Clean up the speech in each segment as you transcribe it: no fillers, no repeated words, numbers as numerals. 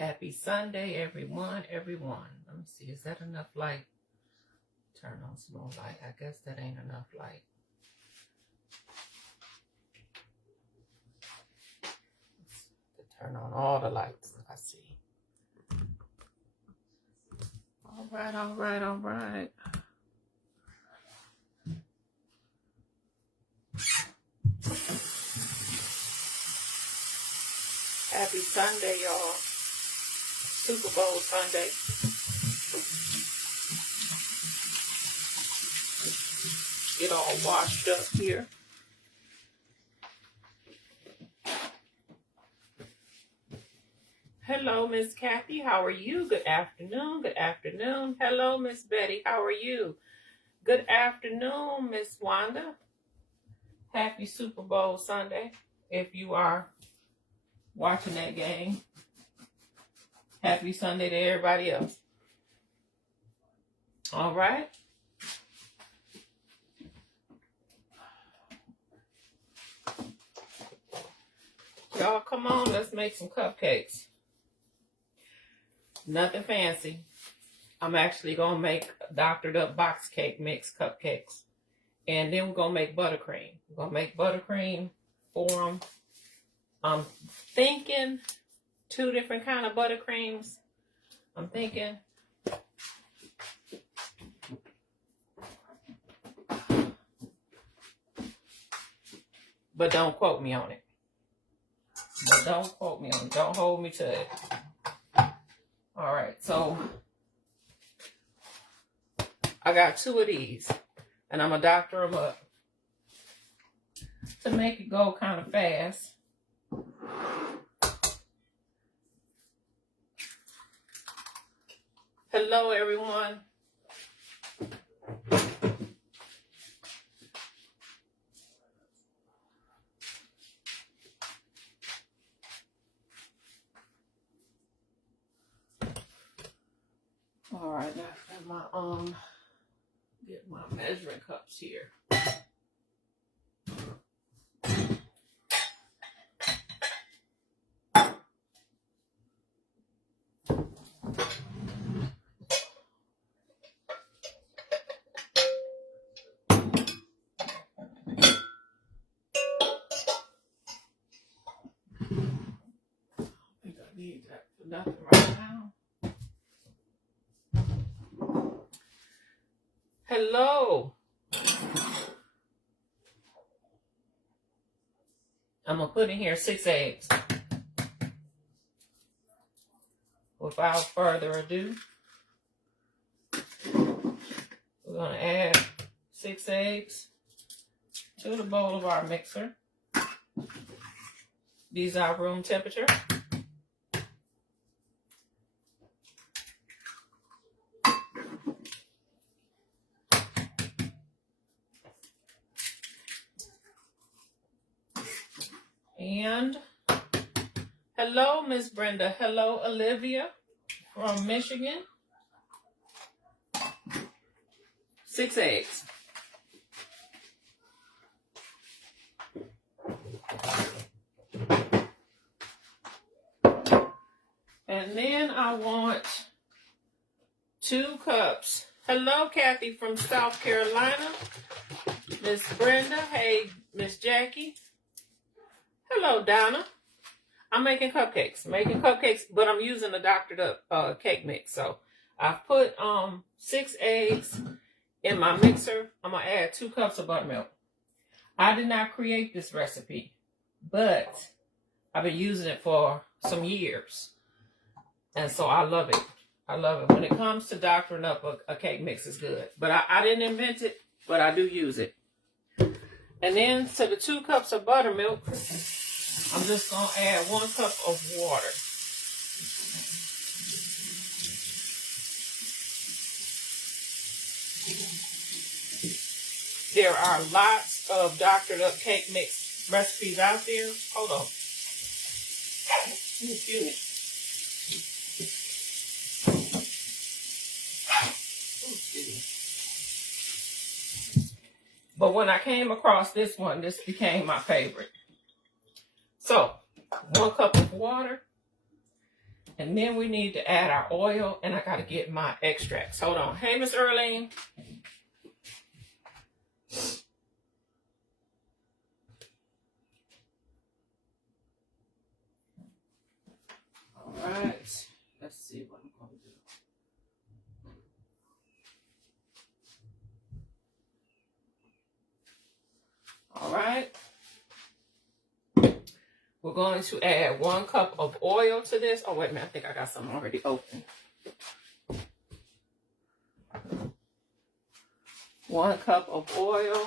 Happy Sunday, everyone, everyone. Let me see, is that enough light? Turn on some more light. I guess that ain't enough light. Turn on all the lights. I see. All right, all right, all right. Happy Sunday, y'all. Super Bowl Sunday. Get all washed up here. Hello, Miss Kathy. How are you? Good afternoon. Good afternoon. Hello, Miss Betty. How are you? Good afternoon, Miss Wanda. Happy Super Bowl Sunday. If you are watching that game, happy Sunday to everybody else. All right. Y'all, come on. Let's make some cupcakes. Nothing fancy. I'm actually going to make doctored up box cake mix cupcakes. And then we're going to make buttercream. We're going to make buttercream for them. I'm thinking 2 different kind of buttercreams. I'm thinking. But don't quote me on it. But don't quote me on it. Don't hold me to it. All right, so I got 2 of these, and I'm going to doctor them up to make it go kind of fast. Hello, everyone. All right, now I got my get my measuring cups here. I think I need that for nothing right now. Hello. I'm going to put in here 6 eggs. Without further ado, we're going to add 6 eggs to the bowl of our mixer. These are room temperature. And hello, Miss Brenda. Hello, Olivia from Michigan. 6 eggs. And then I want 2 cups. Hello, Kathy from South Carolina. Miss Brenda. Hey, Miss Jackie. Hello, Donna. I'm making cupcakes. But I'm using a doctored up cake mix. So I've put 6 eggs in my mixer. I'm going to add 2 cups of buttermilk. I did not create this recipe, but I've been using it for some years. And so I love it. I love it. When it comes to doctoring up a cake mix, is good. But I didn't invent it, but I do use it. And then to the 2 cups of buttermilk, I'm just going to add 1 cup of water. There are lots of doctored up cake mix recipes out there. Hold on. Excuse me. But when I came across this one, this became my favorite. So, 1 cup of water. And then we need to add our oil, and I got to get my extracts. Hold on. Hey, Miss Earlene. All right. Let's see what I'm going to do. All right. We're going to add 1 cup of oil to this. Oh, wait a minute. I think I got some already open. 1 cup of oil.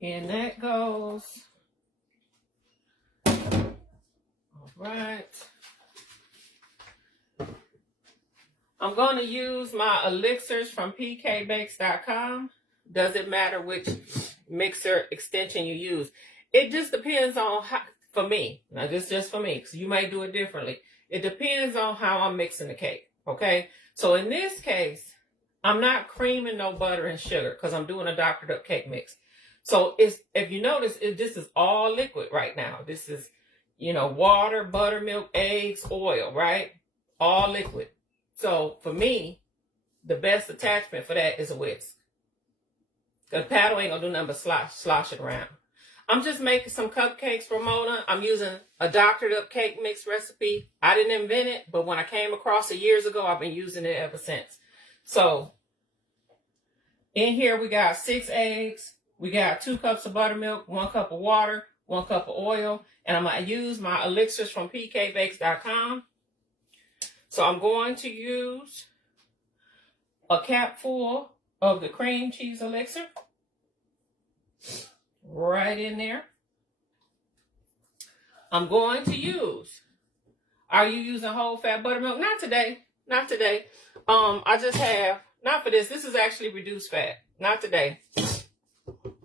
And that goes. All right. I'm going to use my elixirs from pkbakes.com. Doesn't matter which mixer extension you use. It just depends on how, for me. Now, this is just for me, because you may do it differently. It depends on how I'm mixing the cake, okay? So in this case, I'm not creaming no butter and sugar because I'm doing a doctored up cake mix. So it's, if you notice, this is all liquid right now. This is, water, buttermilk, eggs, oil, right? All liquid. So for me, the best attachment for that is a whisk. Because paddle ain't gonna do nothing but slosh it around. I'm just making some cupcakes for Mona. I'm using a doctored up cake mix recipe. I didn't invent it, but when I came across it years ago, I've been using it ever since. So in here we got 6 eggs. We got 2 cups of buttermilk, 1 cup of water, 1 cup of oil, and I'm going to use my elixirs from pkbakes.com. So I'm going to use a capful of the cream cheese elixir right in there. I'm going to use, are you using whole fat buttermilk? Not today. Not today. I just have, not for this. This is actually reduced fat. Not today.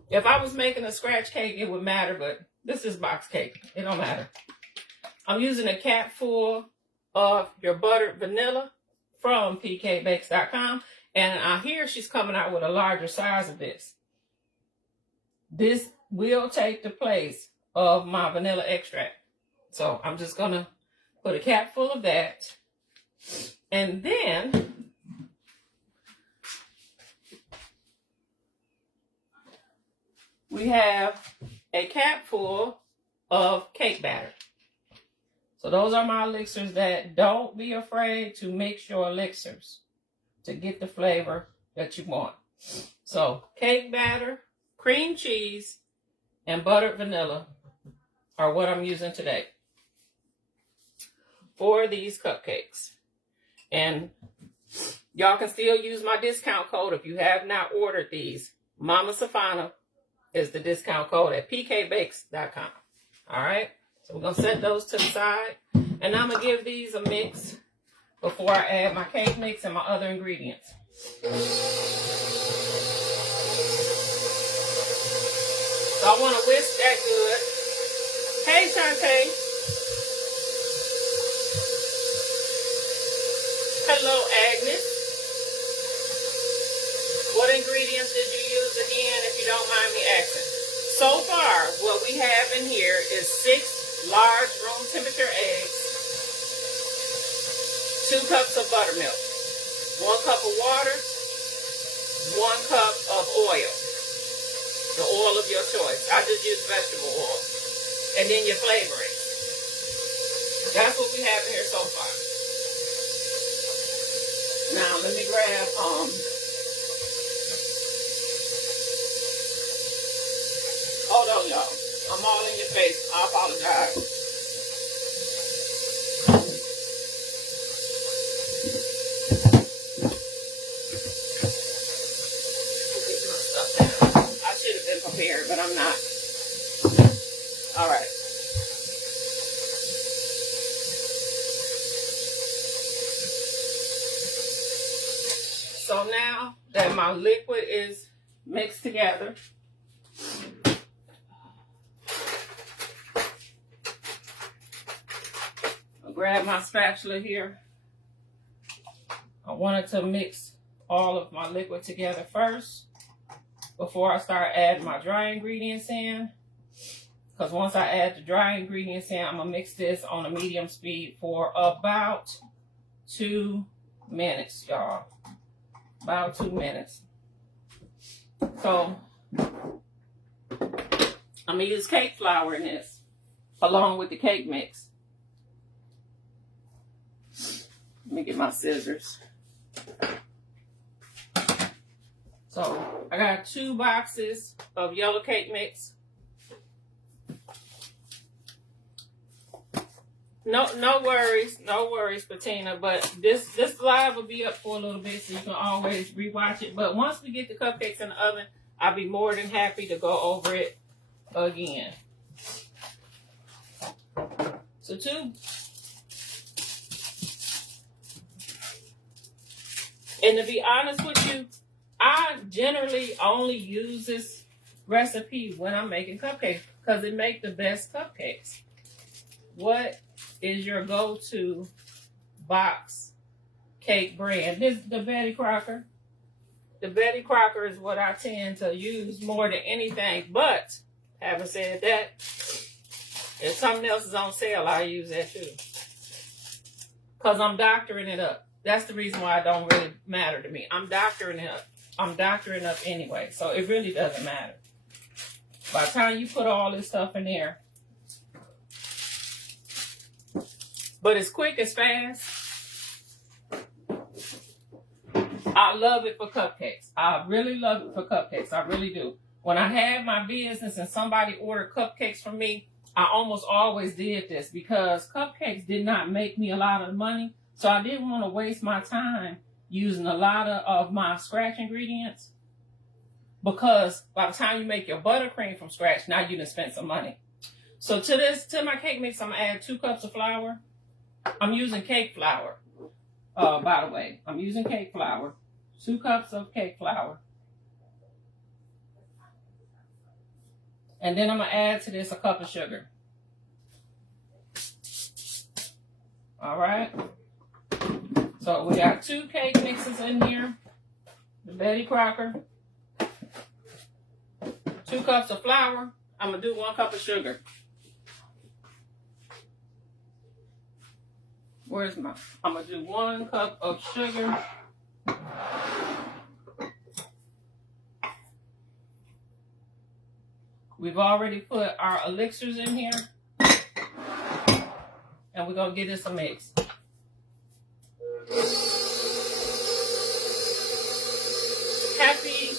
If I was making a scratch cake, it would matter, but this is box cake. It don't matter. I'm using a capful of your buttered vanilla from pkbakes.com. And I hear she's coming out with a larger size of this. This will take the place of my vanilla extract. So I'm just going to put a cap full of that. And then we have a cap full of cake batter. So those are my elixirs. That don't be afraid to mix your elixirs to get the flavor that you want. So cake batter, cream cheese, and buttered vanilla are what I'm using today for these cupcakes. And y'all can still use my discount code if you have not ordered these. Mama Safana is the discount code at pkbakes.com. All right. So we're going to set those to the side. And I'm going to give these a mix before I add my cake mix and my other ingredients. So I want to whisk that good. Hey, Shantae. Hello, Agnes. What ingredients did you use again, if you don't mind me asking? So far, what we have in here is 6 large room temperature eggs, 2 cups of buttermilk, 1 cup of water, 1 cup of oil, the oil of your choice. I just use vegetable oil. And then your flavoring. That's what we have in here so far. Now, let me grab, hold on, y'all. I'm all in your face. I apologize. Get my stuff down. I should have been prepared, but I'm not. All right. So now that my liquid is mixed together, I'll grab my spatula here. I wanted to mix all of my liquid together first. before I start adding my dry ingredients in. Because once I add the dry ingredients in, I'm going to mix this on a medium speed for about 2 minutes, y'all. About 2 minutes. So, I'm going to use cake flour in this, along with the cake mix. Let me get my scissors. So, I got 2 boxes of yellow cake mix. No worries, Patina. But this live will be up for a little bit, so you can always rewatch it. But once we get the cupcakes in the oven, I'll be more than happy to go over it again. So and to be honest with you, I generally only use this recipe when I'm making cupcakes because it makes the best cupcakes. What is your go-to box cake brand? This is the Betty Crocker. The Betty Crocker is what I tend to use more than anything. But having said that, if something else is on sale, I use that too. Because I'm doctoring it up. That's the reason why it don't really matter to me. I'm doctoring it up. I'm doctoring up anyway. So it really doesn't matter. By the time you put all this stuff in there, but it's quick, it's fast. I love it for cupcakes. I really love it for cupcakes. I really do. When I had my business and somebody ordered cupcakes from me, I almost always did this because cupcakes did not make me a lot of money. So I didn't want to waste my time using a lot of my scratch ingredients. Because by the time you make your buttercream from scratch, now you done spent some money. So to my cake mix, I'm going to add 2 cups of flour. I'm using cake flour, by the way. I'm using cake flour. 2 cups of cake flour. And then I'm going to add to this a cup of sugar. All right. So we got 2 cake mixes in here. The Betty Crocker. 2 cups of flour. I'm going to do 1 cup of sugar. Where's my? I'm going to do 1 cup of sugar. We've already put our elixirs in here. And we're going to give this a mix. Happy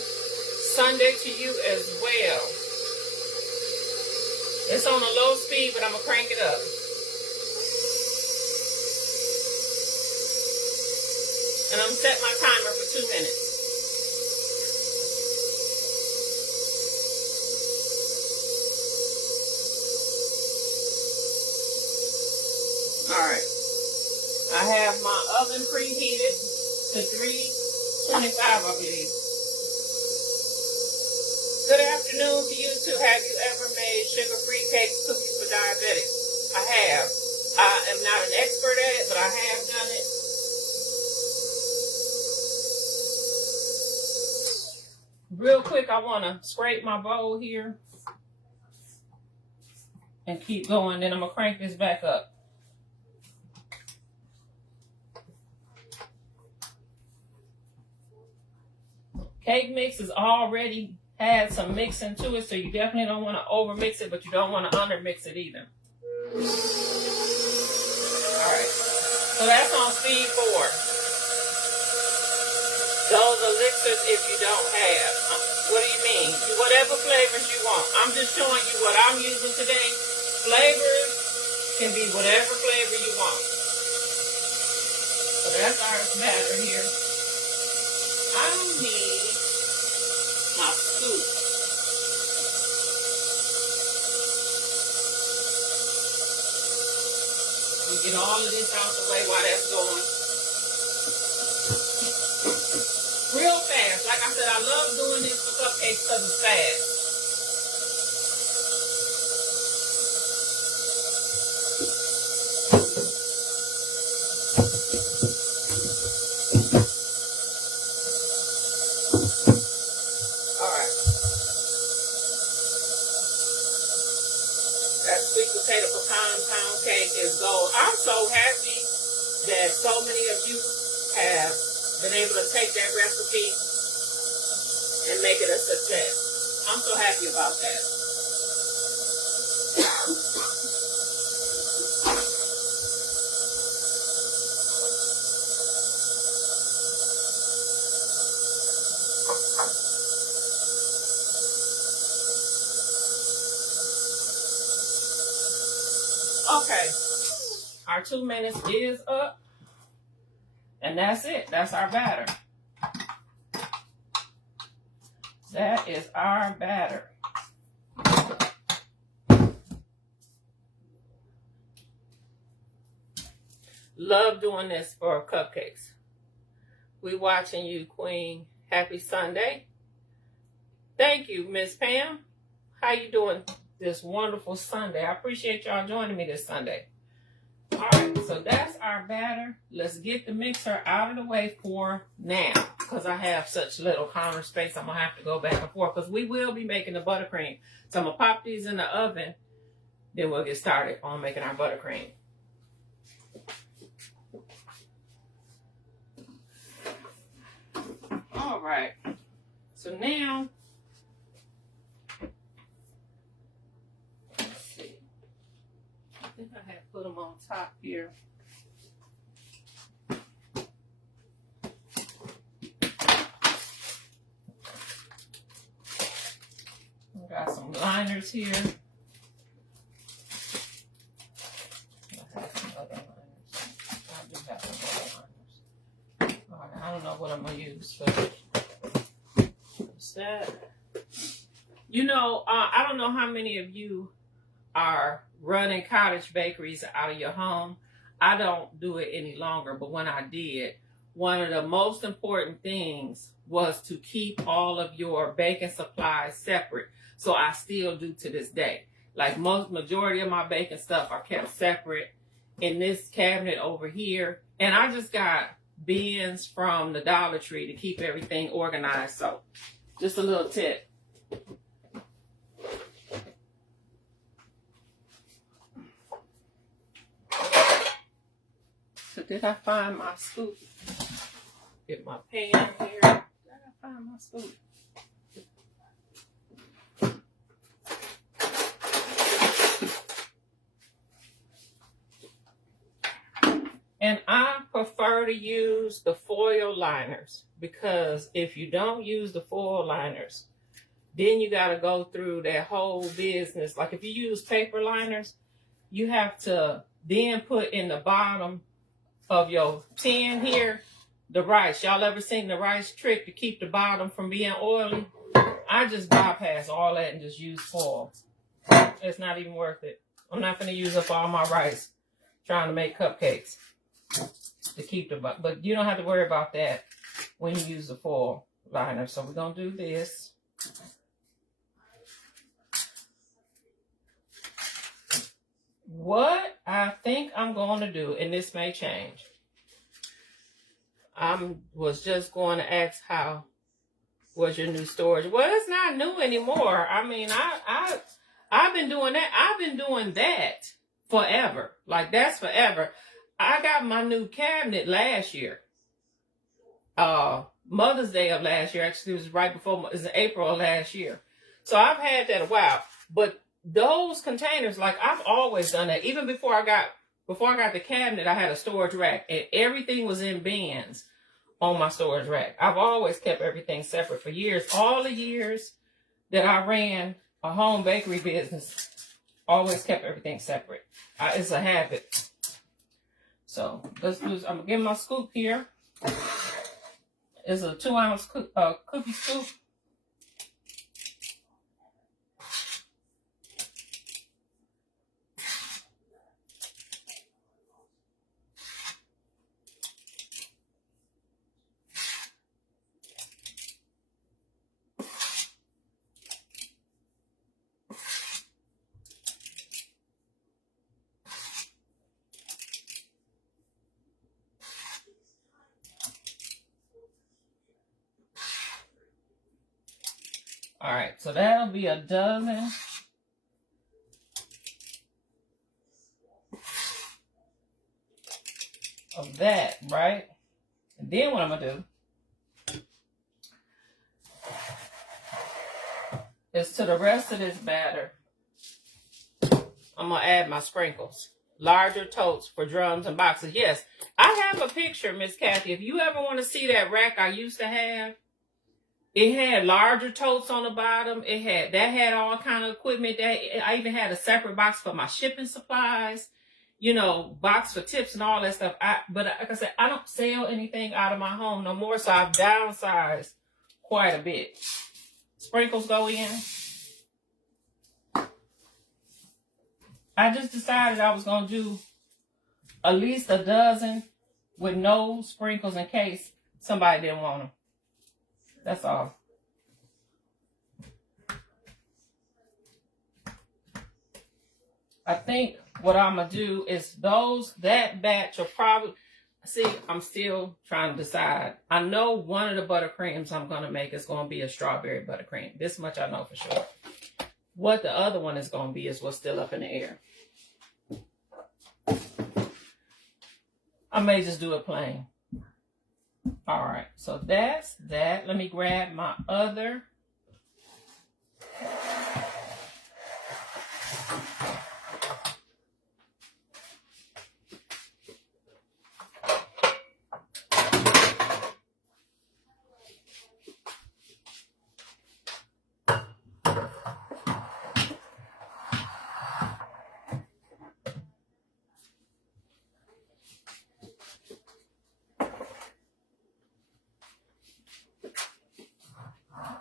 Sunday to you as well. It's on a low speed, but I'm going to crank it up. And I'm going to set my timer for 2 minutes. Alright. I have my oven preheated to 325, I believe. Good afternoon to you too. Have you ever made sugar-free cakes, cookies for diabetics? I have. I am not an expert at it, but I have done it. Real quick, I want to scrape my bowl here and keep going. Then I'm going to crank this back up. Cake mix is already had some mixing to it, so you definitely don't want to over mix it, but you don't want to under mix it either. Alright, so that's on speed 4. Those elixirs if you don't have. What do you mean? Whatever flavors you want. I'm just showing you what I'm using today. Flavors can be whatever flavor you want. So that's our batter here. I need my scoop. We get all of this out the way while that's going. Real fast. Like I said, I love doing this for cupcakes because it's fast. Alright. have been able to take that recipe and make it a success. I'm so happy about that. Okay, our 2 minutes is up, and that's it. That's our batter. That is our batter. Love doing this for cupcakes. We watching you, Queen. Happy Sunday. Thank you, Miss Pam. How you doing this wonderful Sunday? I appreciate y'all joining me this Sunday. All right, so that's our batter. Let's get the mixer out of the way for now, because I have such little counter space. I'm going to have to go back and forth, because we will be making the buttercream. So I'm going to pop these in the oven, then we'll get started on making our buttercream. All right, so now, let's see. I think I had put them on top here. Got some liners here. I have some other liners. I do have some other liners. All right, I don't know what I'm going to use for what's that. You know, I don't know how many of you are running cottage bakeries out of your home. I don't do it any longer, but when I did, one of the most important things was to keep all of your baking supplies separate. So I still do to this day. Like majority of my baking stuff are kept separate in this cabinet over here. And I just got bins from the Dollar Tree to keep everything organized. So just a little tip. So did I find my scoop? Get my pan here. Did I find my scoop? And I prefer to use the foil liners, because if you don't use the foil liners, then you got to go through that whole business. Like if you use paper liners, you have to then put in the bottom of your tin here the rice. Y'all ever seen the rice trick to keep the bottom from being oily? I just bypass all that and just use foil. It's not even worth it. I'm not going to use up all my rice trying to make cupcakes to keep the, but you don't have to worry about that when you use the foil liner. So we're going to do this. What I think I'm going to do, and this may change, I was just going to ask how was your new storage. Well, it's not new anymore. I mean, I've been doing that. I've been doing that forever. Like that's forever. I got my new cabinet last year. Mother's Day of last year. Actually, it was right before, it was in April of last year. So I've had that a while. But those containers, like I've always done that. Even before I got the cabinet, I had a storage rack, and everything was in bins on my storage rack. I've always kept everything separate for years. All the years that I ran a home bakery business, always kept everything separate. It's a habit. So let's do this. I'm gonna get my scoop here. It's a 2-ounce cookie scoop. All right, so that'll be a dozen. Of that, right? And then what I'm going to do is to the rest of this batter, I'm going to add my sprinkles. Larger totes for drums and boxes. Yes, I have a picture, Miss Kathy. If you ever want to see that rack I used to have, it had larger totes on the bottom. That had all kind of equipment. I even had a separate box for my shipping supplies, you know, box for tips and all that stuff. But like I said, I don't sell anything out of my home no more, so I've downsized quite a bit. Sprinkles go in. I just decided I was going to do at least a dozen with no sprinkles in case somebody didn't want them. That's all. I think what I'm going to do is that batch will probably, see, I'm still trying to decide. I know one of the buttercreams I'm going to make is going to be a strawberry buttercream. This much I know for sure. What the other one is going to be is what's still up in the air. I may just do it plain. All right, so that's that. Let me grab my other.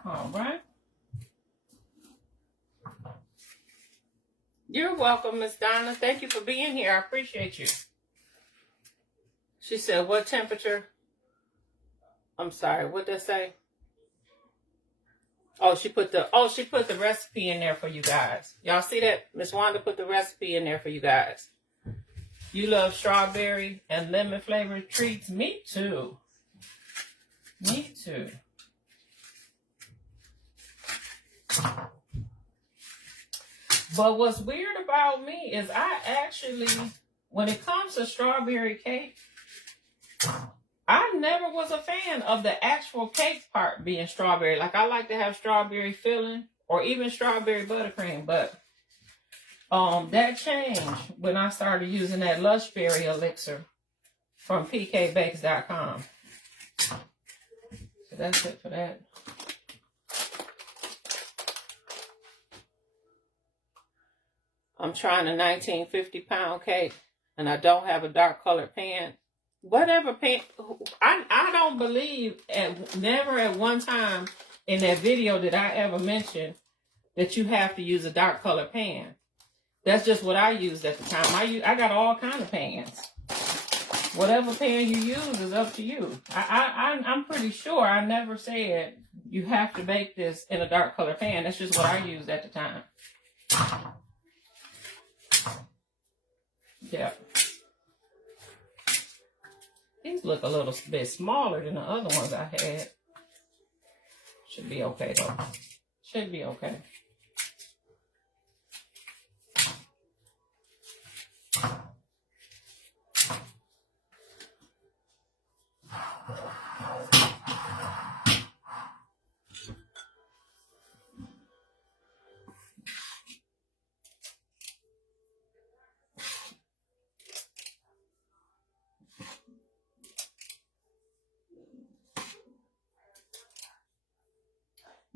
All right. You're welcome, Miss Donna. Thank you for being here. I appreciate you. She said, what temperature? I'm sorry, what did that say? Oh, she put the recipe in there for you guys. Y'all see that? Miss Wanda put the recipe in there for you guys. You love strawberry and lemon flavored treats? Me too. Me too. But what's weird about me is I actually, when it comes to strawberry cake, I never was a fan of the actual cake part being strawberry. Like, I like to have strawberry filling or even strawberry buttercream. But that changed when I started using that Lush Berry elixir from pkbakes.com. So that's it for that. I'm trying a 1950 pound cake and I don't have a dark colored pan. Whatever pan, I don't believe, never at one time in that video did I ever mention that you have to use a dark colored pan. That's just what I used at the time. I got all kind of pans. Whatever pan you use is up to you. I'm pretty sure I never said you have to bake this in a dark colored pan. That's just what I used at the time. Yeah. These look a little bit smaller than the other ones I had. Should be okay though. Should be okay.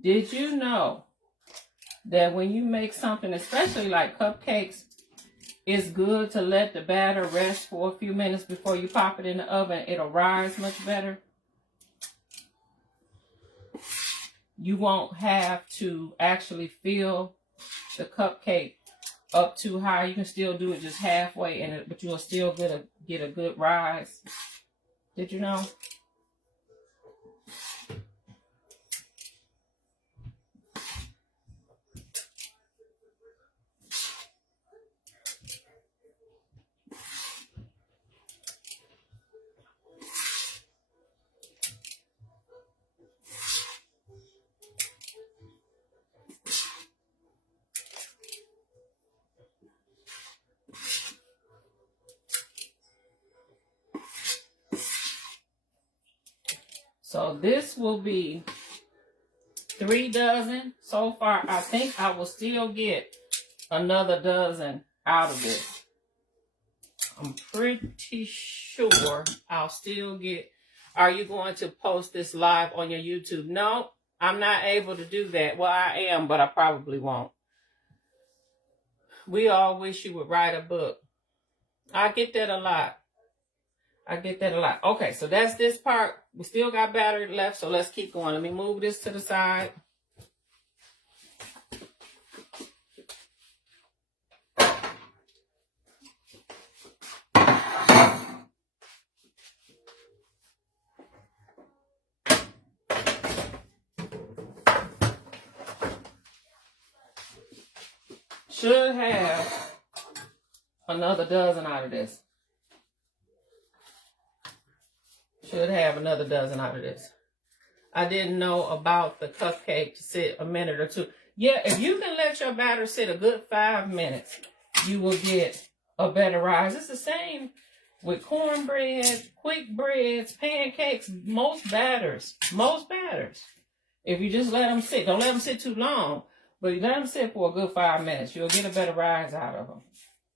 Did you know that when you make something, especially like cupcakes, it's good to let the batter rest for a few minutes before you pop it in the oven? It'll rise much better. You won't have to actually fill the cupcake up too high. You can still do it just halfway, but you'll still get a good rise. Did you know? So this will be 3 dozen. So far, I think I will still get another dozen out of this. I'm pretty sure I'll still get. Are you going to post this live on your YouTube? No, I'm not able to do that. Well, I am, but I probably won't. We all wish you would write a book. I get that a lot. Okay, so that's this part. We still got battery left, so let's keep going. Let me move this to the side. Should have another dozen out of this. I didn't know about the cupcake to sit a minute or two. Yeah, if you can let your batter sit a good 5 minutes, you will get a better rise. It's the same with cornbread, quick breads, pancakes, most batters. If you just let them sit, don't let them sit too long, but you let them sit for a good 5 minutes, you'll get a better rise out of them.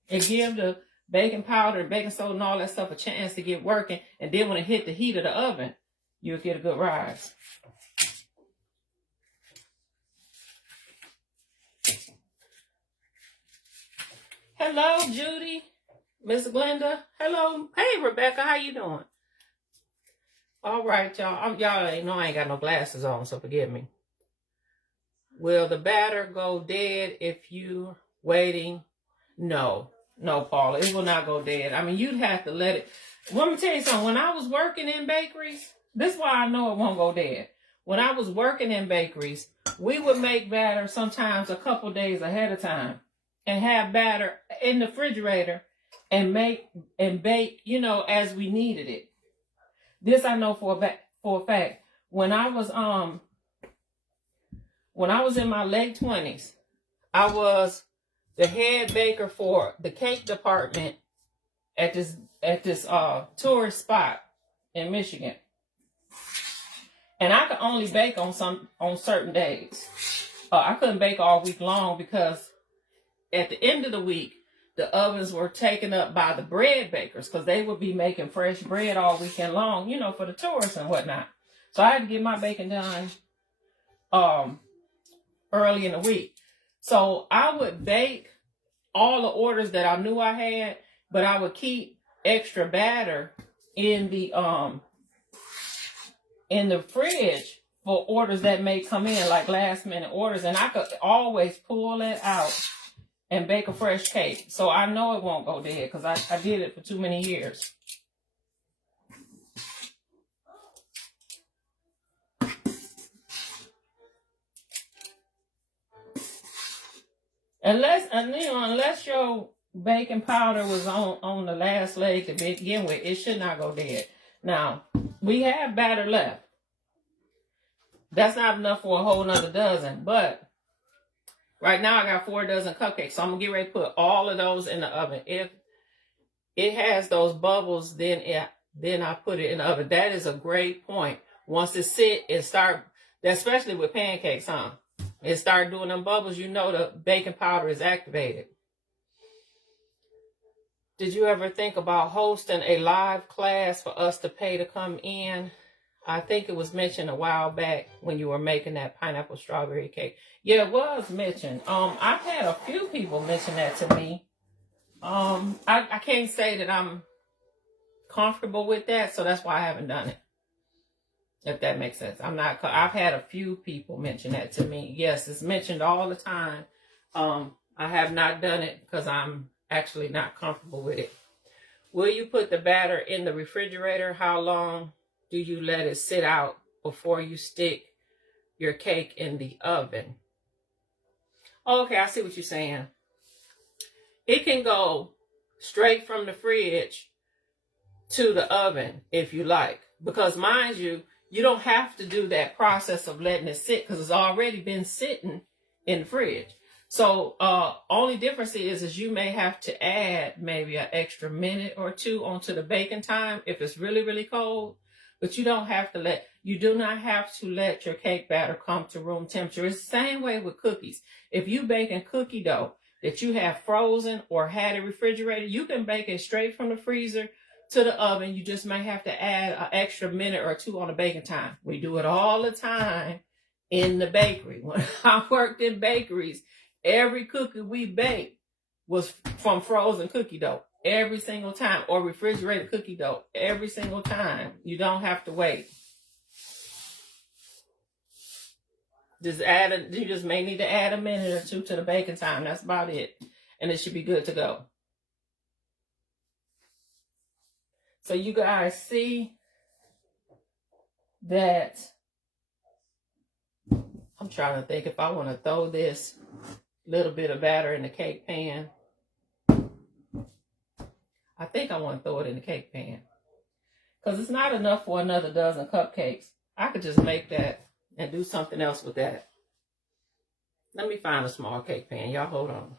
It gives the baking powder, baking soda, and all that stuff a chance to get working, and then when it hit the heat of the oven, you'll get a good rise. Hello, Judy. Miss Glenda. Hello. Hey, Rebecca. How you doing? All right, y'all. Y'all ain't know I ain't got no glasses on, so forgive me. Will the batter go dead if you waiting? No, Paula. It will not go dead. I mean, you'd have to let it. Let me tell you something. When I was working in bakeries, this is why I know it won't go dead. When I was working in bakeries, we would make batter sometimes a couple days ahead of time and have batter in the refrigerator and make and bake, as we needed it. This I know for a fact. When I was in my late 20s, I was the head baker for the cake department at this tourist spot in Michigan. And I could only bake on certain days. I couldn't bake all week long because at the end of the week, the ovens were taken up by the bread bakers because they would be making fresh bread all weekend long, for the tourists and whatnot. So I had to get my baking done early in the week. So I would bake all the orders that I knew I had, but I would keep extra batter in the fridge for orders that may come in, like last minute orders, and I could always pull it out and bake a fresh cake. So I know it won't go dead because I did it for too many years. Unless your baking powder was on the last leg to begin with, it should not go dead. Now, we have batter left. That's not enough for a whole nother dozen, but right now I got 4 dozen cupcakes, so I'm gonna get ready to put all of those in the oven. If it has those bubbles, then I put it in the oven. That is a great point. Once it sit and start, especially with pancakes, huh? It start doing them bubbles, the baking powder is activated. Did you ever think about hosting a live class for us to pay to come in? I think it was mentioned a while back when you were making that pineapple strawberry cake. Yeah, it was mentioned. I've had a few people mention that to me. I can't say that I'm comfortable with that, so that's why I haven't done it. If that makes sense. I've had a few people mention that to me. Yes, it's mentioned all the time. I have not done it because I'm actually not comfortable with it. Will you put the batter in the refrigerator? How long do you let it sit out before you stick your cake in the oven? Okay, I see what you're saying. It can go straight from the fridge to the oven if you like. Because mind you, you don't have to do that process of letting it sit because it's already been sitting in the fridge. So only difference is you may have to add maybe an extra minute or two onto the baking time if it's really, really cold. But you don't have to You do not have to let your cake batter come to room temperature. It's the same way with cookies. If you bake in cookie dough that you have frozen or had it refrigerated, you can bake it straight from the freezer to the oven. You just may have to add an extra minute or two on the baking time. We do it all the time in the bakery. When I worked in bakeries, every cookie we baked was from frozen cookie dough every single time, or refrigerated cookie dough every single time. You don't have to wait. You just may need to add a minute or two to the baking time. That's about it. And it should be good to go. So you guys see that I'm trying to think if I want to throw this little bit of batter in the cake pan. I think I want to throw it in the cake pan because it's not enough for another dozen cupcakes. I could just make that and do something else with that. Let me find a small cake pan. Y'all hold on.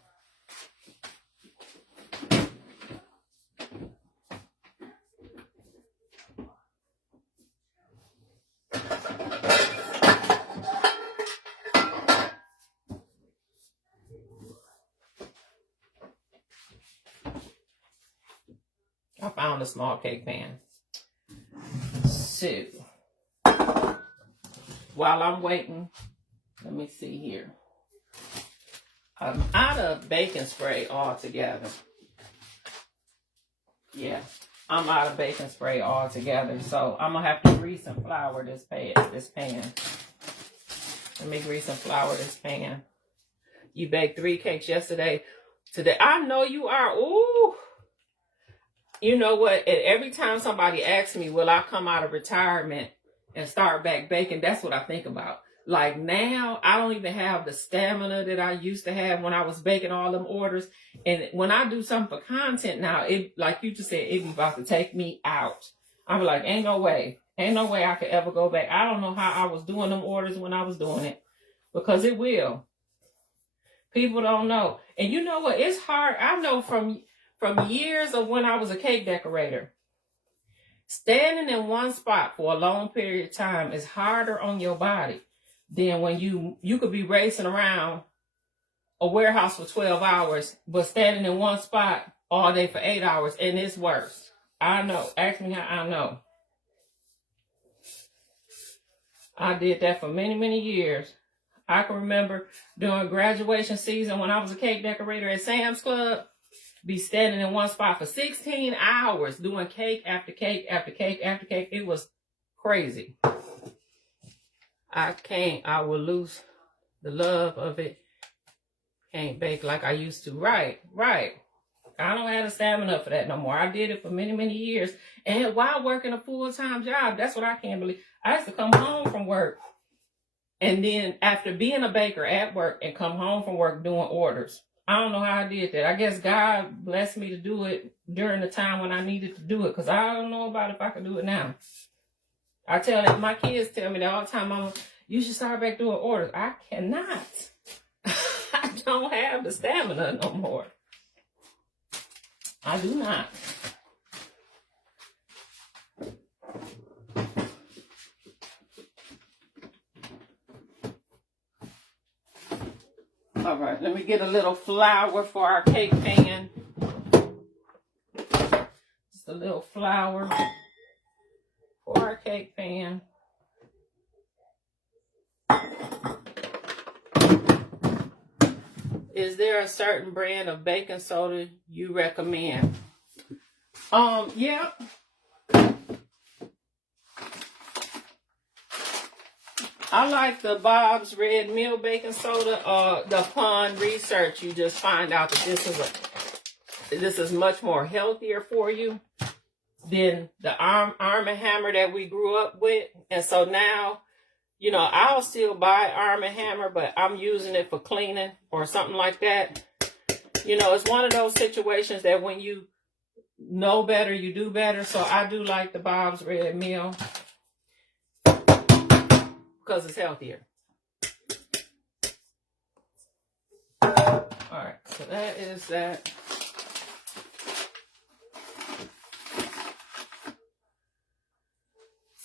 I found a small cake pan. So, while I'm waiting, let me see here. I'm out of baking spray altogether. Yeah, I'm out of baking spray altogether. So, I'm going to have to grease and flour this pan. Let me grease and flour this pan. You baked 3 cakes yesterday. Today, I know you are. Ooh. You know what? Every time somebody asks me, will I come out of retirement and start back baking? That's what I think about. Like now, I don't even have the stamina that I used to have when I was baking all them orders. And when I do something for content now, it, like you just said, it be about to take me out. I'm like, ain't no way. Ain't no way I could ever go back. I don't know how I was doing them orders when I was doing it. Because it will. People don't know. And you know what? It's hard. I know from years of when I was a cake decorator, standing in one spot for a long period of time is harder on your body than when you could be racing around a warehouse for 12 hours, but standing in one spot all day for 8 hours, and it's worse. I know. Ask me how I know. I did that for many, many years. I can remember during graduation season when I was a cake decorator at Sam's Club, be standing in one spot for 16 hours doing cake after cake after cake after cake. It was crazy. I will lose the love of it. Can't bake like I used to. Right. I don't have the stamina for that no more. I did it for many, many years. And while working a full-time job, that's what I can't believe. I used to come home from work. And then after being a baker at work and come home from work doing orders. I don't know how I did that. I guess God blessed me to do it during the time when I needed to do it. Because I don't know about if I can do it now. I tell them, my kids tell me that all the time, Mama, you should start back doing orders. I cannot. I don't have the stamina no more. I do not. All right, let me get a little flour for our cake pan. Just a little flour for our cake pan. Is there a certain brand of baking soda you recommend? Yeah. I like the Bob's Red Mill baking soda. Upon research, you just find out that this is much more healthier for you than the Arm & Hammer that we grew up with. And so now, you know, I'll still buy Arm & Hammer, but I'm using it for cleaning or something like that. You know, it's one of those situations that when you know better, you do better. So I do like the Bob's Red Mill because it's healthier. All right, so that is that.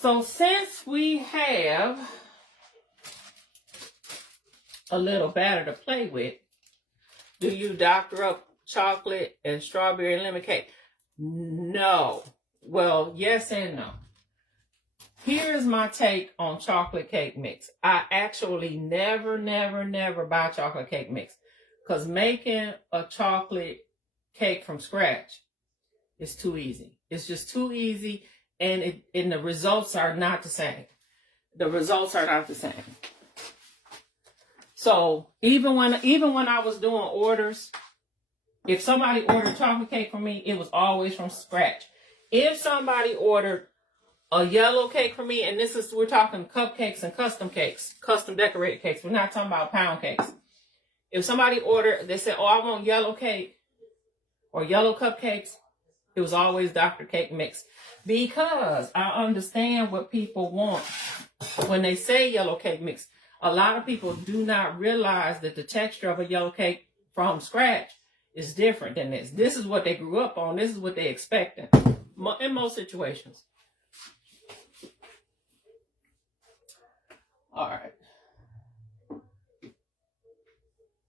So since we have a little batter to play with, do you doctor up chocolate and strawberry and lemon cake? No. Well, yes and no. Here's my take on chocolate cake mix. I actually never buy chocolate cake mix, because making a chocolate cake from scratch is too easy. It's just too easy, and the results are not the same. The results are not the same. So even when I was doing orders, if somebody ordered chocolate cake from me, it was always from scratch. If somebody ordered a yellow cake for me, and we're talking cupcakes and custom cakes, custom decorated cakes. We're not talking about pound cakes. If somebody ordered, they said, oh, I want yellow cake or yellow cupcakes, it was always Dr. Cake Mix, because I understand what people want when they say yellow cake mix. A lot of people do not realize that the texture of a yellow cake from scratch is different than this. This is what they grew up on. This is what they expected in most situations. All right.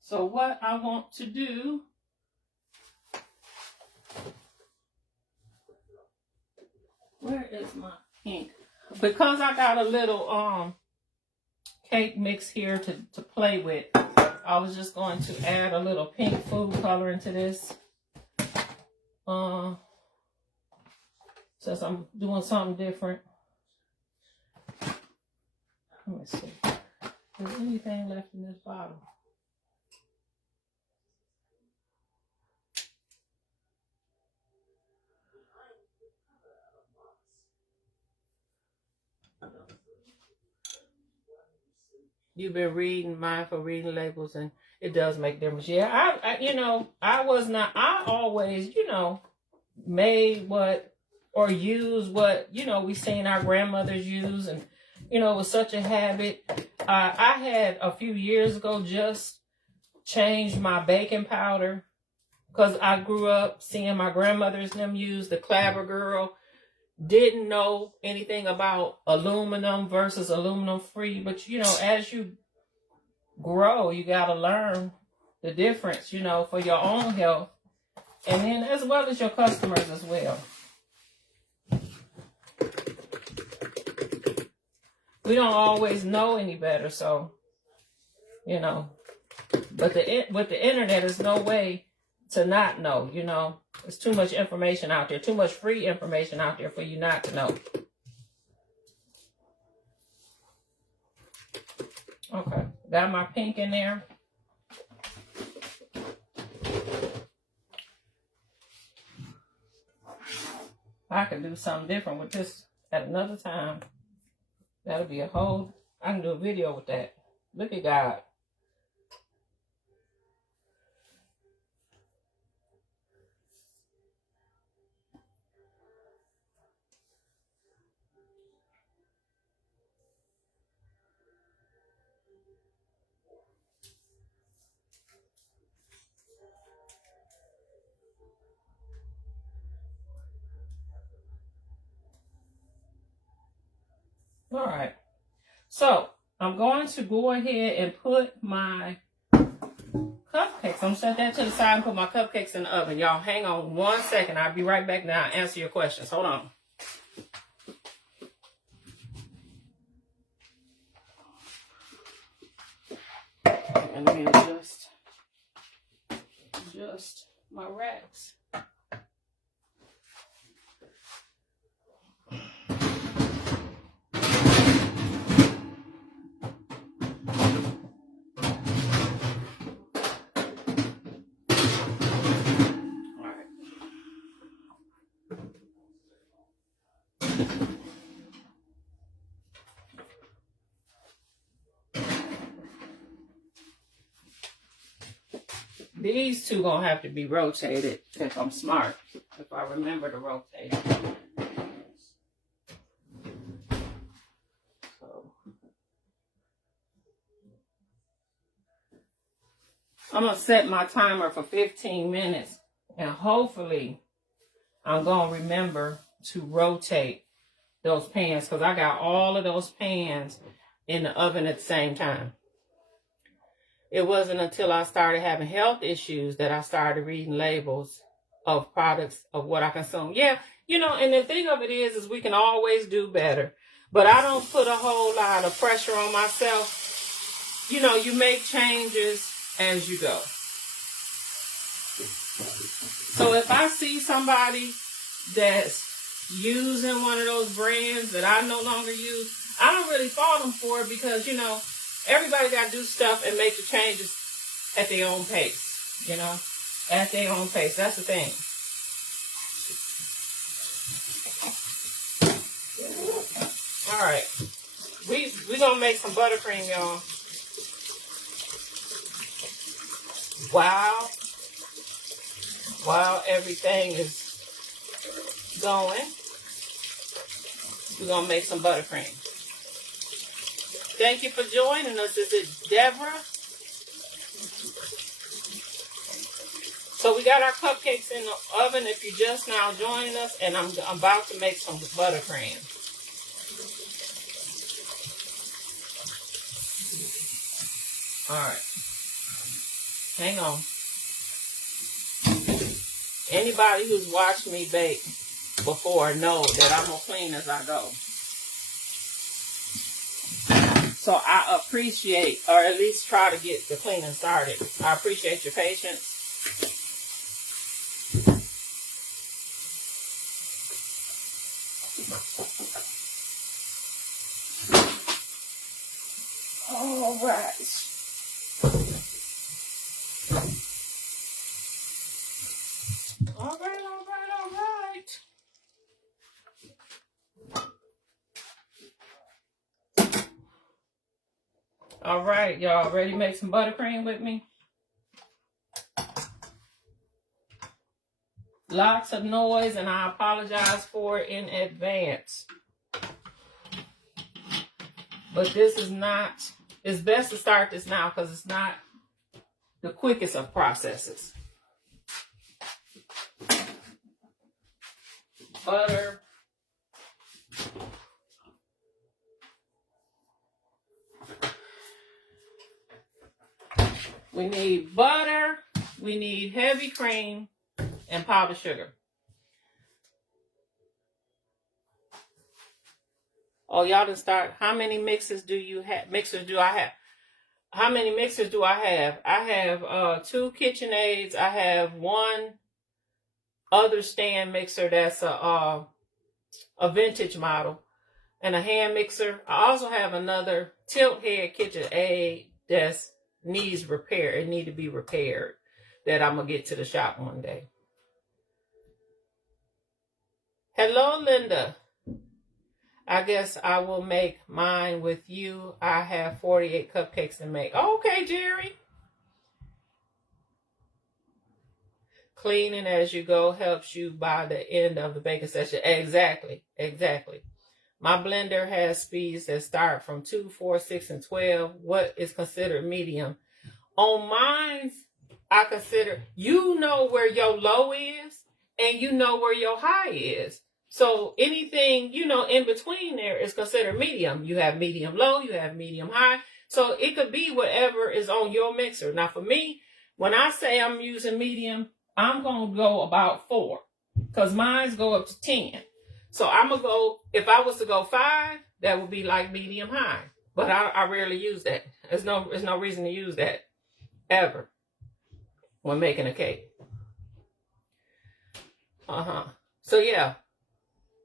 So what I want to do, where is my ink? Because I got a little cake mix here to play with, I was just going to add a little pink food coloring to this. Since I'm doing something different. Let me see. Is there anything left in this bottle? You've been reading, mindful reading labels, and it does make difference. Yeah, I always, made what or use what, we seen our grandmothers use, and, it was such a habit. I had a few years ago just changed my baking powder, because I grew up seeing my grandmothers and them use the Clabber Girl. Didn't know anything about aluminum versus aluminum free, but as you grow, you got to learn the difference, for your own health, and then as well as your customers as well. We don't always know any better, so but with the internet, there's no way to not know. There's too much information out there, too much free information out there for you not to know. Okay, got my pink in there. I could do something different with this at another time. That'll be I can do a video with that. Look at God. All right, so I'm going to go ahead and put my cupcakes. I'm going to set that to the side and put my cupcakes in the oven. Y'all, hang on 1 second. I'll be right back now and answer your questions. Hold on. And let me adjust my racks. These two gonna have to be rotated if I'm smart, if I remember to rotate. So I'm gonna set my timer for 15 minutes, and hopefully I'm gonna remember to rotate those pans because I got all of those pans in the oven at the same time. It wasn't until I started having health issues that I started reading labels of products of what I consume. Yeah, you know, and the thing of it is we can always do better. But I don't put a whole lot of pressure on myself. You know, you make changes as you go. So if I see somebody that's using one of those brands that I no longer use, I don't really fault them for it because, you know, everybody got to do stuff and make the changes at their own pace, you know, at their own pace. That's the thing. All right. We going to make some buttercream, y'all. While everything is going, we're going to make some buttercream. Thank you for joining us. Is it Deborah? So we got our cupcakes in the oven if you're just now joining us, and I'm about to make some buttercream. All right. Hang on. Anybody who's watched me bake before know that I'm going to clean as I go. So I appreciate, or at least try to get the cleaning started. I appreciate your patience. All right. All right, y'all ready to make some buttercream with me? Lots of noise, and I apologize for it in advance. But this is not, it's best to start this now because it's not the quickest of processes. Butter. We need butter, we need heavy cream, and powdered sugar. Oh, y'all done start. How many mixers do you have? Mixers do I have? How many mixers do I have? I have 2 KitchenAids. I have 1 other stand mixer that's a vintage model, and a hand mixer. I also have another tilt head KitchenAid that's needs repair. It need to be repaired. That I'm gonna get to the shop one day. Hello, Linda. I guess I will make mine with you. I have 48 cupcakes to make. Okay, Jerry. Cleaning as you go helps you by the end of the baking session. Exactly. My blender has speeds that start from 2, 4, 6, and 12. What is considered medium? On mine, I consider, you know where your low is and you know where your high is. So anything, you know, in between there is considered medium. You have medium low, you have medium high. So it could be whatever is on your mixer. Now for me, when I say I'm using medium, I'm going to go about 4 because mines go up to 10. So I'm going to go, if I was to go 5, that would be like medium high. But I rarely use that. There's no reason to use that ever when making a cake. So yeah,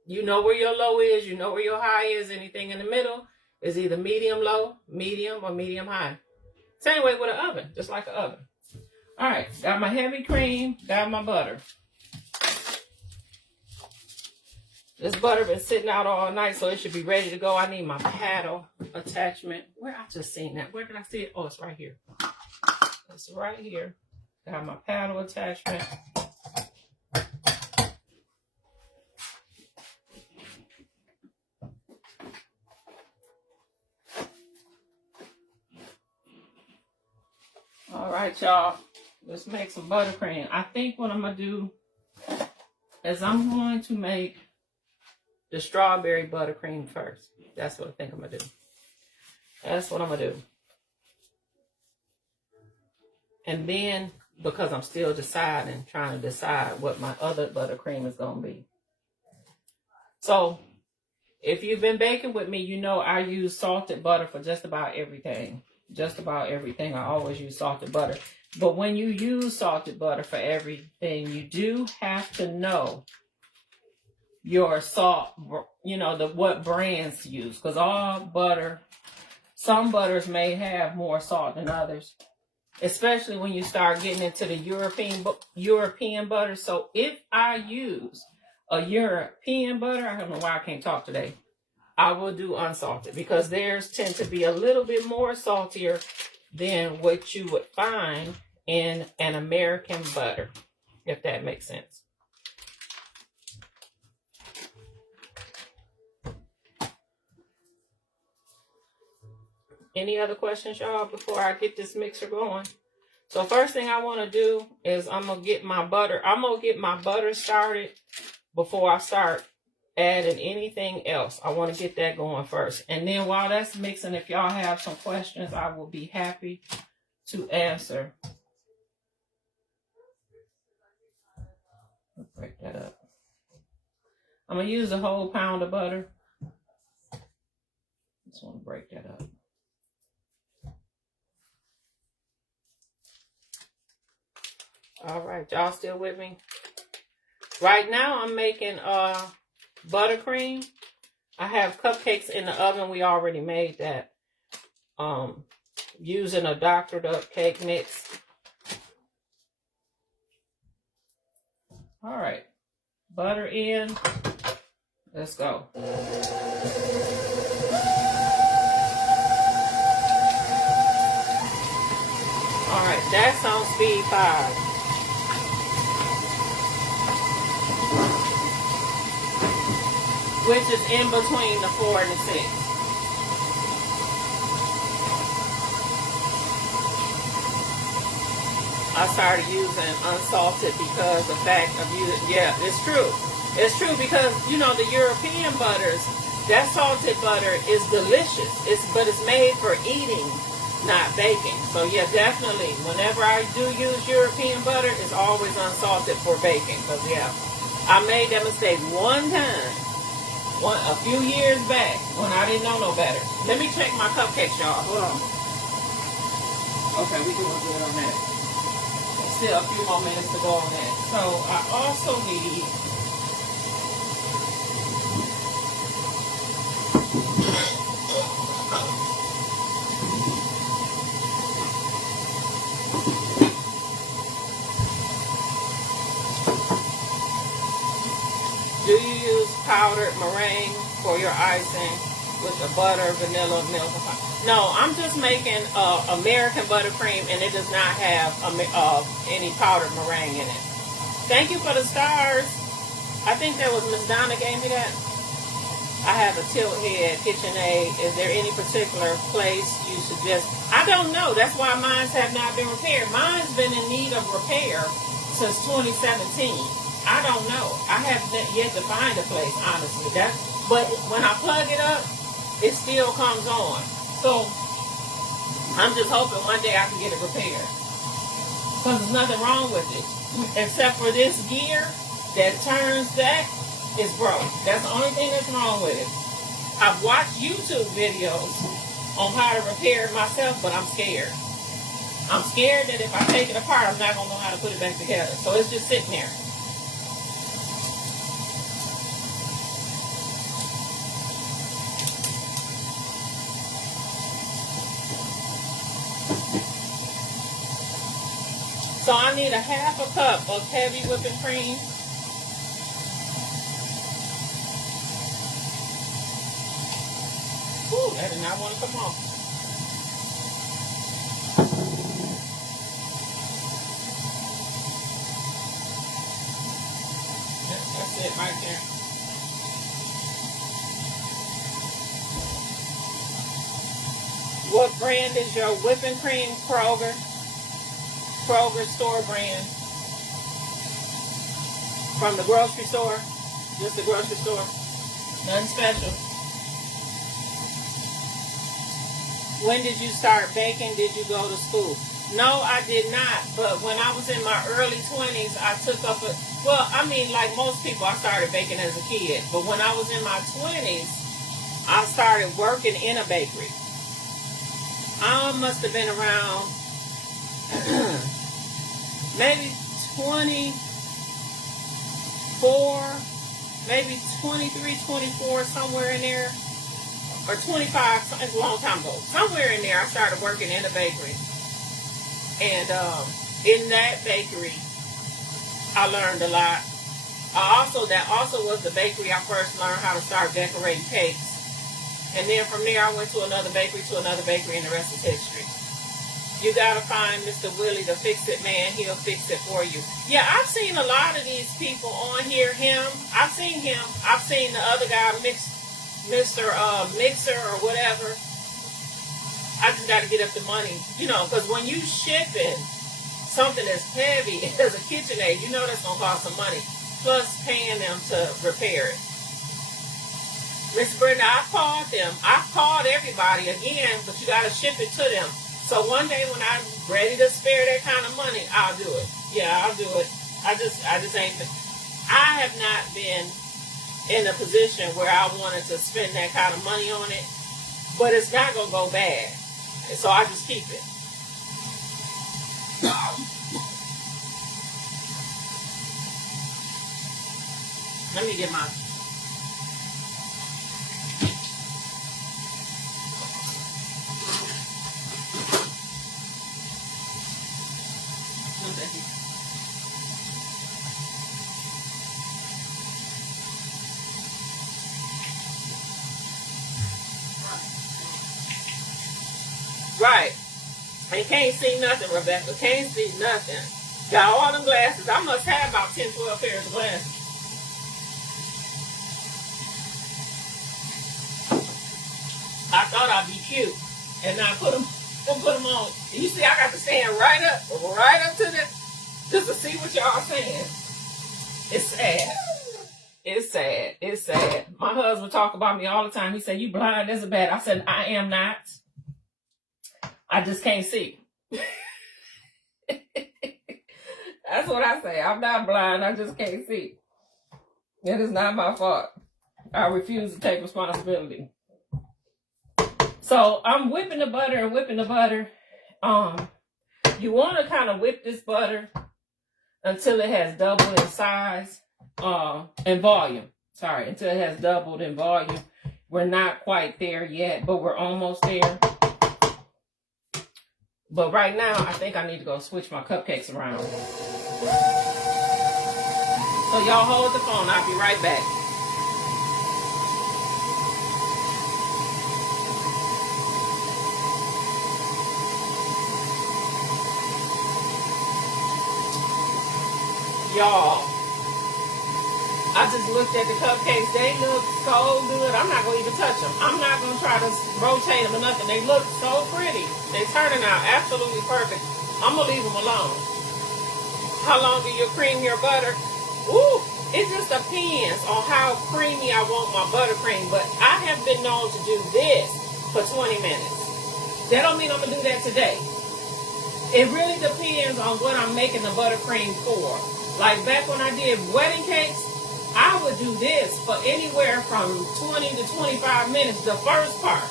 you know where your low is, you know where your high is. Anything in the middle is either medium low, medium, or medium high. Same way with an oven, just like an oven. All right, got my heavy cream, got my butter. This butter been sitting out all night, so it should be ready to go. I need my paddle attachment. Where I just seen that? Where did I see it? Oh, it's right here. It's right here. Got my paddle attachment. All right, y'all. Let's make some buttercream. I think what I'm going to do is I'm going to make the strawberry buttercream first. That's what I think I'm going to do. That's what I'm going to do. And then, because I'm still deciding, trying to decide what my other buttercream is going to be. So, if you've been baking with me, you know I use salted butter for just about everything. Just about everything. I always use salted butter. But when you use salted butter for everything, you do have to know your salt, you know, what brands to use. Because all butter, some butters may have more salt than others. Especially when you start getting into the European butter. So if I use a European butter, I don't know why I can't talk today, I will do unsalted because theirs tend to be a little bit more saltier than what you would find in an American butter, if that makes sense. Any other questions, y'all, before I get this mixer going? So first thing I want to do is I'm going to get my butter. I'm going to get my butter started before I start adding anything else. I want to get that going first. And then while that's mixing, if y'all have some questions, I will be happy to answer. Let's break that up. I'm going to use a whole pound of butter. Just want to break that up. All right, y'all still with me? Right now I'm making buttercream. I have cupcakes in the oven. We already made that. Using a doctored up cake mix. All right, butter in. Let's go. All right, that's on speed 5. Which is in between the 4 and the 6. I started using unsalted because the fact of using, yeah, it's true. It's true because, you know, the European butters, that salted butter is delicious. But it's made for eating, not baking. So yeah, definitely, whenever I do use European butter, it's always unsalted for baking. Because yeah, I made that mistake one time. A few years back when I didn't know no better. Let me check my cupcakes, y'all. Hold on. Okay, we doing good on that. Still a few more minutes to go on that. So I also need do you use powdered meringue for your icing with the butter, vanilla, milk? No, I'm just making American buttercream, and it does not have any powdered meringue in it. Thank you for the stars. I think that was Miss Donna gave me that. I have a tilt head KitchenAid. Is there any particular place you suggest? I don't know. That's why mine have not been repaired. Mine's been in need of repair since 2017. I don't know. I haven't yet to find a place, honestly. But when I plug it up, it still comes on. So I'm just hoping one day I can get it repaired. Because there's nothing wrong with it. Except for this gear that turns that is broke. That's the only thing that's wrong with it. I've watched YouTube videos on how to repair it myself, but I'm scared. I'm scared that if I take it apart, I'm not going to know how to put it back together. So it's just sitting there. So I need a half a cup of heavy whipping cream. Ooh, that did not want to come off. That's it right there. What brand is your whipping cream? Kroger store brand. From the grocery store. Just the grocery store. Nothing special. When did you start baking? Did you go to school? No, I did not. But when I was in my early 20s, I took up like most people, I started baking as a kid. But when I was in my 20s, I started working in a bakery. I must have been around maybe 24, maybe 23, 24, somewhere in there. Or 25, it's a long time ago. Somewhere in there, I started working in a bakery. And in that bakery, I learned a lot. That also was the bakery I first learned how to start decorating cakes. And then from there, I went to another bakery, and the rest is history. You gotta find Mr. Willie, the fix-it man. He'll fix it for you. Yeah, I've seen a lot of these people on here. I've seen him. I've seen the other guy, Mr. Mixer or whatever. I just got to get up the money, because when you shipping something that's heavy as a KitchenAid, that's going to cost some money. Plus paying them to repair it. Miss Brenda, I've called them. I've called everybody again, but you got to ship it to them. So one day when I'm ready to spare that kind of money, I'll do it. Yeah, I'll do it. I just ain't. I have not been in a position where I wanted to spend that kind of money on it, but it's not going to go bad. So I just keep it. Let me get my... Right. And can't see nothing, Rebecca. Can't see nothing. Got all them glasses. I must have about 10, 12 pairs of glasses. I thought I'd be cute. And I put them on. You see, I got to stand right up to the, just to see what y'all saying. It's sad. It's sad. It's sad. My husband talk about me all the time. He said, "You blind as a bat." I said, "I am not. I just can't see." That's what I say. I'm not blind. I just can't see. It is not my fault. I refuse to take responsibility. So I'm whipping the butter. You want to kind of whip this butter until it has doubled in size, in volume. Sorry, until it has doubled in volume. We're not quite there yet, but we're almost there. But right now, I think I need to go switch my cupcakes around. So y'all hold the phone. I'll be right back. Y'all, I just looked at the cupcakes. They look so good. I'm not going to even touch them. I'm not going to try to rotate them or nothing. They look so pretty. They're turning out absolutely perfect. I'm going to leave them alone. How long do you cream your butter? Ooh, it just depends on how creamy I want my buttercream. But I have been known to do this for 20 minutes. That don't mean I'm going to do that today. It really depends on what I'm making the buttercream for. Like back when I did wedding cakes, I would do this for anywhere from 20 to 25 minutes, the first part.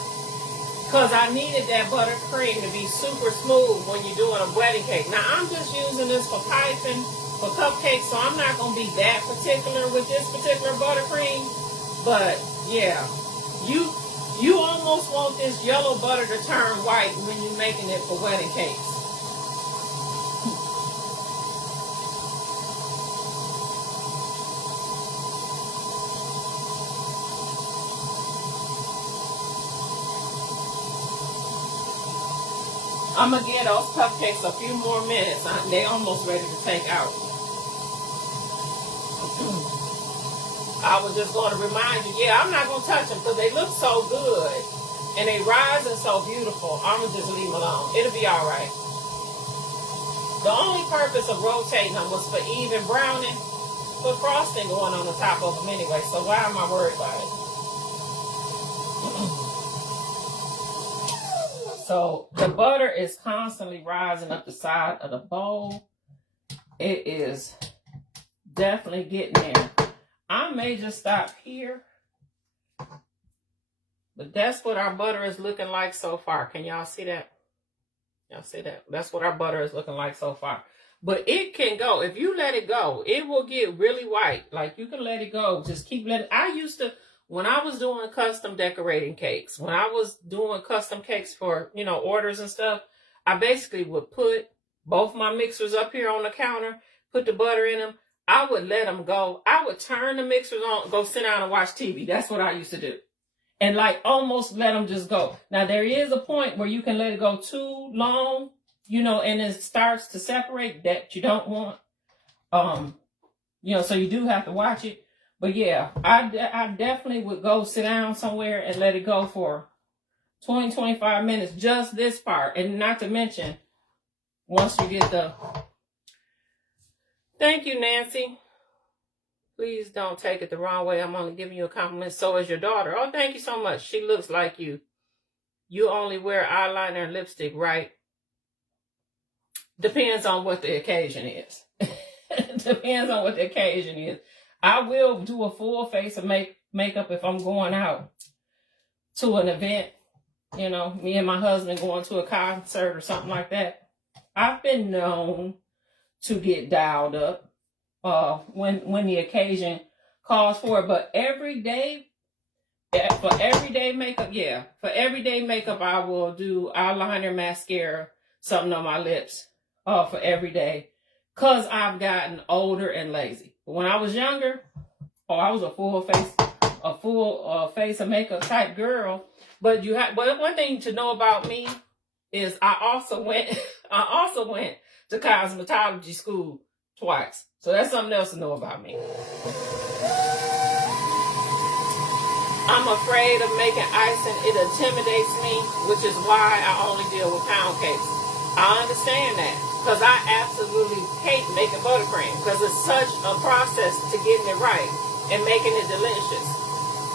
Because I needed that buttercream to be super smooth when you're doing a wedding cake. Now, I'm just using this for piping, for cupcakes, so I'm not going to be that particular with this particular buttercream. But, yeah, you almost want this yellow butter to turn white when you're making it for wedding cakes. I'm going to give those cupcakes a few more minutes. They almost ready to take out. I was just going to remind you, I'm not going to touch them because they look so good. And they rising so beautiful. I'm going to just leave them alone. It'll be all right. The only purpose of rotating them was for even browning. Put frosting going on the top of them anyway. So why am I worried about it? So the butter is constantly rising up the side of the bowl. It is definitely getting there. I may just stop here. But that's what our butter is looking like so far. Can y'all see that? Y'all see that? That's what our butter is looking like so far. But it can go. If you let it go, it will get really white. Like, you can let it go. Just keep letting. I used to, when I was doing custom decorating cakes, when I was doing custom cakes for, you know, orders and stuff, I basically would put both my mixers up here on the counter, put the butter in them. I would let them go. I would turn the mixers on, go sit down and watch TV. That's what I used to do. And like almost let them just go. Now there is a point where you can let it go too long, you know, and it starts to separate that you don't want. You know, so you do have to watch it. But yeah, I definitely would go sit down somewhere and let it go for 20, 25 minutes, just this part. And not to mention, once you get the... Thank you, Nancy. Please don't take it the wrong way. I'm only giving you a compliment. So is your daughter. Oh, thank you so much. She looks like you. You only wear eyeliner and lipstick, right? Depends on what the occasion is. Depends on what the occasion is. I will do a full face of makeup if I'm going out to an event. You know, me and my husband going to a concert or something like that. I've been known to get dialed up when the occasion calls for it. But for everyday makeup, I will do eyeliner, mascara, something on my lips for every day, because I've gotten older and lazy. But when I was younger, I was a full face of makeup type girl. But one thing to know about me is I also went to cosmetology school twice. So that's something else to know about me. I'm afraid of making icing. It intimidates me, which is why I only deal with pound cakes. I understand that, because I absolutely hate making buttercream, because it's such a process to getting it right and making it delicious.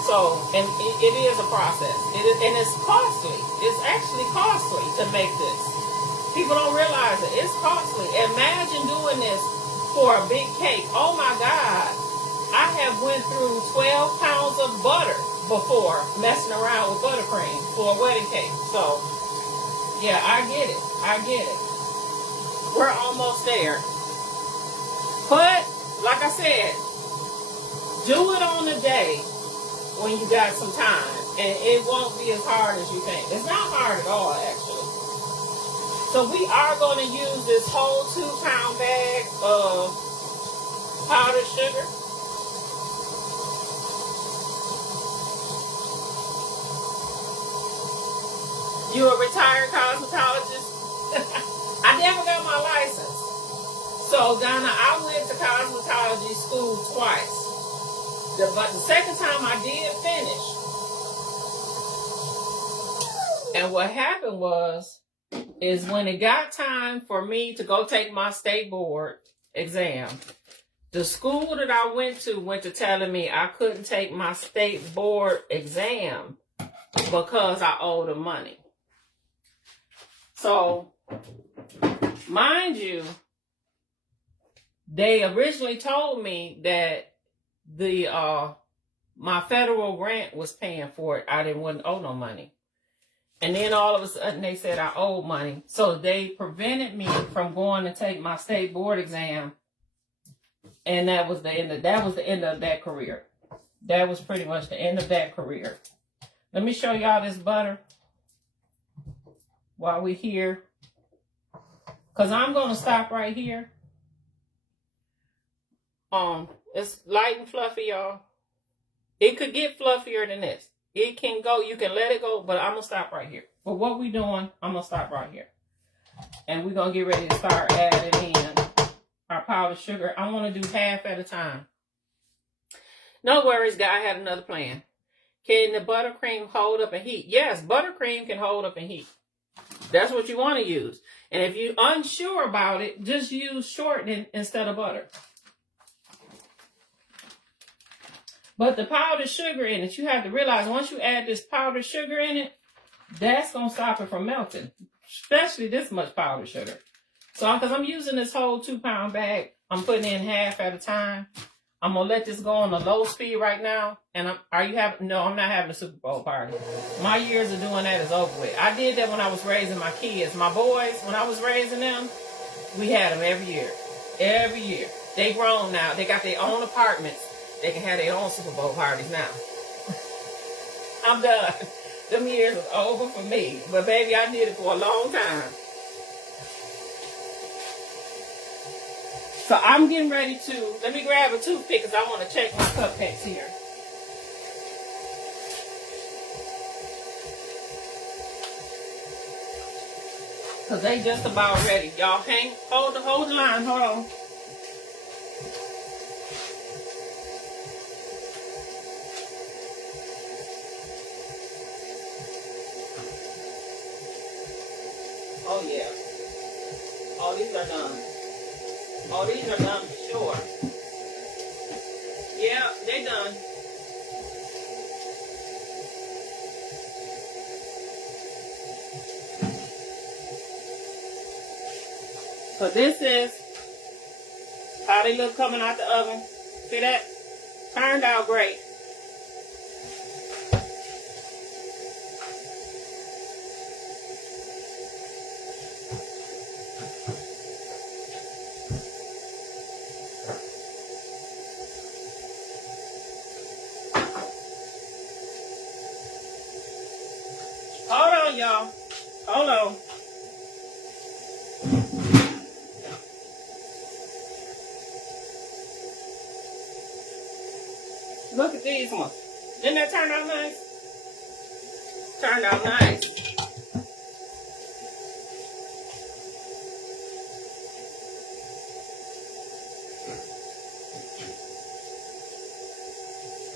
So, and it is a process. And it's costly. It's actually costly to make this. People don't realize it. It's costly. Imagine doing this for a big cake. Oh my God. I have went through 12 pounds of butter before messing around with buttercream for a wedding cake. So, yeah, I get it. I get it. We're almost there. But, like I said, do it on a day when you got some time. And it won't be as hard as you think. It's not hard at all, actually. So we are going to use this whole 2-pound bag of powdered sugar. You a retired cosmetologist? I never got my license. So, Donna, I went to cosmetology school twice. But the second time I did finish. And what happened is when it got time for me to go take my state board exam, the school that I went to telling me I couldn't take my state board exam because I owed them money. So, mind you, they originally told me that my federal grant was paying for it. I wouldn't owe no money. And then all of a sudden they said I owed money. So they prevented me from going to take my state board exam. And that was the end of that career. That was pretty much the end of that career. Let me show y'all this butter while we're here. Because I'm going to stop right here. It's light and fluffy, y'all. It could get fluffier than this. It can go, you can let it go, but I'm going to stop right here. For what we're doing, I'm going to stop right here. And we're going to get ready to start adding in our powdered sugar. I want to do half at a time. No worries, guy. I had another plan. Can the buttercream hold up and heat? Yes, buttercream can hold up and heat. That's what you want to use. And if you're unsure about it, just use shortening instead of butter. But the powdered sugar in it, you have to realize once you add this powdered sugar in it, that's going to stop it from melting, especially this much powdered sugar. So, because I'm using this whole 2-pound bag, I'm putting in half at a time. I'm going to let this go on a low speed right now. And no, I'm not having a Super Bowl party. My years of doing that is over with. I did that when I was raising my kids. My boys, when I was raising them, we had them every year. Every year. They grown now. They got their own apartments. They can have their own Super Bowl parties now. I'm done. Them years is over for me. But baby, I did it for a long time. So I'm getting ready to, let me grab a toothpick because I want to check my cupcakes here. Because they just about ready. Y'all hold the line, hold on. Oh yeah. Oh, these are done. Oh, these are done for sure. Yeah, they done. So this is how they look coming out the oven. See that? Turned out great. Hold on, y'all. Hold on. Look at these ones. Didn't that turn out nice? Turned out nice.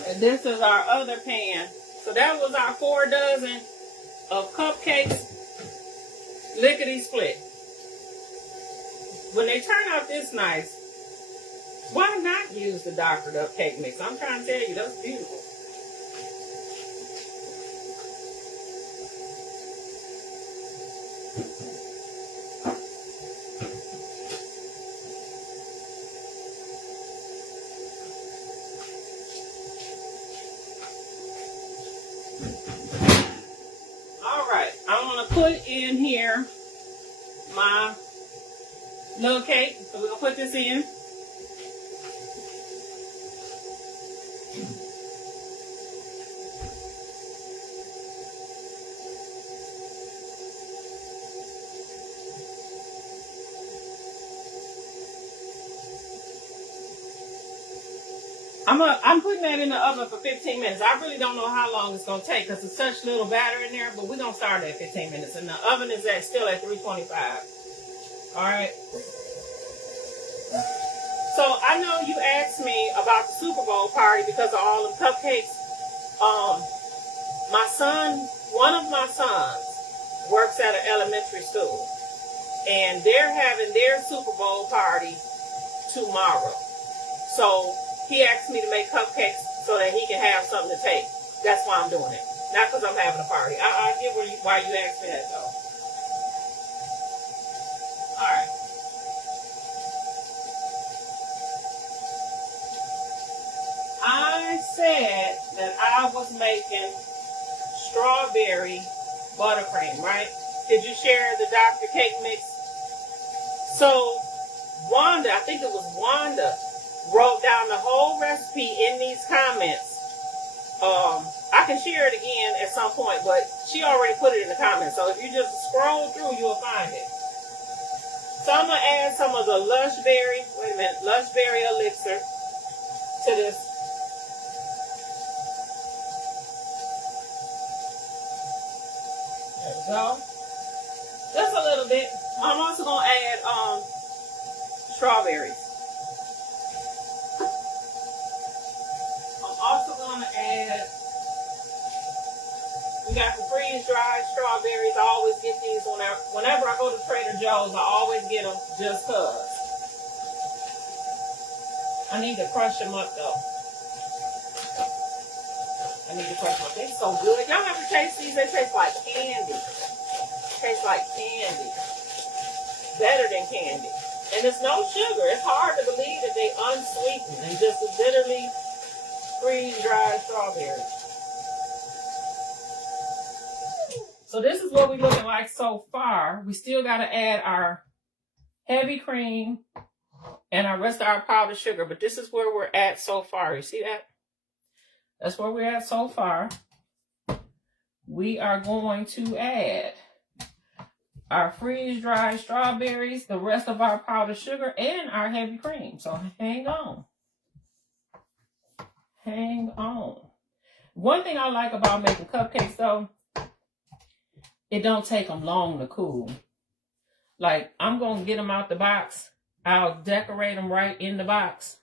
And this is our other pan. So that was our 4 dozen of cupcakes, lickety split. When they turn out this nice, why not use the Dr. Duck cake mix? I'm trying to tell you, that's beautiful. All right, I'm gonna put in here my little cake. So we're gonna put this in. I'm putting that in the oven for 15 minutes. I really don't know how long it's going to take because it's such little batter in there, but we're going to start at 15 minutes. And the oven is still at 325. All right. So I know you asked me about the Super Bowl party because of all them cupcakes. My son, one of my sons, works at an elementary school. And they're having their Super Bowl party tomorrow. So he asked me to make cupcakes so that he can have something to take. That's why I'm doing it. Not because I'm having a party. I get why you asked me that, though. All right. I said that I was making strawberry buttercream, right? Did you share the Dr. Cake mix? So Wanda, I think it was Wanda, wrote down the whole recipe in these comments. I can share it again at some point, but she already put it in the comments. So if you just scroll through, you'll find it. So I'm going to add some of the Lushberry elixir to this. There we go. Just a little bit. I'm also going to add strawberries. I'm also going to add, we got the freeze-dried strawberries. I always get these whenever I go to Trader Joe's. I always get them just because. I need to crush them up though. I need to crush my. They're so good. Y'all have to taste these. They taste like candy. Taste like candy. Better than candy. And it's no sugar. It's hard to believe that they unsweetened and just literally freeze-dried strawberries. So this is what we're looking like so far. We still got to add our heavy cream and our rest of our powdered sugar. But this is where we're at so far. You see that? That's where we're at so far. We are going to add our freeze-dried strawberries, the rest of our powdered sugar, and our heavy cream. So hang on. Hang on. One thing I like about making cupcakes, though, it don't take them long to cool. Like, I'm going to get them out the box. I'll decorate them right in the box.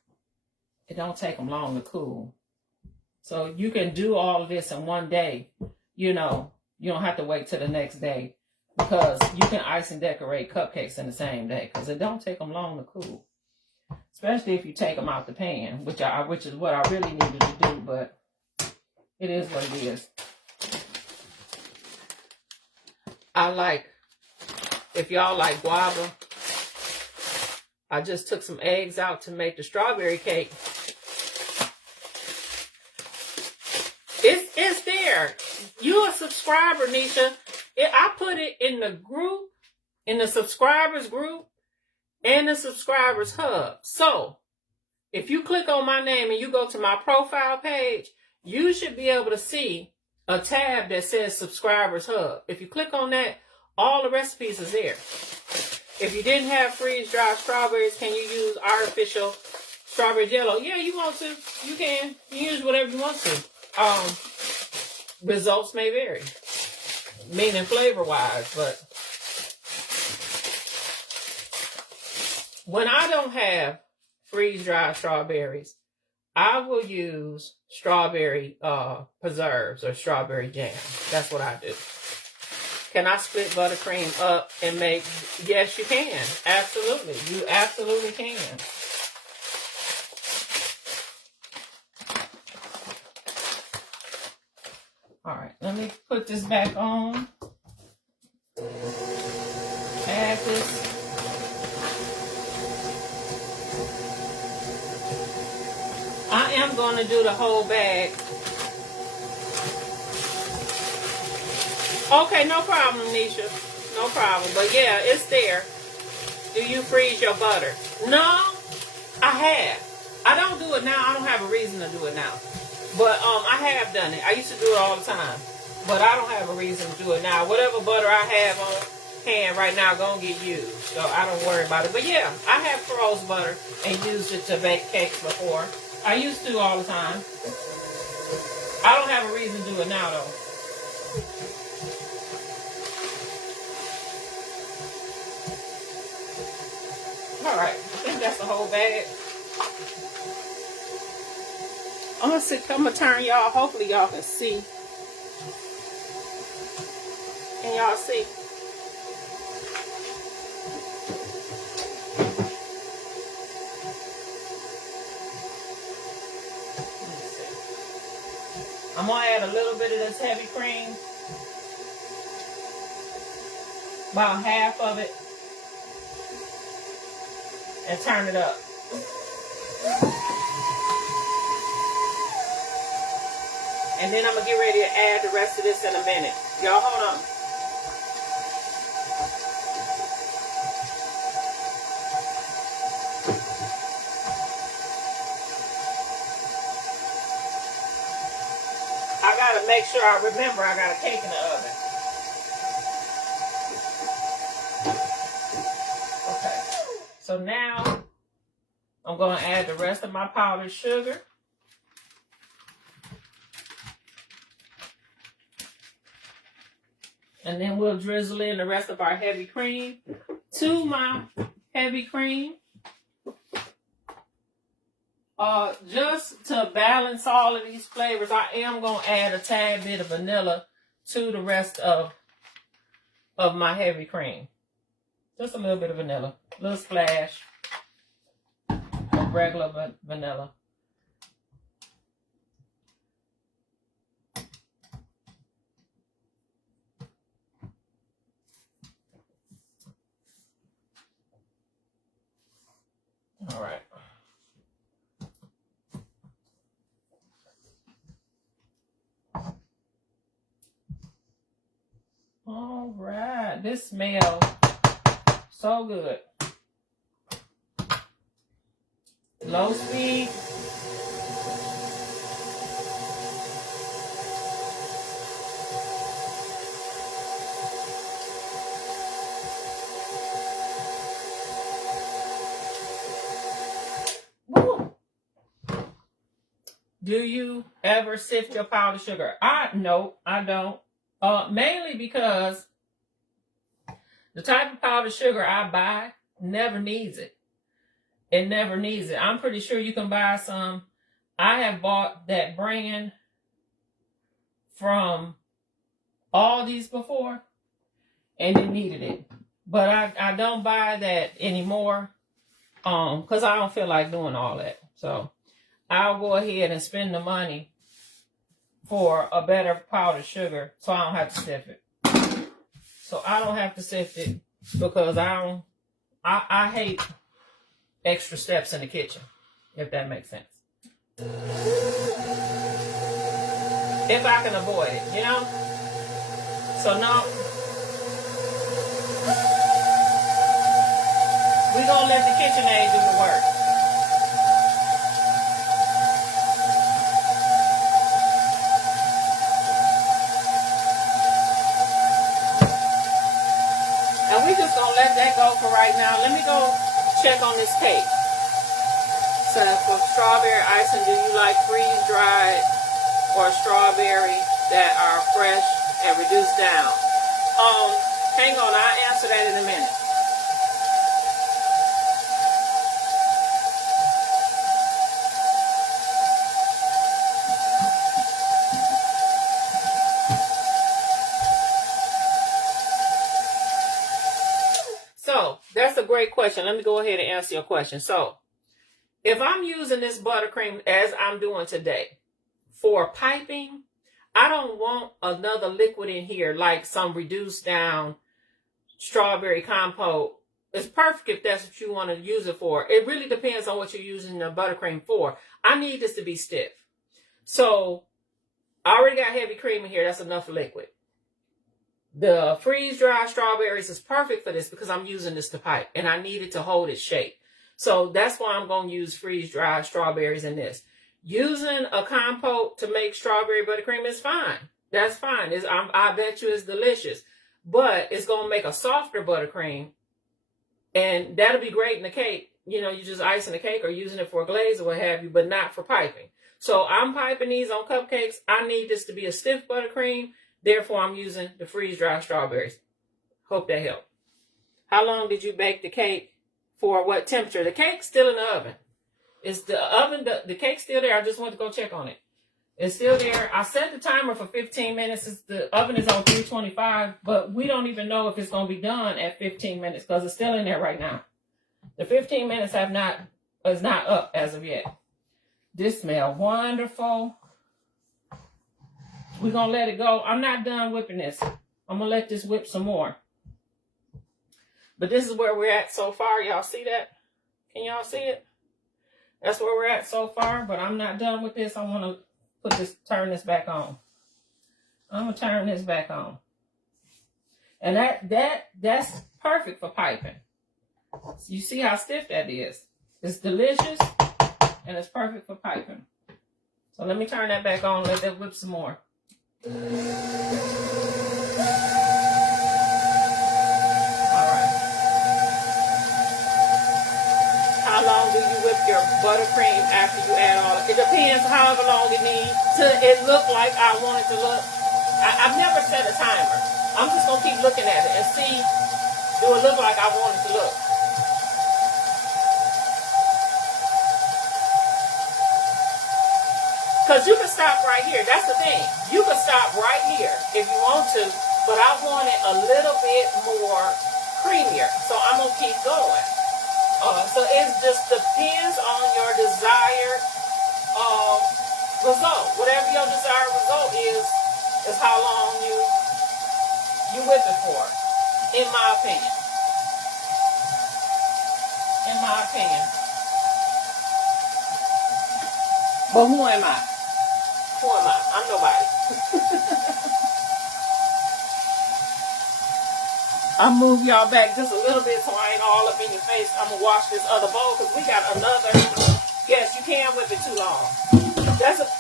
It don't take them long to cool. So you can do all of this in one day. You know, you don't have to wait till the next day. Because you can ice and decorate cupcakes in the same day. Because it don't take them long to cool. Especially if you take them out the pan. Which is what I really needed to do. But it is what it is. I like, if y'all like guava, I just took some eggs out to make the strawberry cake. It's there. You a subscriber, Nisha. I put it in the group, in the subscribers group, and the subscribers hub. So, if you click on my name and you go to my profile page, you should be able to see a tab that says subscribers hub. If you click on that, all the recipes is there. If you didn't have freeze-dried strawberries, can you use artificial strawberry jello? Yeah, you want to. You can. You use whatever you want to. Results may vary, meaning flavor-wise, but when I don't have freeze-dried strawberries, I will use strawberry preserves or strawberry jam. That's what I do. Can I split buttercream up and make? Yes, you can. Absolutely. You absolutely can. All right, let me put this back on. Add this. I am going to do the whole bag. Okay, no problem, Nisha. No problem. But yeah, it's there. Do you freeze your butter? No, I have. I don't do it now. I don't have a reason to do it now. But I have done it. I used to do it all the time. But I don't have a reason to do it now. Whatever butter I have on hand right now going to get used. So I don't worry about it. But yeah, I have froze butter and used it to bake cakes before. I used to all the time. I don't have a reason to do it now, though. All right, I think that's the whole bag. I'm gonna turn y'all. Hopefully y'all can see. Can y'all see? I'm gonna add a little bit of this heavy cream. About half of it. And turn it up. And then I'm going to get ready to add the rest of this in a minute. Y'all hold on. I got to make sure I remember I got a cake in the oven. Okay. So now I'm going to add the rest of my powdered sugar. And then we'll drizzle in the rest of our heavy cream. To my heavy cream, just to balance all of these flavors, I am going to add a tad bit of vanilla to the rest of my heavy cream. Just a little bit of vanilla. A little splash of regular vanilla. This smells so good. Low speed. Woo. Do you ever sift your powdered sugar? No, I don't. Mainly because the type of powdered sugar I buy never needs it. It never needs it. I'm pretty sure you can buy some. I have bought that brand from Aldi's before, and it needed it. But I don't buy that anymore, because I don't feel like doing all that. So I'll go ahead and spend the money for a better powdered sugar, so I don't have to sift it. So I don't have to sift it because I hate extra steps in the kitchen, if that makes sense. If I can avoid it, you know? So no, we're gonna let the KitchenAid do the work. And we just gonna let that go for right now. Let me go check on this cake. So for strawberry icing, do you like freeze-dried or strawberry that are fresh and reduced down? Hang on, I'll answer that in a minute. So that's a great question. Let me go ahead and answer your question. So if I'm using this buttercream as I'm doing today for piping, I don't want another liquid in here like some reduced down strawberry compote. It's perfect if that's what you want to use it for. It really depends on what you're using the buttercream for. I need this to be stiff. So I already got heavy cream in here. That's enough liquid. The freeze-dried strawberries is perfect for this because I'm using this to pipe and I need it to hold its shape. So that's why I'm going to use freeze-dried strawberries in this. Using a compote to make strawberry buttercream is fine. That's fine. I bet you it's delicious. But it's going to make a softer buttercream. And that'll be great in the cake. You know, you just icing the cake or using it for a glaze or what have you, but not for piping. So I'm piping these on cupcakes. I need this to be a stiff buttercream. Therefore, I'm using the freeze-dried strawberries. Hope that helped. How long did you bake the cake? For what temperature? The cake's still in the oven. Is the oven, the cake's still there? I just went to go check on it. It's still there. I set the timer for 15 minutes. The oven is on 325, but we don't even know if it's going to be done at 15 minutes because it's still in there right now. The 15 minutes is not up as of yet. This smells wonderful. We're going to let it go. I'm not done whipping this. I'm going to let this whip some more. But this is where we're at so far. Y'all see that? Can y'all see it? That's where we're at so far, but I'm not done with this. I want to turn this back on. I'm going to turn this back on. And that's perfect for piping. You see how stiff that is? It's delicious and it's perfect for piping. So let me turn that back on, let that whip some more. How long do you whip your buttercream after you add all of it? It depends however long it needs till it look like I want it to look. I've never set a timer. I'm just going to keep looking at it and see, do it look like I want it to look? Because you can stop right here. That's the thing. You can stop right here if you want to, but I want it a little bit more creamier. So I'm going to keep going. So it just depends on your desired result. Whatever your desired result is how long you whip it for, in my opinion. In my opinion. But who am I? Who am I? I'm nobody. I'll move y'all back just a little bit so I ain't all up in your face. I'm going to wash this other bowl because we got another. Yes, you can whip it too long.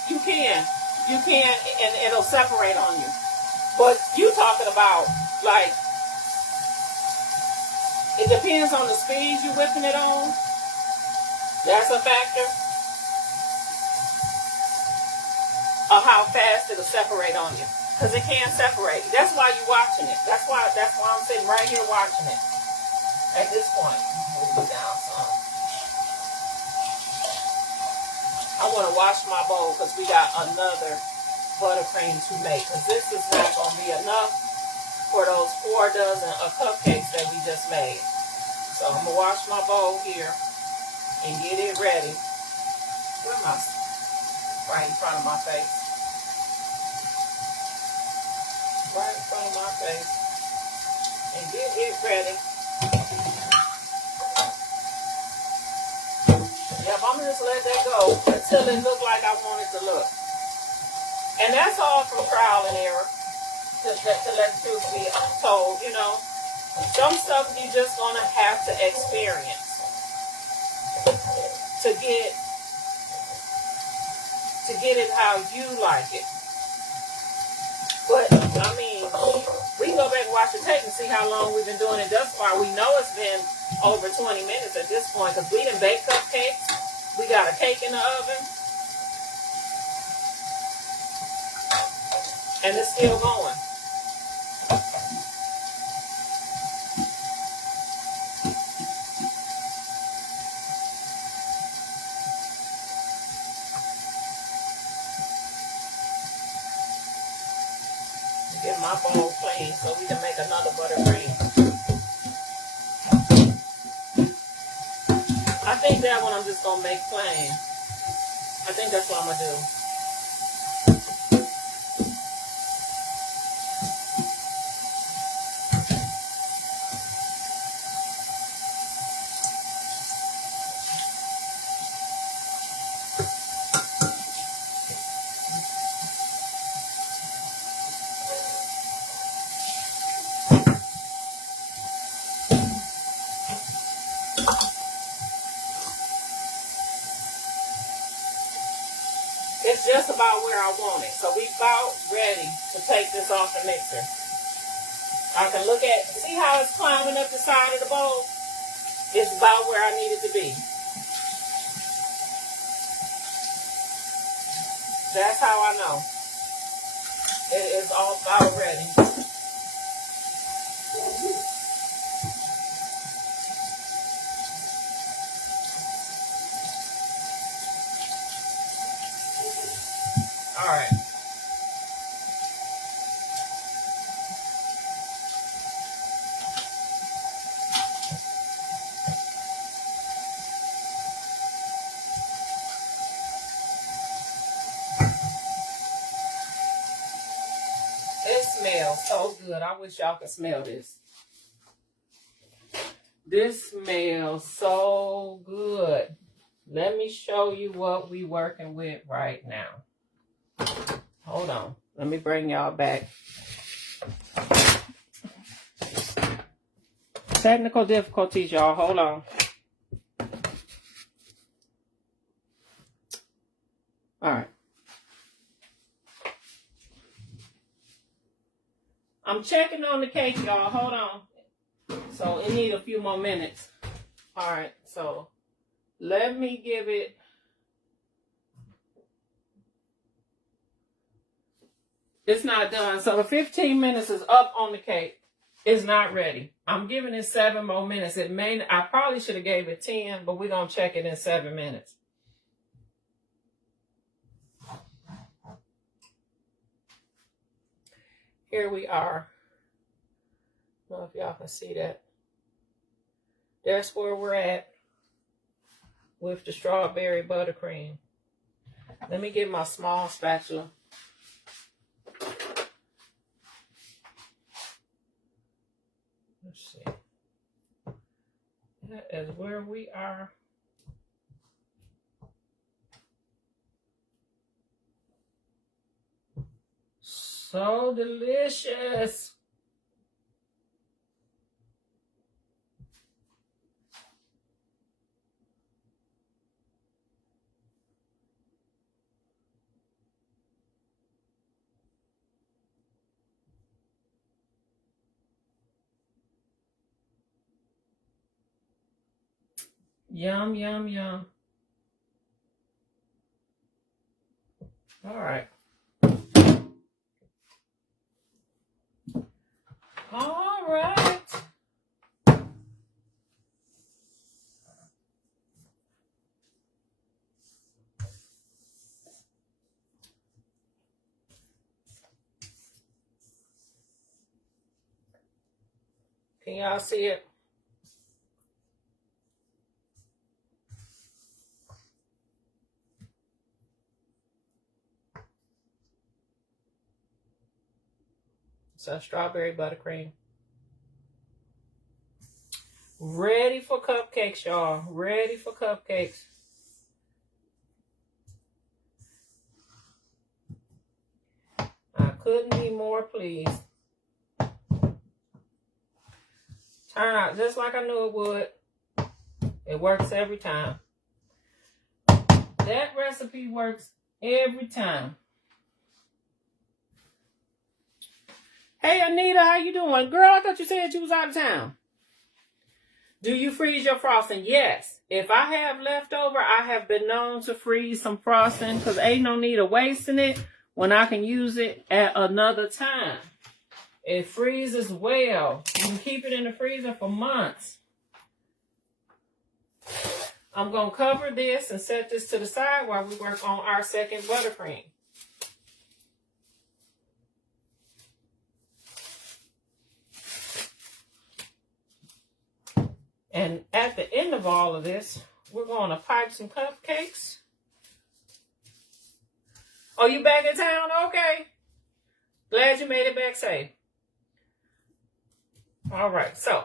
You can. You can, and it'll separate on you. But you talking about, like, it depends on the speed you're whipping it on. That's a factor of how fast it'll separate on you. Because it can separate. That's why you're watching it. That's why I'm sitting right here watching it. At this point, move it down some. I want to wash my bowl because we got another buttercream to make. Because this is not going to be enough for those 4 dozen of cupcakes that we just made. So I'm going to wash my bowl here and get it ready. Where am I? Right in front of my face. Right in front of my face. And get it ready. Yep, I'm going to just let that go until it looks like I want it to look. And that's all from trial and error. To let the truth be told, you know. Some stuff you're just going to have to experience to get it how you like it. But, I mean, we can go back and watch the tape and see how long we've been doing it thus far. We know it's been over 20 minutes at this point because we done baked cupcakes. We got a cake in the oven. And it's still going. Get my bowl clean so we can make another buttercream. I think that one I'm just going to make plain. I think that's what I'm going to do. It's just about where I want it. So we about ready to take this off the mixer. I can look at, see how it's climbing up the side of the bowl? It's about where I need it to be. That's how I know. It is all about ready. All right. It smells so good. I wish y'all could smell this. This smells so good. Let me show you what we working with right now. Hold on. Let me bring y'all back. Technical difficulties, y'all. Hold on. All right. I'm checking on the cake, y'all. Hold on. So it needs a few more minutes. All right. So let me give it. It's not done. So the 15 minutes is up on the cake. It's not ready. I'm giving it 7 more minutes. I probably should have gave it 10, but we're going to check it in 7 minutes. Here we are. I don't know if y'all can see that. That's where we're at with the strawberry buttercream. Let me get my small spatula. Let's see. That is where we are. So delicious. Yum, yum, yum. All right. All right. Can y'all see it? So strawberry buttercream. Ready for cupcakes, y'all. Ready for cupcakes. I couldn't be more pleased. Turn out just like I knew it would. It works every time. That recipe works every time. Hey, Anita, how you doing? Girl, I thought you said you was out of town. Do you freeze your frosting? Yes. If I have leftover, I have been known to freeze some frosting because ain't no need of wasting it when I can use it at another time. It freezes well. You can keep it in the freezer for months. I'm going to cover this and set this to the side while we work on our second buttercream. And at the end of all of this, we're going to pipe some cupcakes. Oh, you back in town? Okay. Glad you made it back safe. All right, so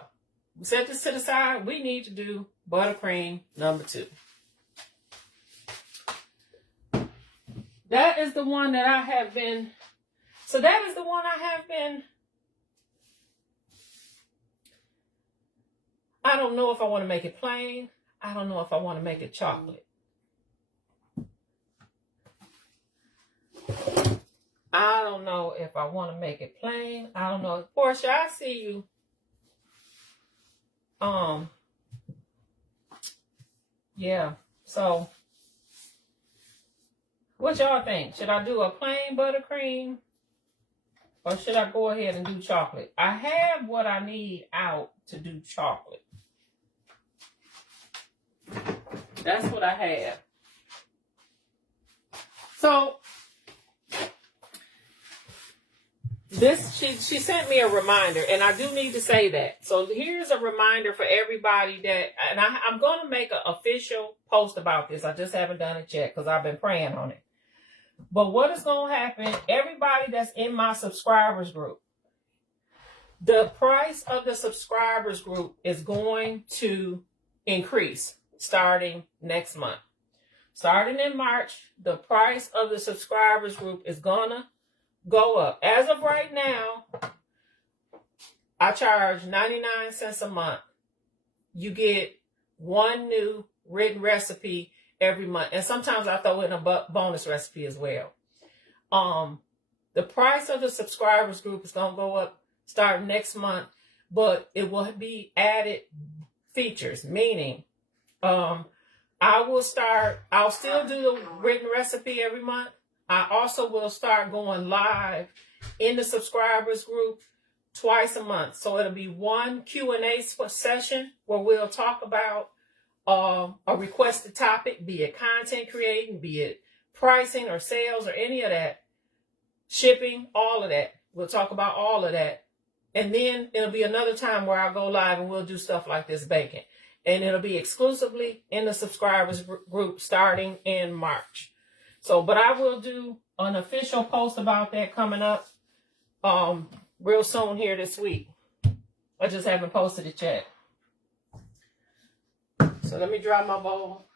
we set this to the side. We need to do buttercream number 2. That is the one that I have been, I don't know if I want to make it plain. I don't know if I want to make it chocolate. I don't know if I want to make it plain. I don't know. Portia, I see you. Yeah. So, what y'all think? Should I do a plain buttercream? Or should I go ahead and do chocolate? I have what I need out to do chocolate. That's what I have. So, she sent me a reminder, and I do need to say that. So here's a reminder for everybody that, and I'm going to make an official post about this. I just haven't done it yet because I've been praying on it. But what is going to happen, everybody that's in my subscribers group, the price of the subscribers group is going to increase starting next month. Starting in March, the price of the subscribers group is going to go up. As of right now, I charge 99 cents a month. You get one new written recipe every month. And sometimes I throw in a bonus recipe as well. The price of the subscribers group is going to go up starting next month, but it will be added features, meaning I'll still do the written recipe every month. I also will start going live in the subscribers group twice a month. So it'll be one Q&A session where we'll talk about a requested topic, be it content creating, be it pricing or sales or any of that, shipping, all of that. We'll talk about all of that. And then it'll be another time where I'll go live and we'll do stuff like this baking. And it'll be exclusively in the subscribers group starting in March. So, but I will do an official post about that coming up real soon here this week. I just haven't posted it yet. So let me dry my bowl.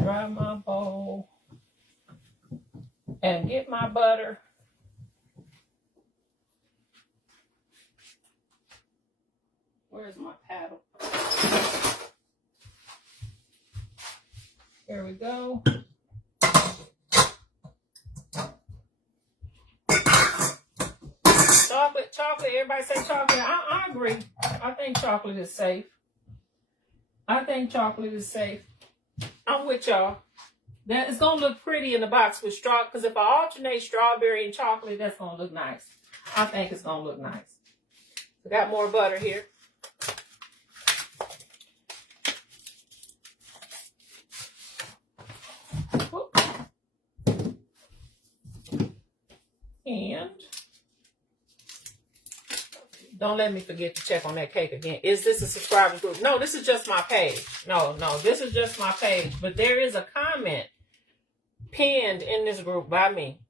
Dry my bowl. And get my butter. Where's my paddle? Here we go. So chocolate. Everybody say chocolate. I agree. I think chocolate is safe. I'm with y'all. That it's gonna look pretty in the box with straw. Because if I alternate strawberry and chocolate, that's gonna look nice. I think it's gonna look nice. We got more butter here. And don't let me forget to check on that cake again. Is this a subscriber group? No, this is just my page. No, this is just my page. But there is a comment pinned in this group by me.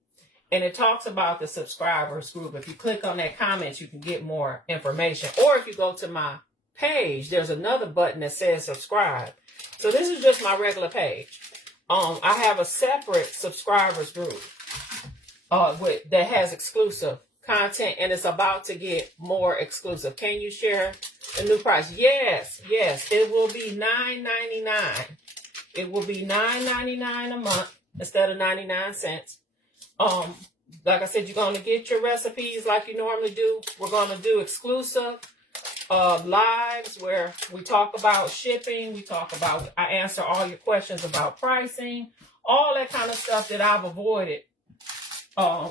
And it talks about the subscribers group. If you click on that comment, you can get more information. Or if you go to my page, there's another button that says subscribe. So this is just my regular page. I have a separate subscribers group that has exclusive content, and it's about to get more exclusive. Can you share the new price? Yes. It will be $9.99. It will be $9.99 a month instead of 99 cents. Like I said, you're going to get your recipes like you normally do. We're going to do exclusive lives where we talk about shipping. I answer all your questions about pricing, all that kind of stuff that I've avoided.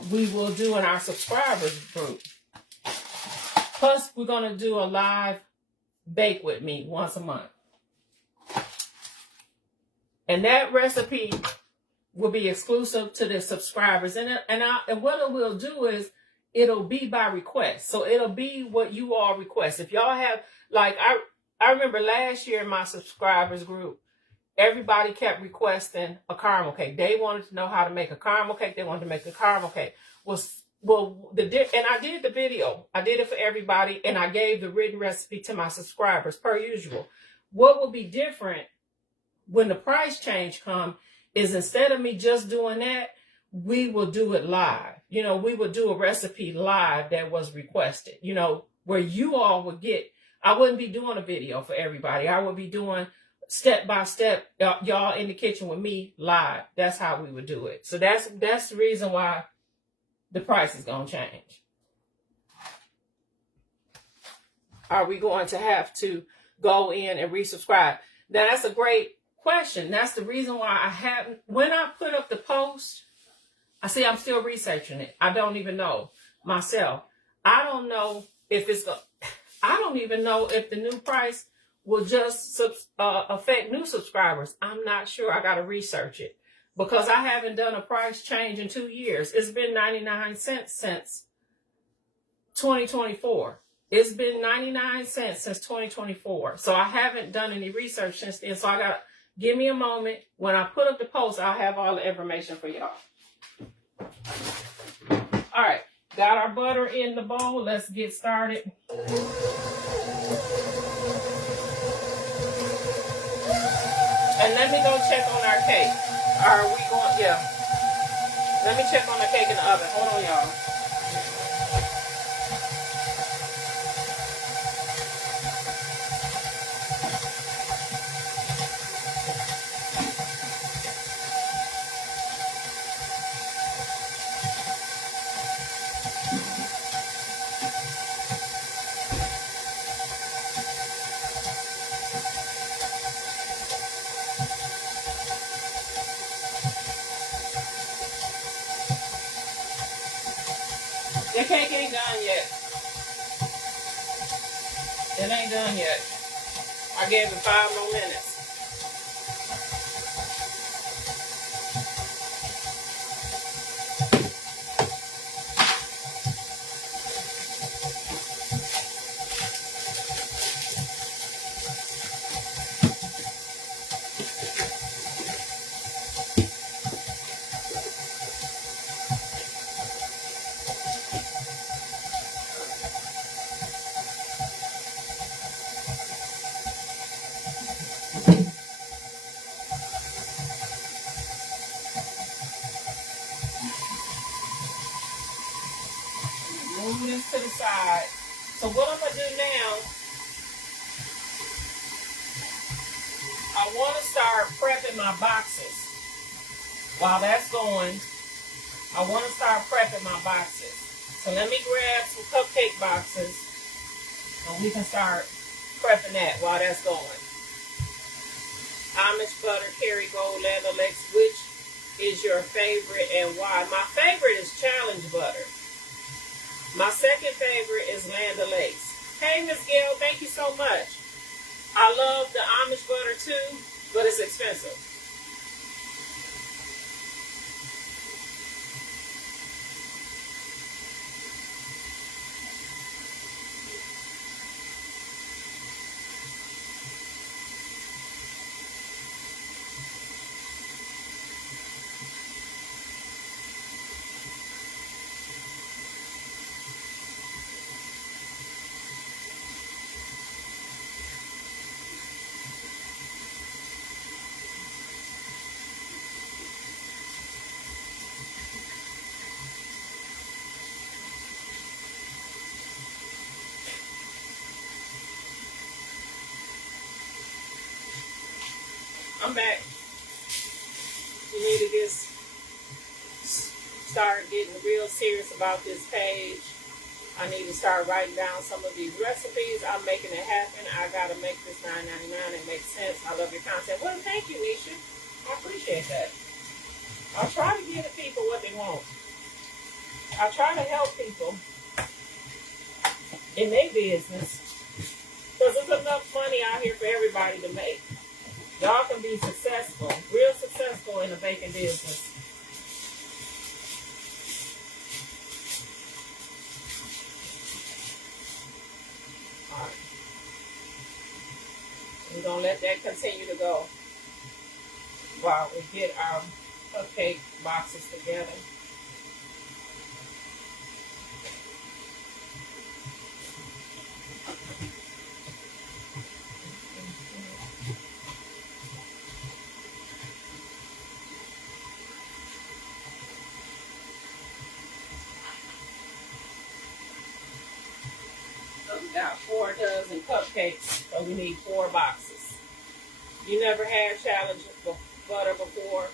We will do in our subscribers group. Plus, we're going to do a live bake with me once a month. And that recipe will be exclusive to the subscribers. And what it will do is it'll be by request. So it'll be what you all request. If y'all have, like, I remember last year in my subscribers group, everybody kept requesting a caramel cake. They wanted to know how to make a caramel cake. They wanted to make a caramel cake. And I did the video. I did it for everybody, and I gave the written recipe to my subscribers per usual. What will be different when the price change come is instead of me just doing that, we will do it live. We would do a recipe live that was requested, where you all would get. I wouldn't be doing a video for everybody. I would be doing step by step, y'all in the kitchen with me live. That's how we would do it. So that's the reason why the price is going to change. Are we going to have to go in and resubscribe? Now, that's a great question. That's the reason why I haven't. When I put up the post, I'm still researching it. I don't even know myself. I don't know if I don't even know if the new price will just affect new subscribers. I'm not sure. I got to research it because I haven't done a price change in 2 years. It's been 99 cents since 2024. It's been 99 cents since 2024. So I haven't done any research since then. So I got to give me a moment. When I put up the post, I'll have all the information for y'all. All right. Got our butter in the bowl. Let's get started. And let me go check on our cake. Are we going? Yeah. Let me check on the cake in the oven. Hold on, y'all. The cake ain't done yet. It ain't done yet. I gave it 5 more minutes. Move this to the side. So what I'm going to do now, I want to start prepping my boxes. While that's going, I want to start prepping my boxes. So let me grab some cupcake boxes and we can start prepping that while that's going. Amish butter, Kerrygold, Land O'Lakes, which is your favorite and why? My favorite is Challenge butter. My second favorite is Land O'Lakes. Hey, Miss Gail, thank you so much. I love the Amish butter too, but it's expensive. I'm back. You need to just start getting real serious about this page. I need to start writing down some of these recipes. I'm making it happen. I gotta make this $9.99. It makes sense. I love your content. Well, thank you, Nisha. I appreciate that. I'll try to give the people what they want. I try to help people in their business because there's enough money out here for everybody to make. Y'all can be successful, real successful in the baking business. All right. We're going to let that continue to go while we get our cupcake boxes together. Got 4 dozen cupcakes, so we need 4 boxes. You never had challenge butter before?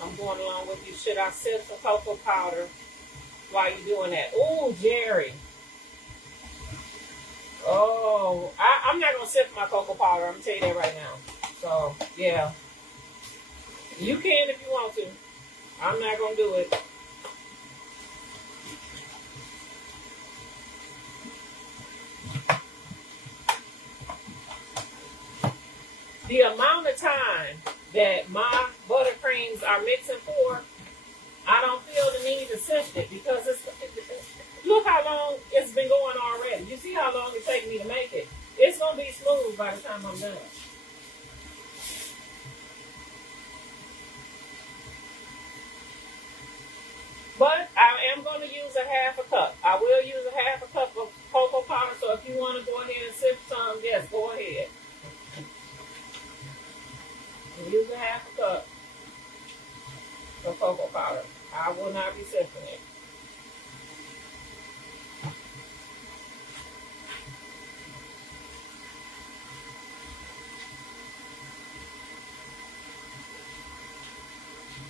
I'm going along with you. Should I sift the cocoa powder while you're doing that? Oh, Jerry. Oh, I'm not going to sift my cocoa powder. I'm going to tell you that right now. So, yeah. You can if you want to. I'm not going to do it. The amount of time that my buttercreams are mixing for, I don't feel the need to sift it because look how long it's been going already. You see how long it takes me to make it. It's going to be smooth by the time I'm done. But I am going to use a half a cup. I will use a half a cup of cocoa powder, so if you want to go ahead and sift some, yes, go ahead. Use a half a cup of cocoa powder. I will not be sifting it.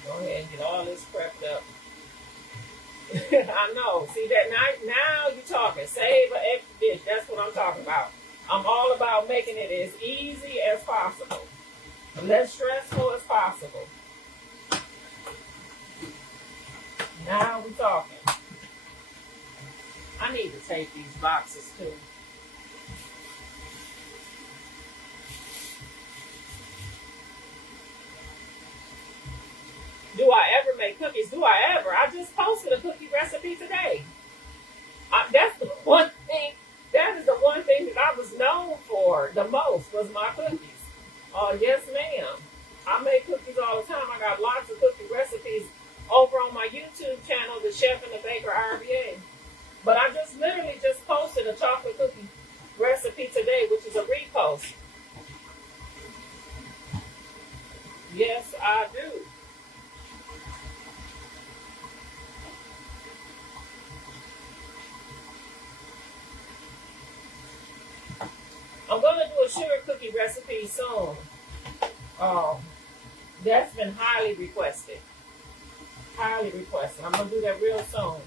Go ahead and get all this prepped up. I know. See that now you're talking. Save an extra dish. That's what I'm talking about. I'm all about making it as easy as possible. Less stressful as possible. Now we're talking. I need to take these boxes too. Do I ever make cookies? Do I ever? I just posted a cookie recipe today. That's the one thing. That is the one thing that I was known for the most was my cookies. Oh, yes, ma'am. I make cookies all the time. I got lots of cookie recipes over on my YouTube channel, The Chef and the Baker RBA. But I just literally just posted a chocolate cookie recipe today, which is a repost. Yes, I do. I'm going to do a sugar cookie recipe soon. That's been highly requested. Highly requested. I'm gonna do that real soon.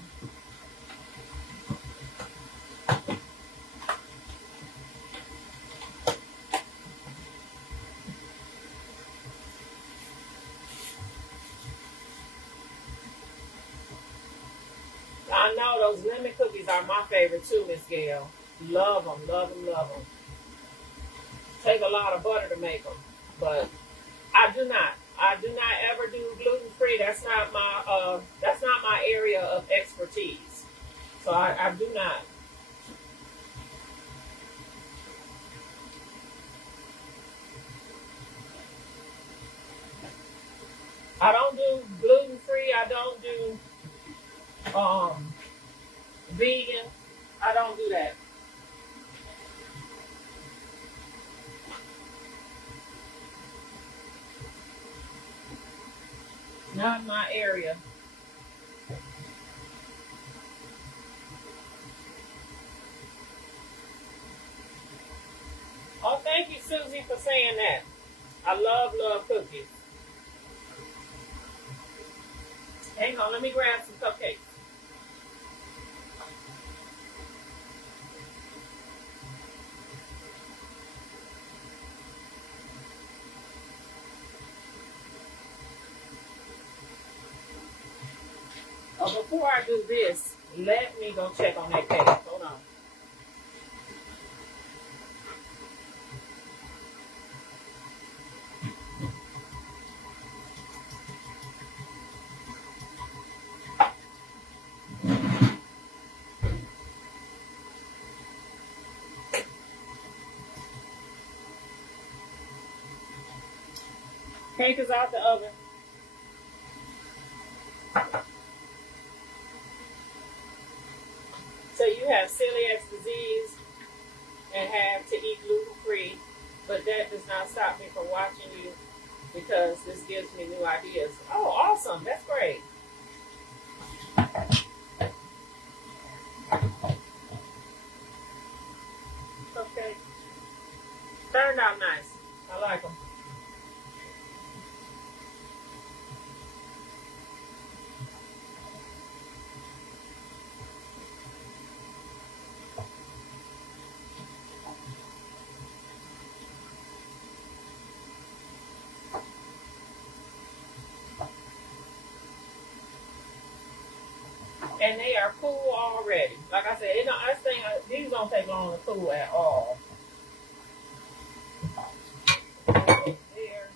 I know those lemon cookies are my favorite too, Miss Gail. Love them, love them, love them. Take a lot of butter to make them, but I do not. I do not ever do gluten free. That's not my area of expertise. So I do not. I don't do gluten free. I don't do vegan. I don't do that. Not my area. Oh, thank you, Susie, for saying that. I love cookies. Hang on, let me grab some cupcakes. Before I do this, let me go check on that cake. Hold on. Cake is out the oven. So you have celiac disease and have to eat gluten free, but that does not stop me from watching you because this gives me new ideas. Oh, awesome! That's great. Okay, turned out nice. I like them. And they are cool already. Like I said, these don't take long to cool at all. There.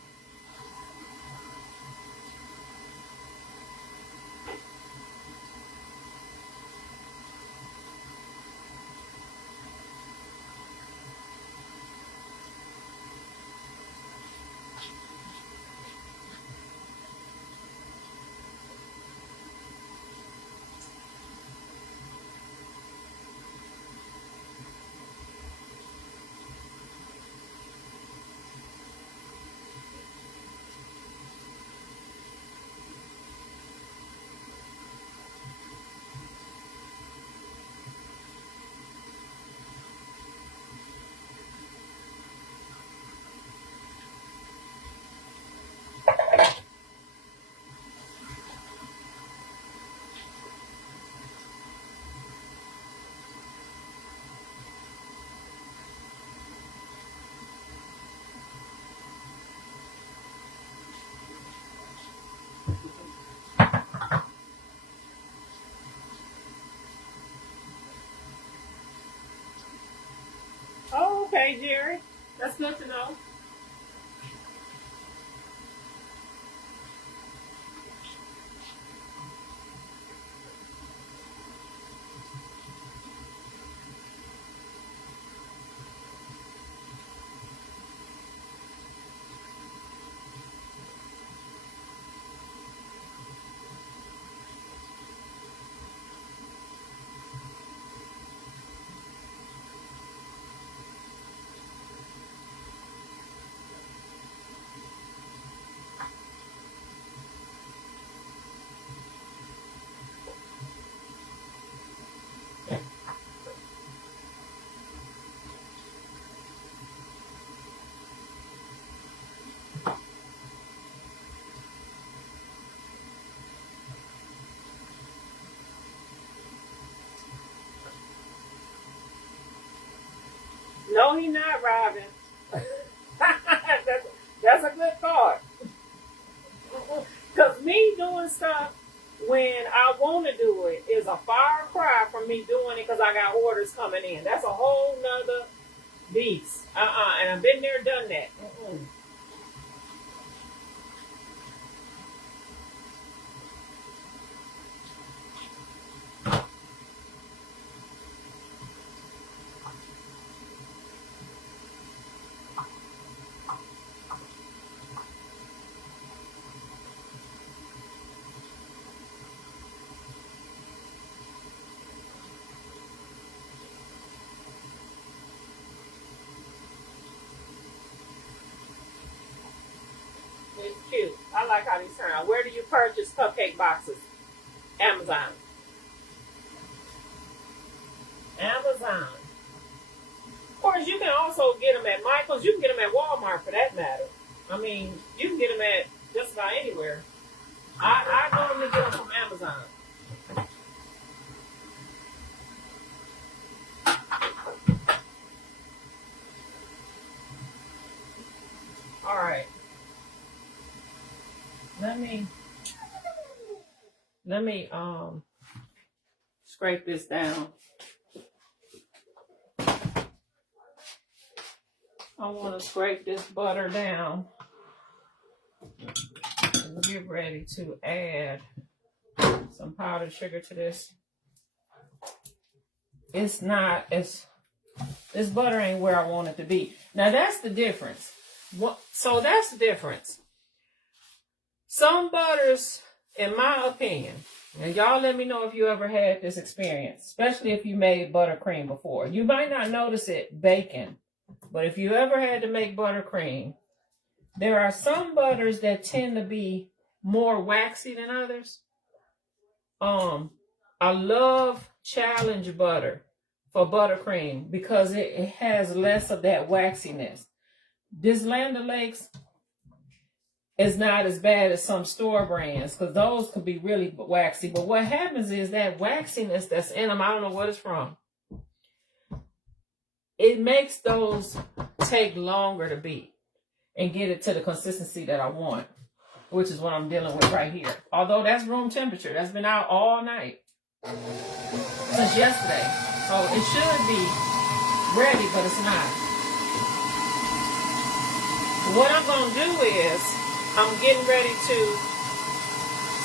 Oh, okay, Jerry. That's good to know. No, he not, Robin. that's a good thought. Because me doing stuff when I want to do it is a far cry from me doing it because I got orders coming in. That's a whole nother beast. And I've been there, done that. It's cute. I like how these turn out. Where do you purchase cupcake boxes? Amazon. Amazon. Of course, you can also get them at Michael's. You can get them at Walmart for that matter. I mean, you can get them at just about anywhere. I normally get them from Amazon. All right. Let me scrape this down. I want to scrape this butter down and get ready to add some powdered sugar to this. This butter ain't where I want it to be. Now that's the difference. So that's the difference. Some butters, in my opinion, and y'all let me know if you ever had this experience, especially if you made buttercream before. You might not notice it baking, but if you ever had to make buttercream, there are some butters that tend to be more waxy than others. I love Challenge butter for buttercream because it has less of that waxiness. This Land O'Lakes is not as bad as some store brands because those can be really waxy. But what happens is that waxiness that's in them, I don't know what it's from. It makes those take longer to beat and get it to the consistency that I want, which is what I'm dealing with right here. Although that's room temperature. That's been out all night since yesterday. So it should be ready, but it's not. What I'm going to do is I'm getting ready to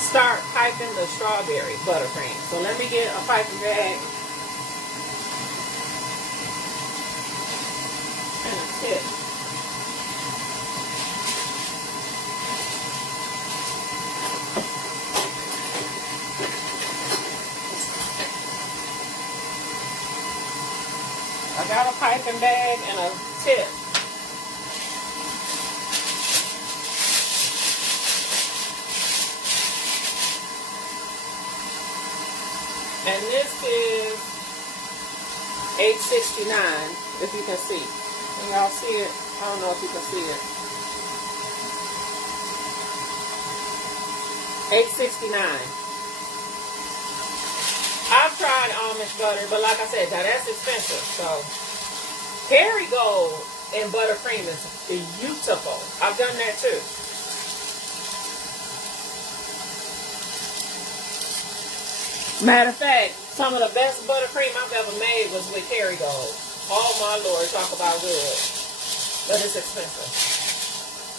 start piping the strawberry buttercream. So let me get a piping bag and a tip. I got a piping bag and a tip. And this is 869, if you can see. Can y'all see it? I don't know if you can see it. 869. I've tried almond butter, but like I said, now that's expensive. So, Kerrygold and buttercream is beautiful. I've done that too. Matter of fact, some of the best buttercream I've ever made was with Kerrygold. Oh my Lord, talk about good. But it's expensive.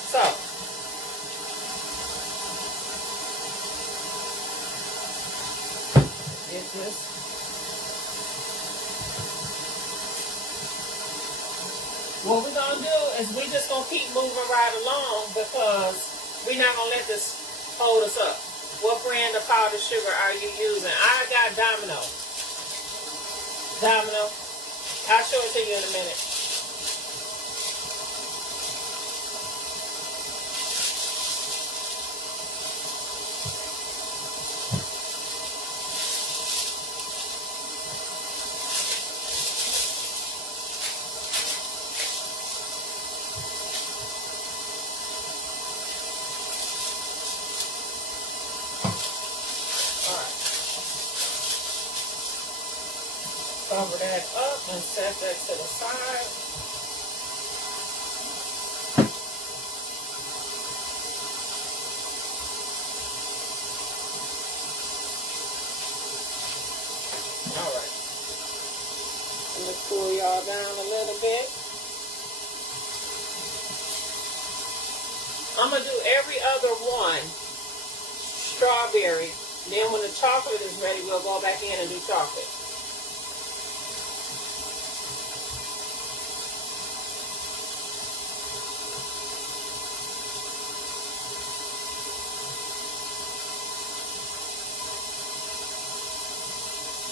So, get this. What we're going to do is we just going to keep moving right along because we're not going to let this hold us up. What brand of powdered sugar are you using? I got Domino. Domino. I'll show it to you in a minute. Cover that up and set that to the side. All right. Let me cool y'all down a little bit. I'm going to do every other one strawberry. Then when the chocolate is ready, we'll go back in and do chocolate.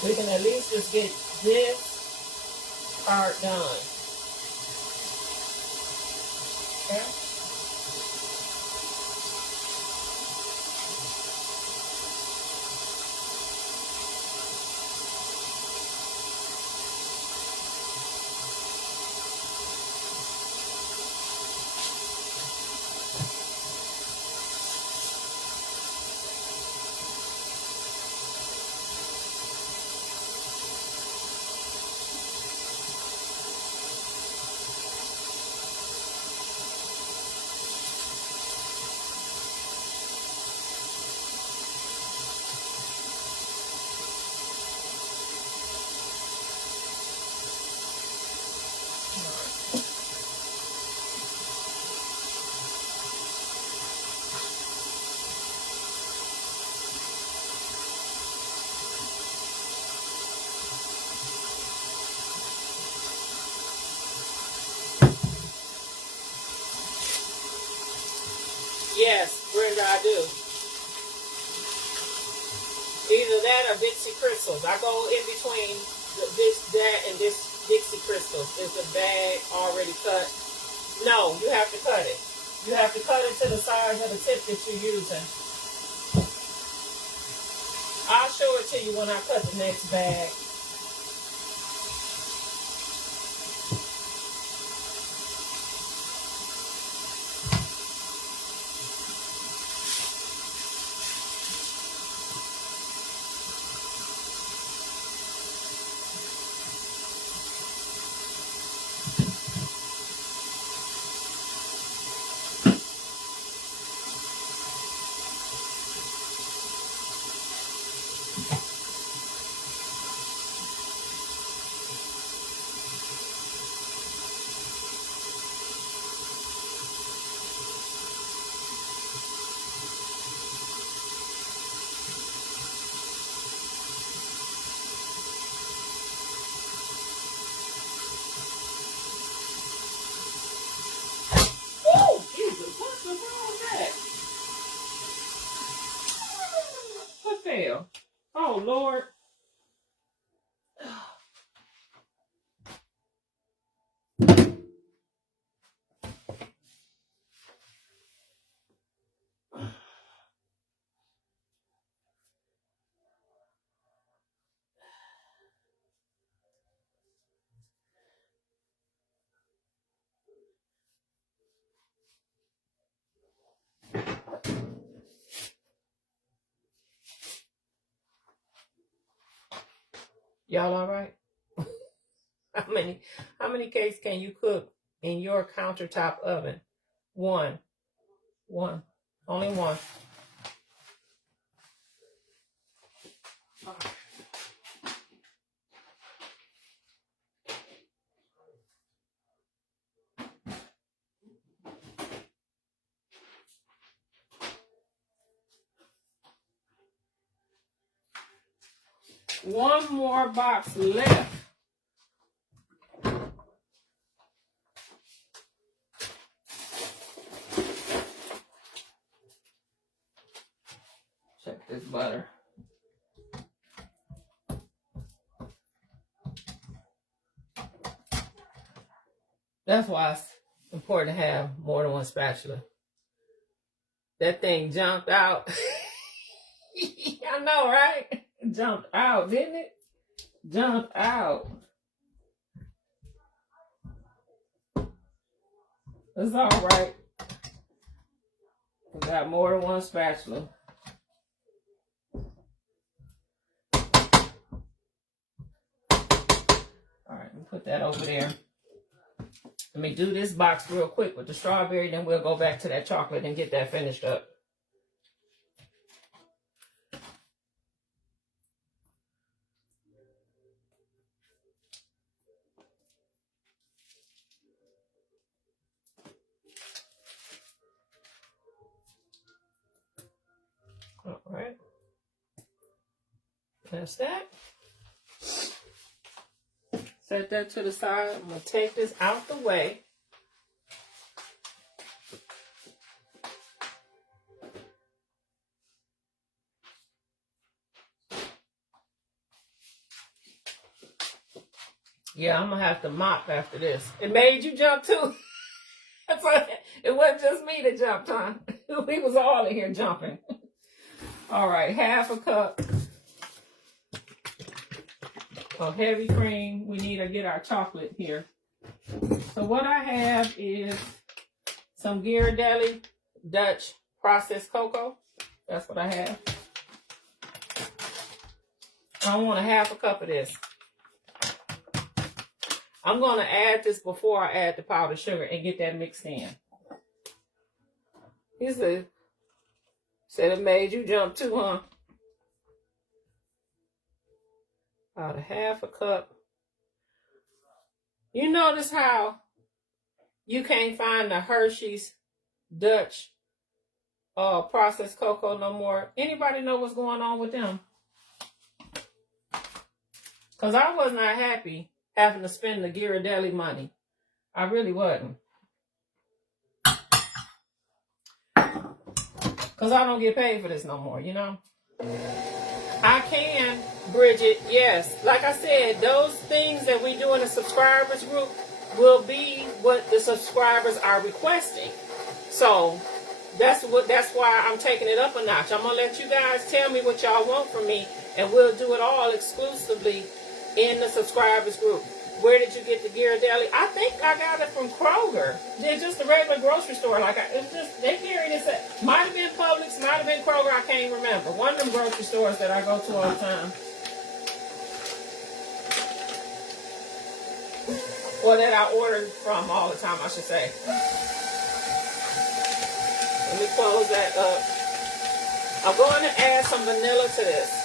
We can at least just get this part done. Okay? Yes, Brenda, I do. Either that or Dixie Crystals. I go in between that, and this Dixie Crystals. Is the bag already cut? No, you have to cut it. You have to cut it to the size of the tip that you're using. I'll show it to you when I cut the next bag. Oh, Lord. Y'all all right? How many cakes can you cook in your countertop oven? One. Only one. One more box left. Check this butter. That's why it's important to have more than one spatula. That thing jumped out. I know, right? It jumped out, didn't it? Jumped out. It's all right. We got more than one spatula. Put that over there. Let me do this box real quick with the strawberry, then we'll go back to that chocolate and get that finished up. All right. That's that. Set that to the side. I'm going to take this out the way. Yeah, I'm going to have to mop after this. It made you jump too. That's like, it wasn't just me that jumped, huh? We was all in here jumping. All right, half a cup of heavy cream. We need to get our chocolate here. So what I have is some Ghirardelli Dutch processed cocoa. That's what I have. I want a half a cup of this. I'm going to add this before I add the powdered sugar and get that mixed in. He said it made you jump too, huh? About a half a cup. You notice how you can't find the Hershey's Dutch processed cocoa no more? Anybody know what's going on with them? Because I was not happy having to spend the Ghirardelli money. I really wasn't. Because I don't get paid for this no more, you know? I can, Bridget, yes. Like I said, those things that we do in the subscribers group will be what the subscribers are requesting. So that's why I'm taking it up a notch. I'm going to let you guys tell me what y'all want from me, and we'll do it all exclusively in the subscribers group. Where did you get the Ghirardelli? I think I got it from Kroger. They're just a regular grocery store. It's just, they carry this at, might have been Publix, might have been Kroger, I can't remember. One of them grocery stores that I go to all the time. Or that I order from all the time, I should say. Let me close that up. I'm going to add some vanilla to this.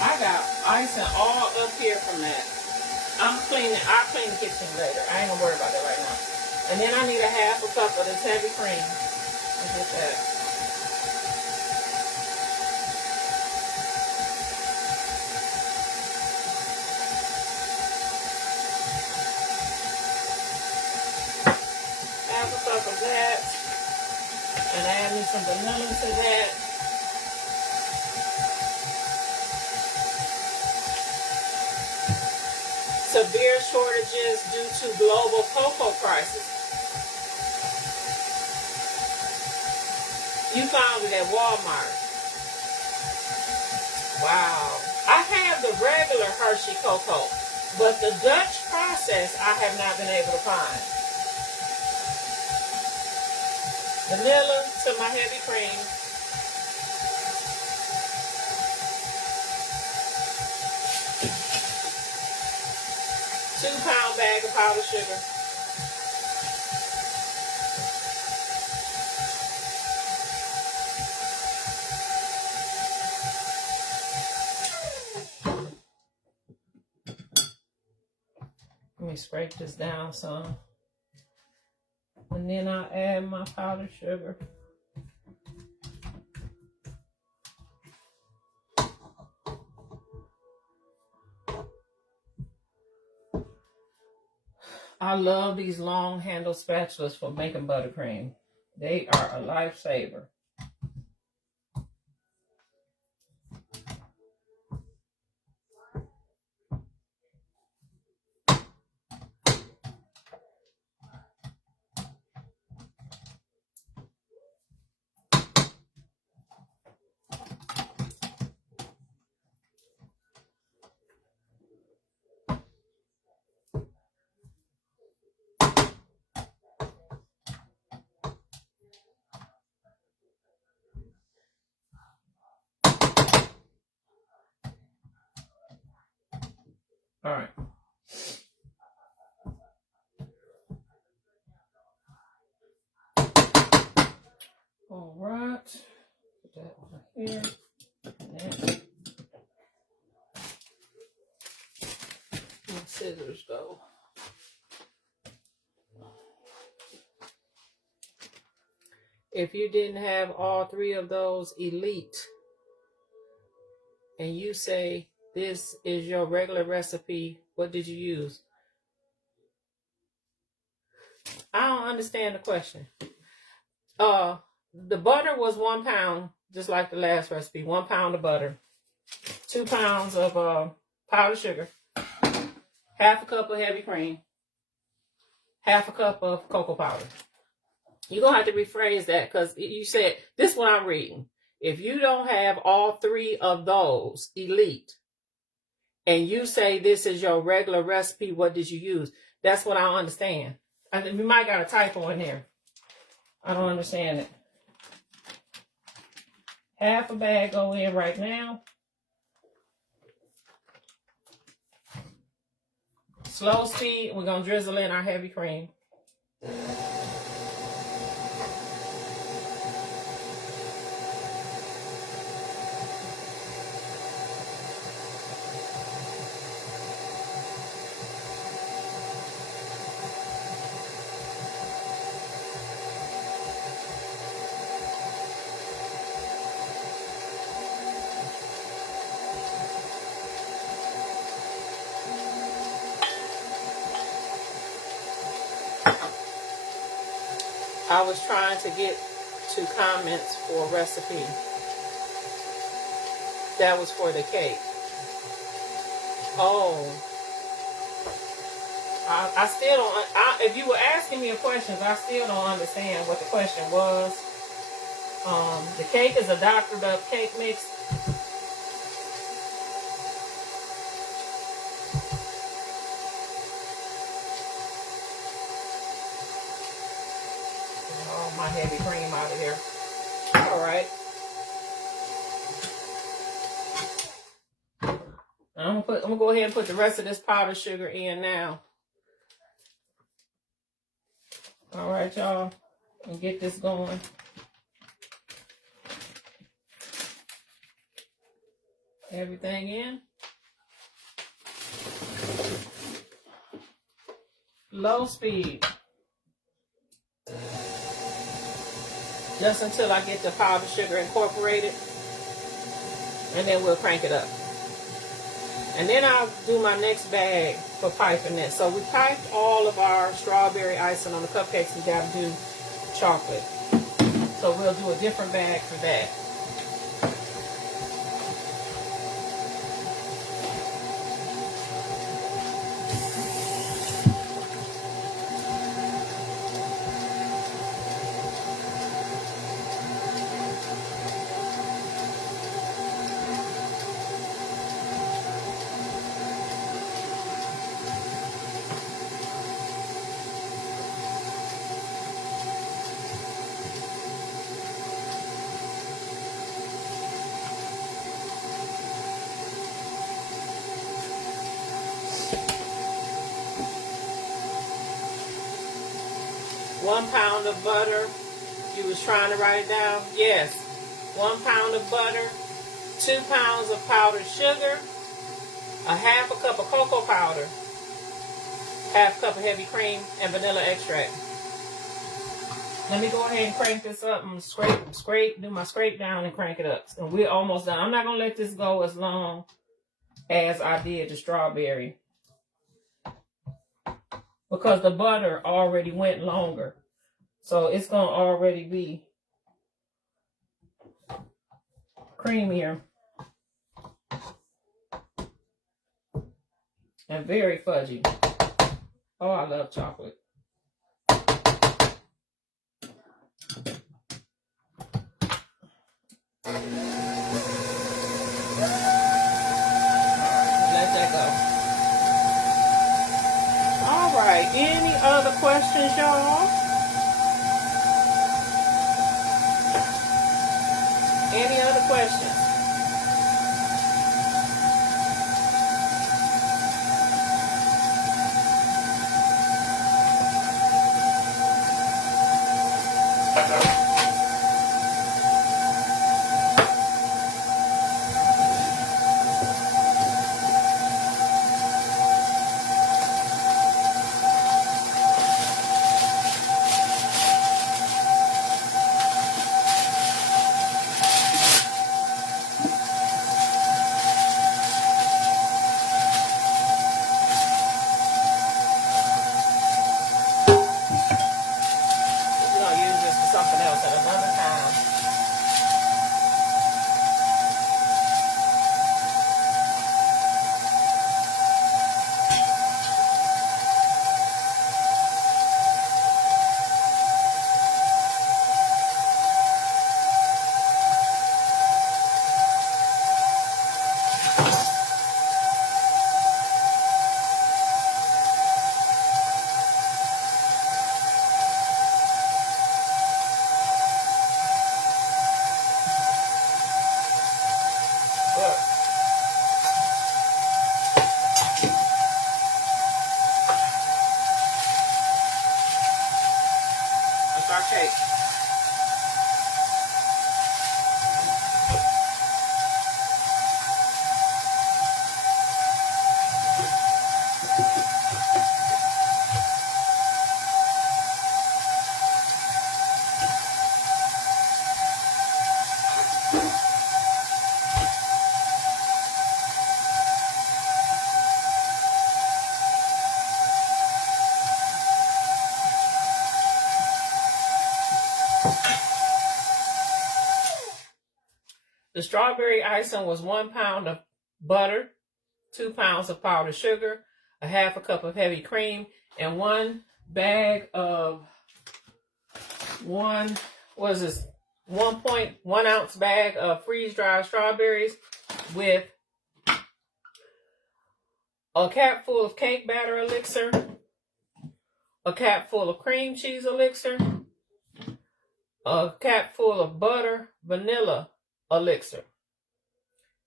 I got icing all up here from that. I'll clean the kitchen later. I ain't gonna worry about that right now. And then I need a half a cup of this heavy cream. Let's get that. Half a cup of that. And add me some vanilla to that. Severe shortages due to global cocoa prices. You found it at Walmart. Wow. I have the regular Hershey cocoa, but the Dutch process I have not been able to find. Vanilla to my heavy cream. Two-pound bag of powdered sugar. Let me scrape this down some. And then I'll add my powdered sugar. I love these long handle spatulas for making buttercream. They are a lifesaver. Put that over here. And my scissors go. If you didn't have all three of those elite, and you say this is your regular recipe, what did you use? I don't understand the question. The butter was 1 pound, just like the last recipe. 1 pound of butter, 2 pounds of powdered sugar, half a cup of heavy cream, half a cup of cocoa powder. You're going to have to rephrase that because you said, this is what I'm reading. If you don't have all three of those elite, and you say this is your regular recipe, what did you use? That's what I don't understand. I think we might got a typo in there. I don't understand it. Half a bag go in right now. Slow speed, we're going to drizzle in our heavy cream. I was trying to get to comments for a recipe. That was for the cake. Oh. I still don't, if you were asking me a question, I still don't understand what the question was. The cake is a doctored up cake mix. Oh, my heavy cream out of here. All right. I'm gonna go ahead and put the rest of this powdered sugar in now. All right, y'all, and get this going. Everything in. Low speed. Just until I get the powdered sugar incorporated. And then we'll crank it up. And then I'll do my next bag for piping this. So we piped all of our strawberry icing on the cupcakes. We got to do chocolate. So we'll do a different bag for that. One pound of butter. You was trying to write it down? Yes. 1 pound of butter, 2 pounds of powdered sugar, a half a cup of cocoa powder, half a cup of heavy cream, and vanilla extract. Let me go ahead and crank this up and do my scrape down and crank it up. And we're almost done. I'm not going to let this go as long as I did the strawberry, because the butter already went longer. So it's going to already be creamier and very fudgy. Oh, I love chocolate. Let that go. All right. Any other questions, y'all? Any other questions? something else at another time. That's our cake. The strawberry icing was 1 pound of butter, 2 pounds of powdered sugar, a half a cup of heavy cream, and 1 bag of 1.1 ounce bag of freeze-dried strawberries with a cap full of cake batter elixir, a cap full of cream cheese elixir, a cap full of butter vanilla elixir,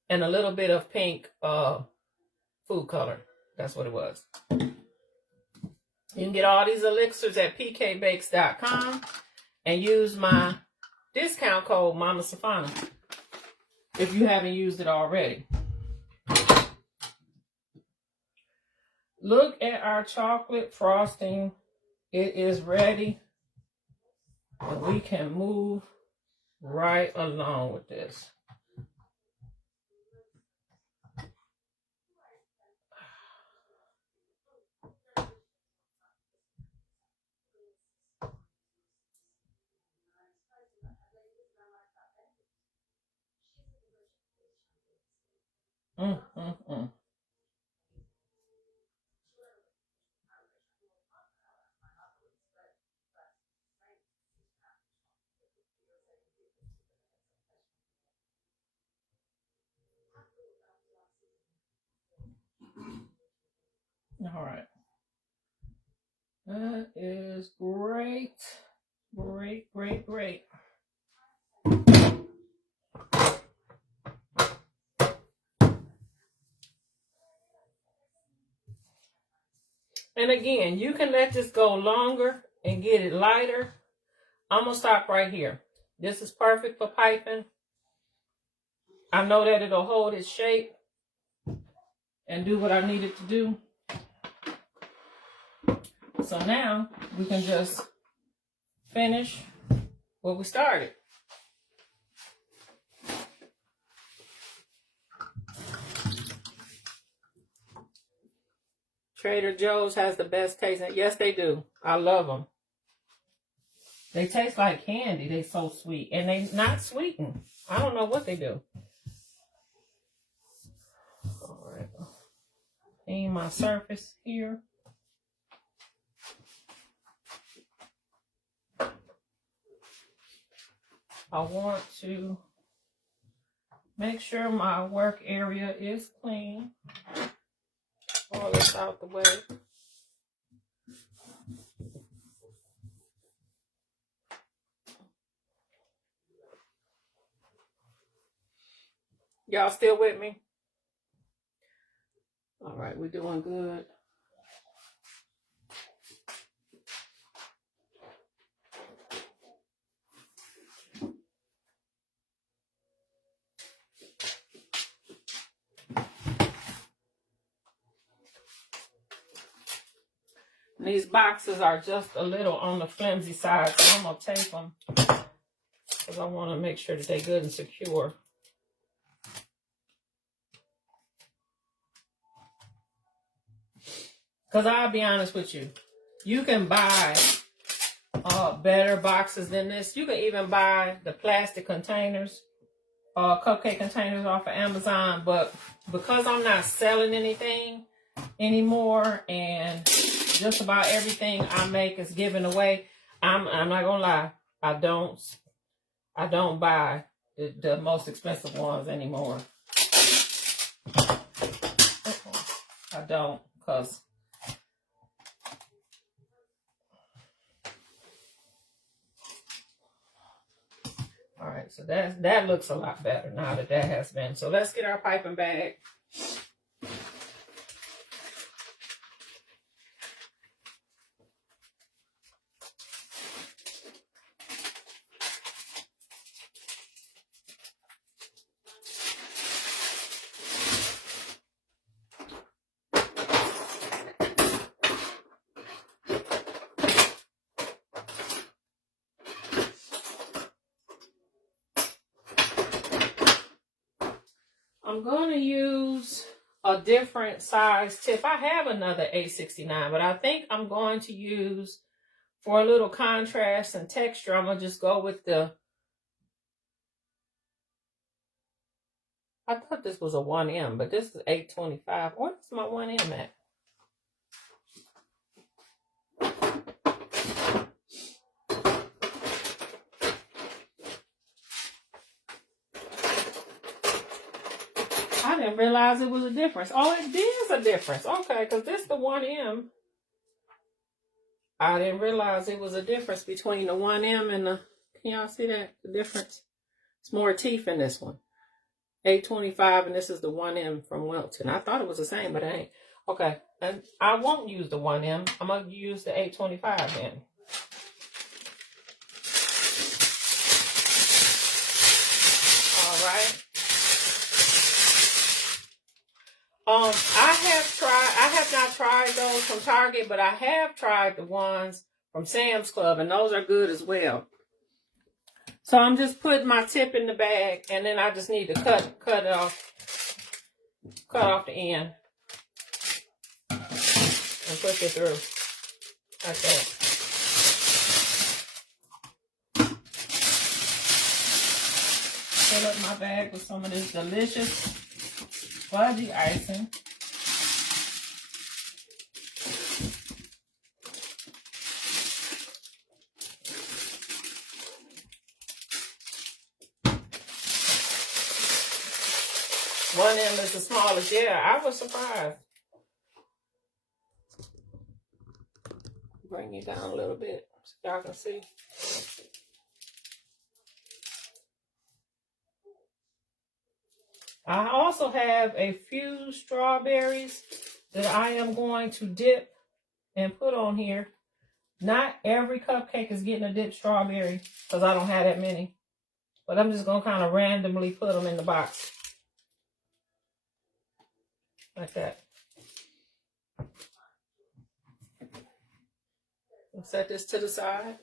and a little bit of pink food color. That's what it was. You can get all these elixirs at pkbakes.com and use my discount code Mama Safana if you haven't used it already. Look at our chocolate frosting. It is ready. And we can move right along with this. All right. That is great. Great, great, great. And again, you can let this go longer and get it lighter. I'm going to stop right here. This is perfect for piping. I know that it'll hold its shape and do what I need it to do. So now we can just finish what we started. Trader Joe's has the best taste. Yes, they do. I love them. They taste like candy. They're so sweet. And they're not sweetened. I don't know what they do. All right. Clean my surface here. I want to make sure my work area is clean. All this out the way. Y'all still with me? All right, we're doing good. These boxes are just a little on the flimsy side, so I'm going to tape them because I want to make sure that they're good and secure. Because I'll be honest with you, you can buy better boxes than this. You can even buy the plastic containers, cupcake containers off of Amazon, but because I'm not selling anything anymore and just about everything I make is given away, I'm not gonna lie, I don't buy the most expensive ones anymore. I don't, because all right, so that looks a lot better now that has been. So let's get our piping bag. I'm going to use a different size tip. I have another 869, but I think I'm going to use, for a little contrast and texture, I'm going to just go with the, I thought this was a 1M, but this is 825. Where's my 1M at? I didn't realize it was a difference. Oh, it is a difference. Okay, because this is the 1M. I didn't realize it was a difference between the 1M and the, can y'all see that? The difference? It's more teeth in this one. 825, and this is the 1M from Wilton. I thought it was the same, but it ain't. Okay, and I won't use the 1M. I'm going to use the 825 then. All right. I have not tried those from Target, but I have tried the ones from Sam's Club, and those are good as well. So I'm just putting my tip in the bag, and then I just need to cut it off, cut off the end, and push it through like that. Fill up my bag with some of this delicious fudgy icing. One end is the smallest. Yeah, I was surprised. Bring you down a little bit so y'all can see. I also have a few strawberries that I am going to dip and put on here. Not every cupcake is getting a dipped strawberry because I don't have that many. But I'm just going to kind of randomly put them in the box. Like that. I'll set this to the side.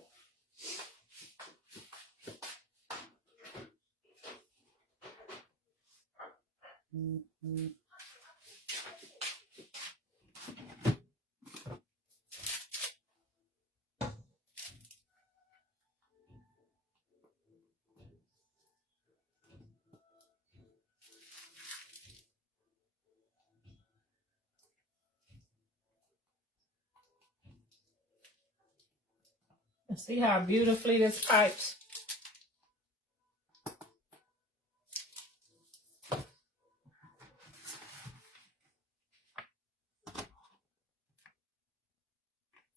And see how beautifully this pipes.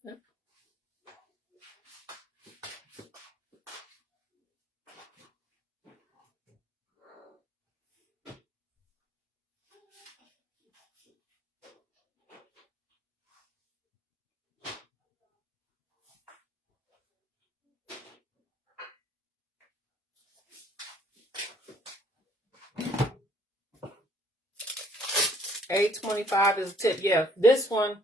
Yep. $8.25 is a tip. Yeah, this one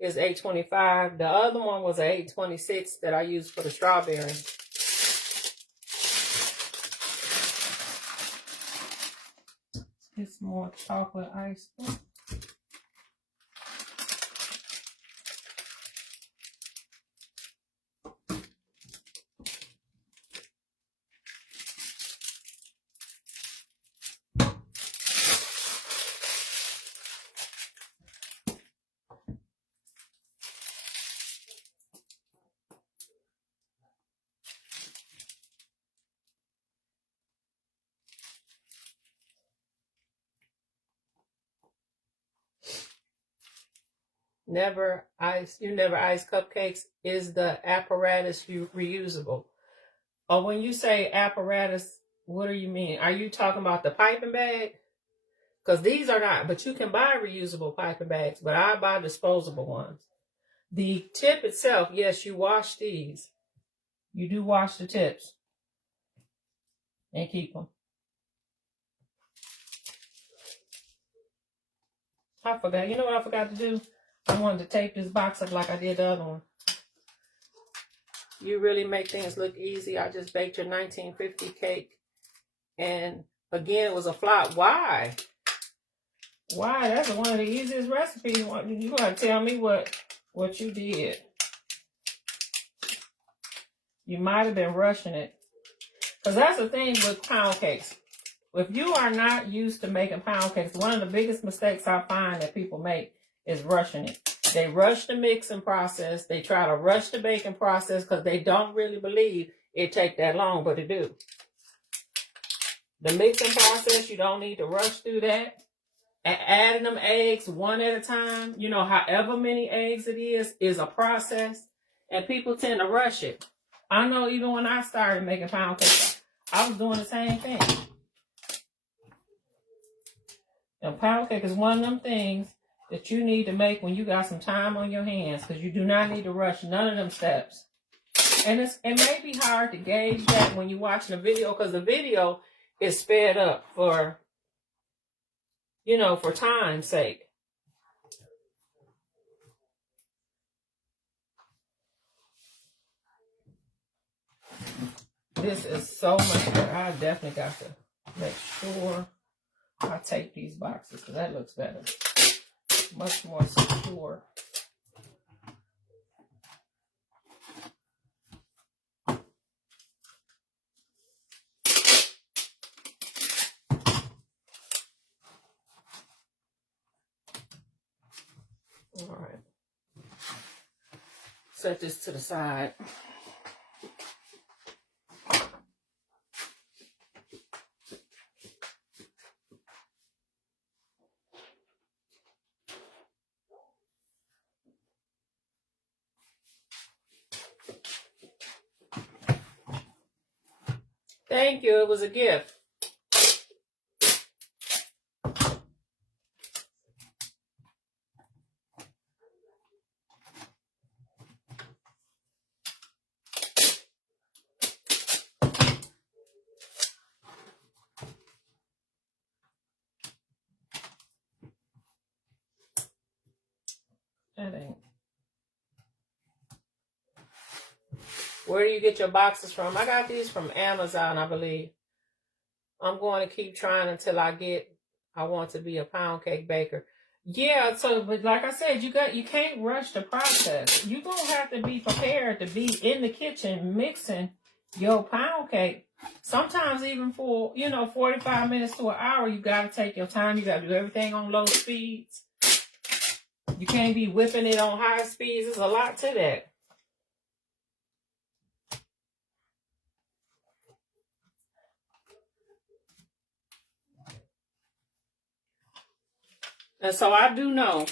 is $8.25. The other one was $8.26 that I used for the strawberry. It's more chocolate ice. You never ice cupcakes. Is the apparatus reusable? Or when you say apparatus, what do you mean? Are you talking about the piping bag? Because these are not, but you can buy reusable piping bags, but I buy disposable ones. The tip itself, yes, you wash these. You do wash the tips and keep them. I forgot. You know what I forgot to do? I wanted to tape this box up like I did the other one. You really make things look easy. I just baked your 1950 cake. And again, it was a flop. Why? Why? That's one of the easiest recipes. You're going to tell me what you did. You might have been rushing it. Because that's the thing with pound cakes. If you are not used to making pound cakes, one of the biggest mistakes I find that people make is rushing it. They rush the mixing process. They try to rush the baking process because they don't really believe it take that long, but it do. The mixing process, you don't need to rush through that. Adding them eggs one at a time, you know, however many eggs it is a process. And people tend to rush it. I know even when I started making pound cakes, I was doing the same thing. And pound cake is one of them things that you need to make when you got some time on your hands, because you do not need to rush none of them steps. And it may be hard to gauge that when you're watching a video, because the video is sped up for, you know, for time's sake. This is so much better. I definitely got to make sure I tape these boxes because that looks better. Much more secure. All right. Set this to the side. Thank you. It was a gift. That ain't. Where do you get your boxes from? I got these from Amazon, I believe. I'm going to keep trying until I want to be a pound cake baker. Yeah, so, but like I said, you can't rush the process. You're going to have to be prepared to be in the kitchen mixing your pound cake. Sometimes even for, 45 minutes to an hour, you got to take your time. You got to do everything on low speeds. You can't be whipping it on high speeds. There's a lot to that. And so I do know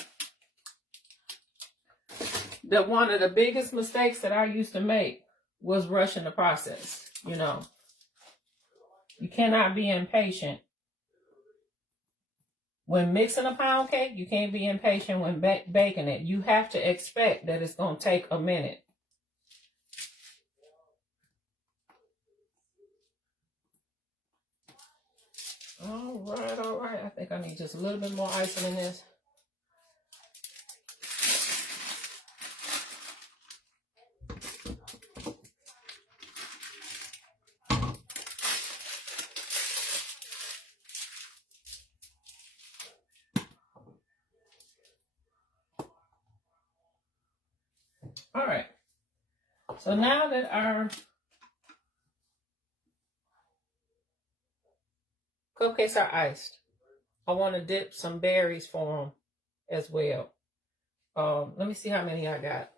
that one of the biggest mistakes that I used to make was rushing the process. You cannot be impatient. When mixing a pound cake, you can't be impatient when baking it. You have to expect that it's going to take a minute. All right. I think I need just a little bit more icing in this. All right. So now that our cupcakes are iced, I want to dip some berries for them as well. Let me see how many I got.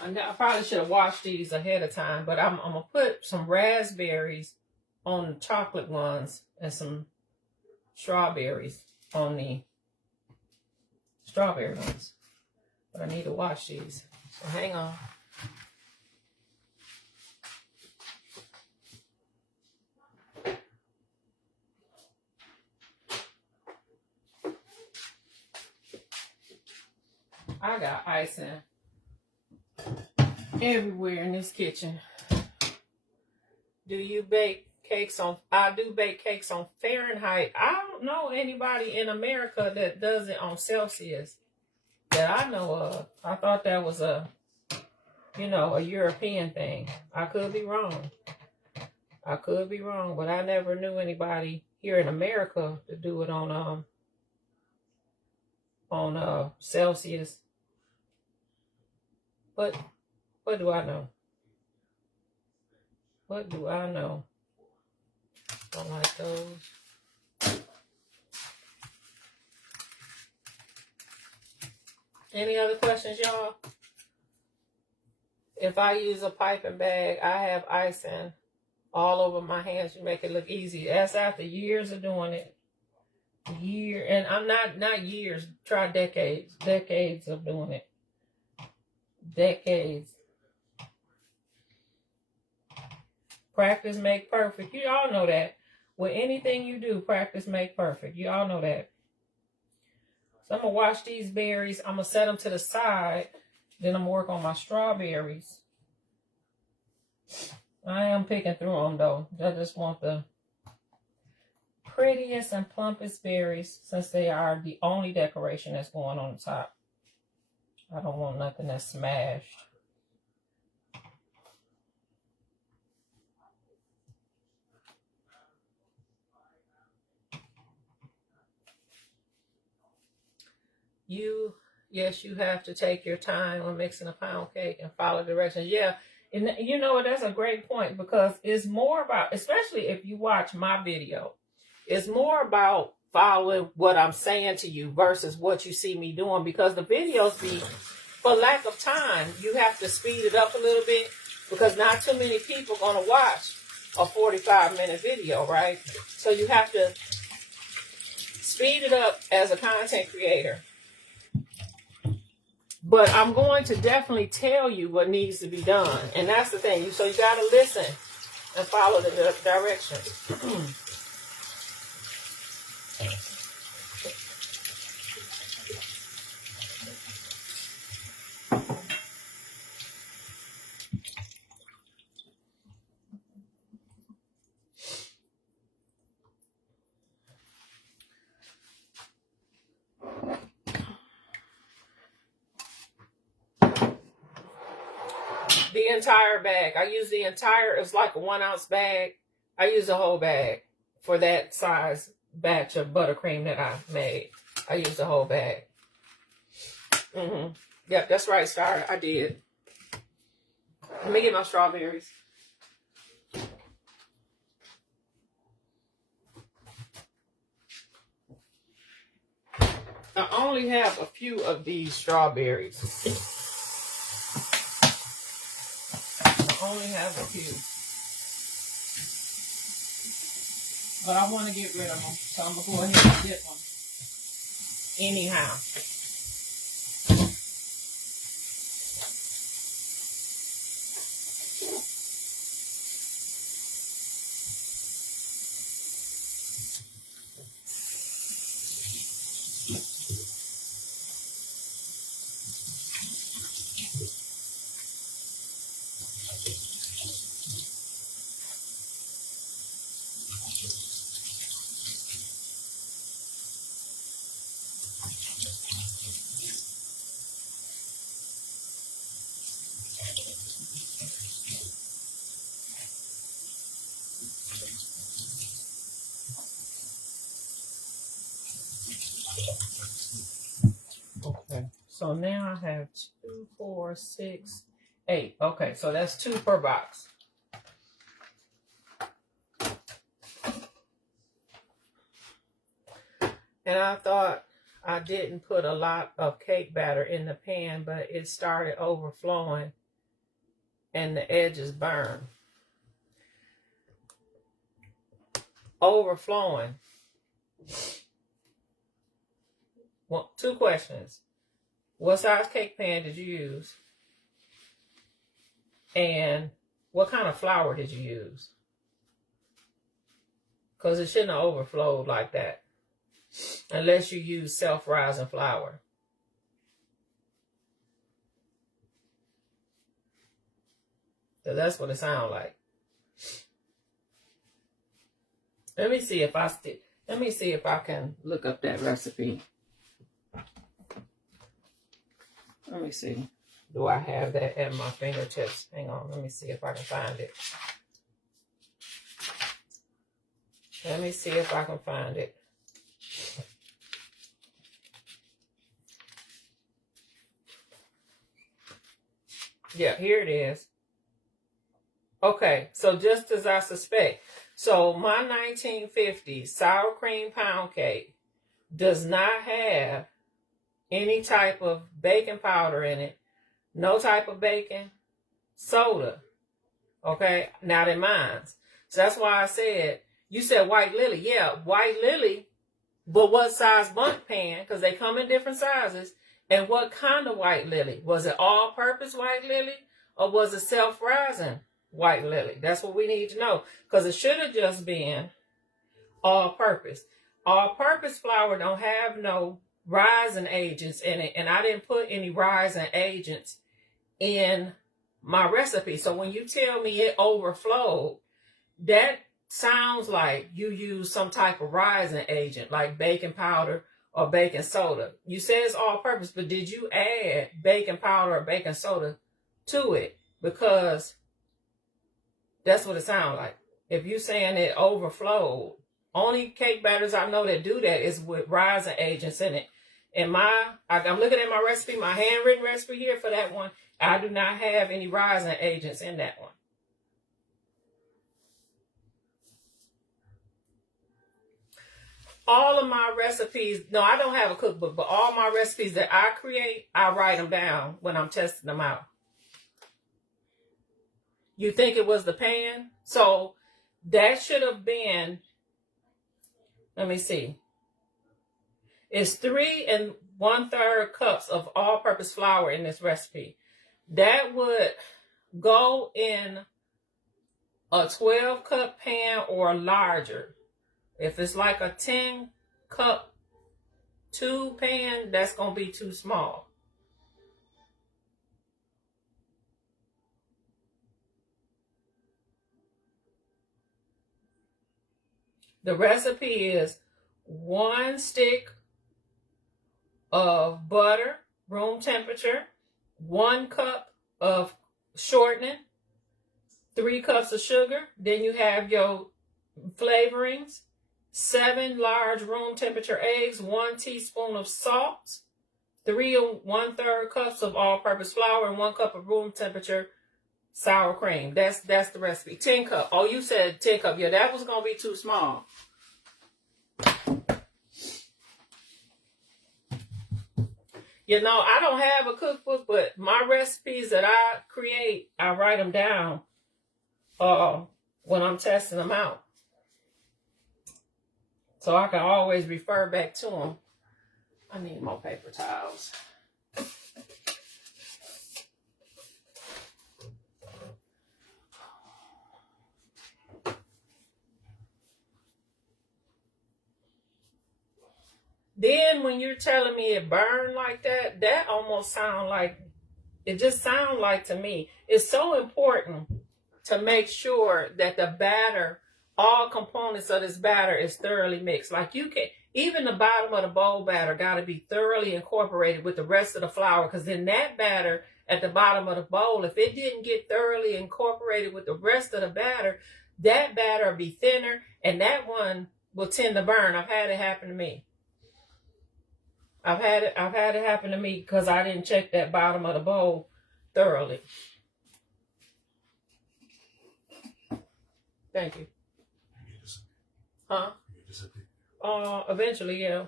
I probably should have washed these ahead of time, but I'm going to put some raspberries on the chocolate ones and some strawberries on the strawberry ones. But I need to wash these. So hang on. I got icing everywhere in this kitchen. Do you bake cakes on? I do bake cakes on Fahrenheit. I don't know anybody in America that does it on Celsius that I know of. I thought that was a European thing. I could be wrong. But I never knew anybody here in America to do it on Celsius. But what do I know? Don't like those. Any other questions, y'all? If I use a piping bag, I have icing all over my hands. You make it look easy. That's after years of doing it. And I'm not years. Try decades. Decades of doing it. Decades. Practice make perfect. You all know that. With anything you do, practice make perfect. You all know that. So I'm going to wash these berries. I'm going to set them to the side. Then I'm going to work on my strawberries. I am picking through them, though. I just want the prettiest and plumpest berries, since they are the only decoration that's going on the top. I don't want nothing that's smashed. Yes, you have to take your time when mixing a pound cake and follow directions. Yeah, and you know what? That's a great point, because it's more about, especially if you watch my video, it's more about following what I'm saying to you versus what you see me doing, because the videos be, for lack of time, you have to speed it up a little bit, because not too many people are going to watch a 45-minute video, right? So you have to speed it up as a content creator. But I'm going to definitely tell you what needs to be done. And that's the thing. So you got to listen and follow the directions. The entire bag. I use the entire, it's like a 1 ounce bag. I use the whole bag for that size batch of buttercream that I made. I used the whole bag. Yep, that's right, Star. I did. Let me get my strawberries. I only have a few of these strawberries. Only have a few, but I want to get rid of them, so I'm gonna go ahead and dip them anyhow. Okay, so now I have 2, 4, 6, 8. Okay, so that's 2 per box. And I thought I didn't put a lot of cake batter in the pan, but it started overflowing and the edges burn. Overflowing. Well, 2 questions. What size cake pan did you use? And what kind of flour did you use? Because it shouldn't have overflowed like that. Unless you use self-rising flour. So that's what it sounds like. Let me see if I can look up that recipe. Let me see. Do I have that at my fingertips? Hang on. Let me see if I can find it. Let me see if I can find it. Yeah, here it is. Okay, so just as I suspect. So my 1950 sour cream pound cake does not have any type of baking powder in it. No type of baking soda. Okay, not in mine. So that's why I said, you said white lily. Yeah, white lily, but what size bundt pan? Because they come in different sizes. And what kind of white lily? Was it all-purpose white lily or was it self-rising white lily? That's what we need to know. Because it should have just been all-purpose. All-purpose flour don't have no rising agents in it. And I didn't put any rising agents in my recipe. So when you tell me it overflowed, that sounds like you use some type of rising agent like baking powder or baking soda. You say it's all purpose, but did you add baking powder or baking soda to it? Because that's what it sounds like. If you're saying it overflowed, only cake batters I know that do that is with rising agents in it. And I'm looking at my recipe, my handwritten recipe here for that one. I do not have any rising agents in that one. All of my recipes, no, I don't have a cookbook, but all my recipes that I create, I write them down when I'm testing them out. You think it was the pan? So that should have been, let me see. It's 3 1/3 cups of all-purpose flour in this recipe. That would go in a 12-cup pan or larger. If it's like a 10-cup 2 pan, that's going to be too small. The recipe is 1 stick of butter, room temperature, 1 cup of shortening, 3 cups of sugar. Then you have your flavorings, 7 large room temperature eggs, 1 teaspoon of salt, 3 1/3 cups of all-purpose flour, and 1 cup of room temperature sour cream. That's the recipe. 10 cup. Oh, you said 10 cup. Yeah, that was gonna be too small. You know, I don't have a cookbook, but my recipes that I create, I write them down when I'm testing them out. So I can always refer back to them. I need more paper towels. Then when you're telling me it burned like that, that almost sounds like, it just sounds like to me, it's so important to make sure that the batter, all components of this batter is thoroughly mixed. Like you can, even the bottom of the bowl batter got to be thoroughly incorporated with the rest of the flour, because then that batter at the bottom of the bowl, if it didn't get thoroughly incorporated with the rest of the batter, that batter will be thinner and that one will tend to burn. I've had it happen to me. I've had it happen to me because I didn't check that bottom of the bowl thoroughly. Thank you. Huh? Eventually, yeah.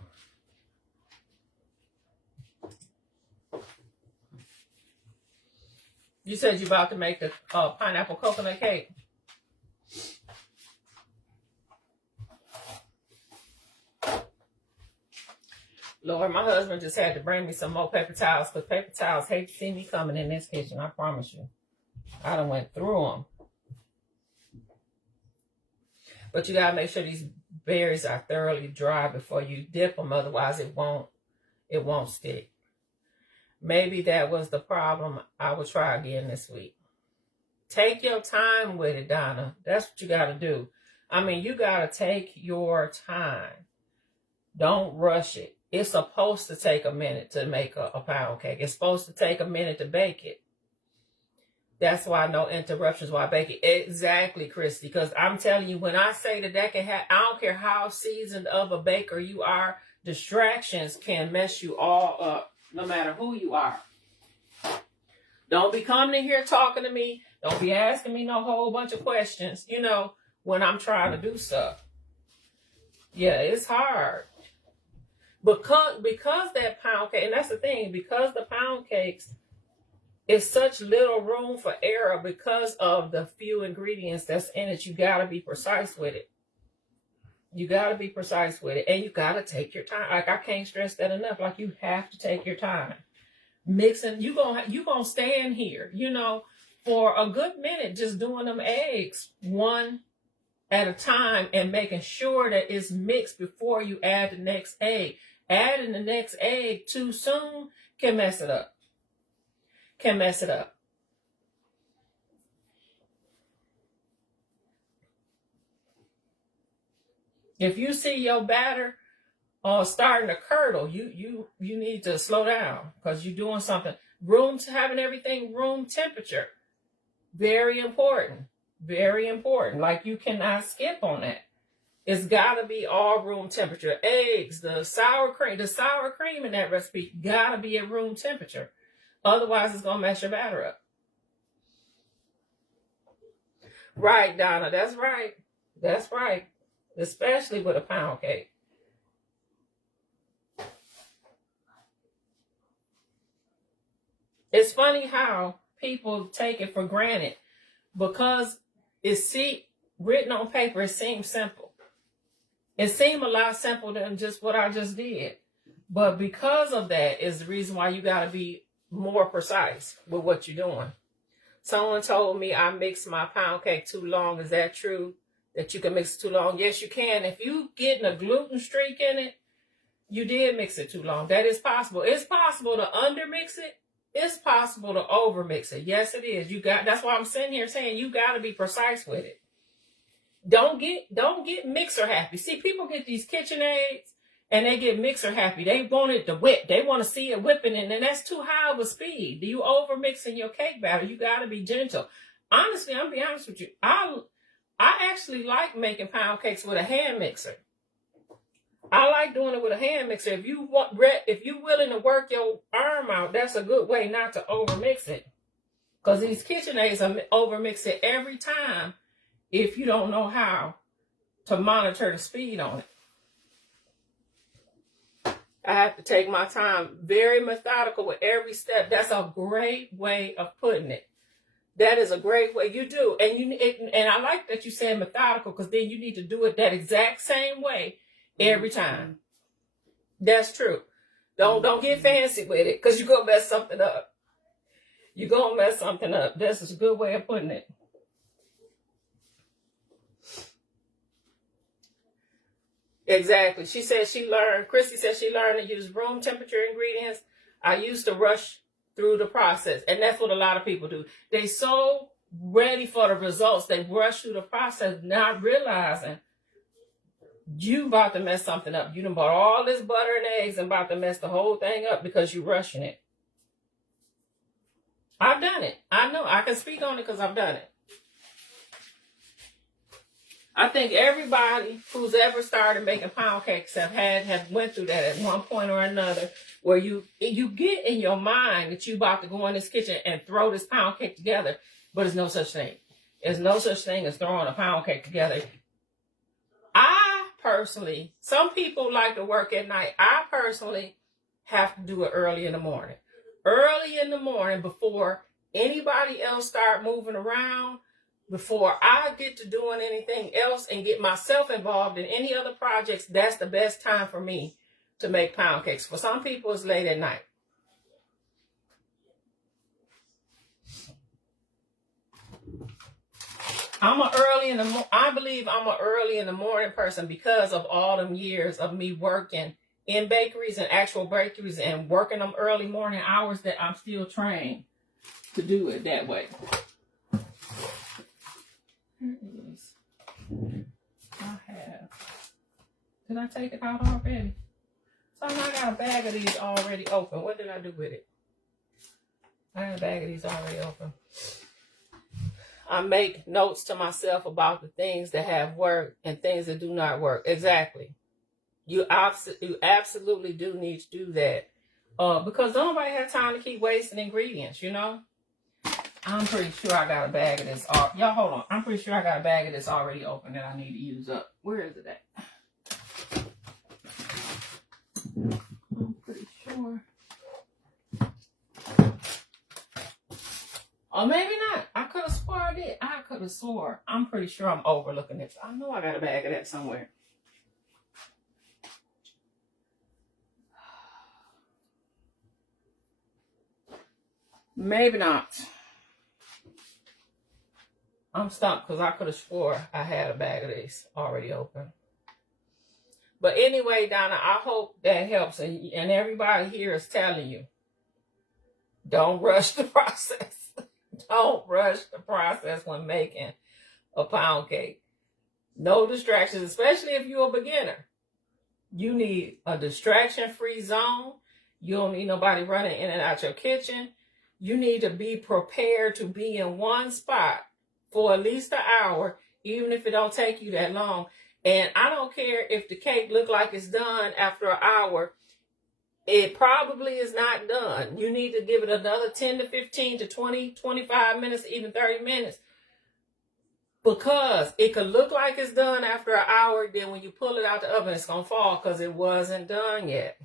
You said you about to make the pineapple coconut cake. Lord, my husband just had to bring me some more paper towels because paper towels hate to see me coming in this kitchen. I promise you. I done went through them. But you got to make sure these berries are thoroughly dry before you dip them. Otherwise, it won't stick. Maybe that was the problem. I will try again this week. Take your time with it, Donna. That's what you got to do. I mean, you got to take your time. Don't rush it. It's supposed to take a minute to make a pound cake. It's supposed to take a minute to bake it. That's why no interruptions while baking. Exactly, Christy. Because I'm telling you, when I say that can happen, I don't care how seasoned of a baker you are, distractions can mess you all up, no matter who you are. Don't be coming in here talking to me. Don't be asking me no whole bunch of questions, when I'm trying to do stuff. Yeah, it's hard. Because that pound cake, and that's the thing, because the pound cakes is such little room for error because of the few ingredients that's in it, you got to be precise with it. You got to be precise with it. And you got to take your time. Like, I can't stress that enough. Like, you have to take your time. Mixing, you gonna stand here, for a good minute just doing them eggs one at a time and making sure that it's mixed before you add the next egg. Adding the next egg too soon can mess it up. If you see your batter starting to curdle, you need to slow down because you're doing something. Having everything room temperature. Very important. Very important. Like, you cannot skip on that. It's got to be all room temperature. Eggs, the sour cream in that recipe got to be at room temperature. Otherwise, it's going to mess your batter up. Right, Donna. That's right. That's right. Especially with a pound cake. It's funny how people take it for granted because it's written on paper, it seems simple. It seemed a lot simpler than just what I just did. But because of that is the reason why you got to be more precise with what you're doing. Someone told me I mixed my pound cake too long. Is that true? That you can mix it too long? Yes, you can. If you getting a gluten streak in it, you did mix it too long. That is possible. It's possible to undermix it. It's possible to overmix it. Yes, it is. That's why I'm sitting here saying you got to be precise with it. Don't get mixer happy. See, people get these KitchenAids and they get mixer happy. They want it to whip. They want to see it whipping, and then that's too high of a speed. You overmixing your cake batter. You got to be gentle. Honestly, I'm be honest with you. I actually like making pound cakes with a hand mixer. I like doing it with a hand mixer. If you're willing to work your arm out, that's a good way not to overmix it. Because these KitchenAids overmix it every time if you don't know how to monitor the speed on it. I have to take my time, very methodical with every step. That's a great way of putting it. That is a great way. You do. And I like that you said methodical, because then you need to do it that exact same way every time. That's true. Don't get fancy with it, because you're going to mess something up. You're going to mess something up. This is a good way of putting it. Exactly. Christy said she learned to use room temperature ingredients. I used to rush through the process. And that's what a lot of people do. They so ready for the results, they rush through the process, not realizing you about to mess something up. You done bought all this butter and eggs and about to mess the whole thing up because you're rushing it. I've done it. I know. I can speak on it because I've done it. I think everybody who's ever started making pound cakes have went through that at one point or another, where you get in your mind that you about to go in this kitchen and throw this pound cake together, but there's no such thing. There's no such thing as throwing a pound cake together. I personally, some people like to work at night. I personally have to do it early in the morning. Early in the morning before anybody else start moving around, before I get to doing anything else and get myself involved in any other projects, that's the best time for me to make pound cakes. For some people, it's late at night. I believe I'm an early in the morning person because of all them years of me working in bakeries and actual bakeries and working them early morning hours that I'm still trained to do it that way. Here it is. Did I take it out already? So I got a bag of these already open. What did I do with it? I got a bag of these already open. I make notes to myself about the things that have worked and things that do not work. Exactly. You absolutely do need to do that. Because nobody has time to keep wasting ingredients, you know? I'm pretty sure I got a bag of this. Y'all, hold on. I'm pretty sure I got a bag of this already open that I need to use up. Where is it at? I'm pretty sure. Or maybe not. I could have swore I did. I could have swore. I'm pretty sure I'm overlooking this. I know I got a bag of that somewhere. Maybe not. I'm stumped because I could have swore I had a bag of these already open. But anyway, Donna, I hope that helps. And everybody here is telling you, don't rush the process. Don't rush the process when making a pound cake. No distractions, especially if you're a beginner. You need a distraction-free zone. You don't need nobody running in and out your kitchen. You need to be prepared to be in one spot for at least an hour, even if it don't take you that long. And I don't care if the cake look like it's done after an hour. It probably is not done. You need to give it another 10 to 15 to 20, 25 minutes, even 30 minutes. Because it could look like it's done after an hour. Then when you pull it out the oven, it's going to fall because it wasn't done yet.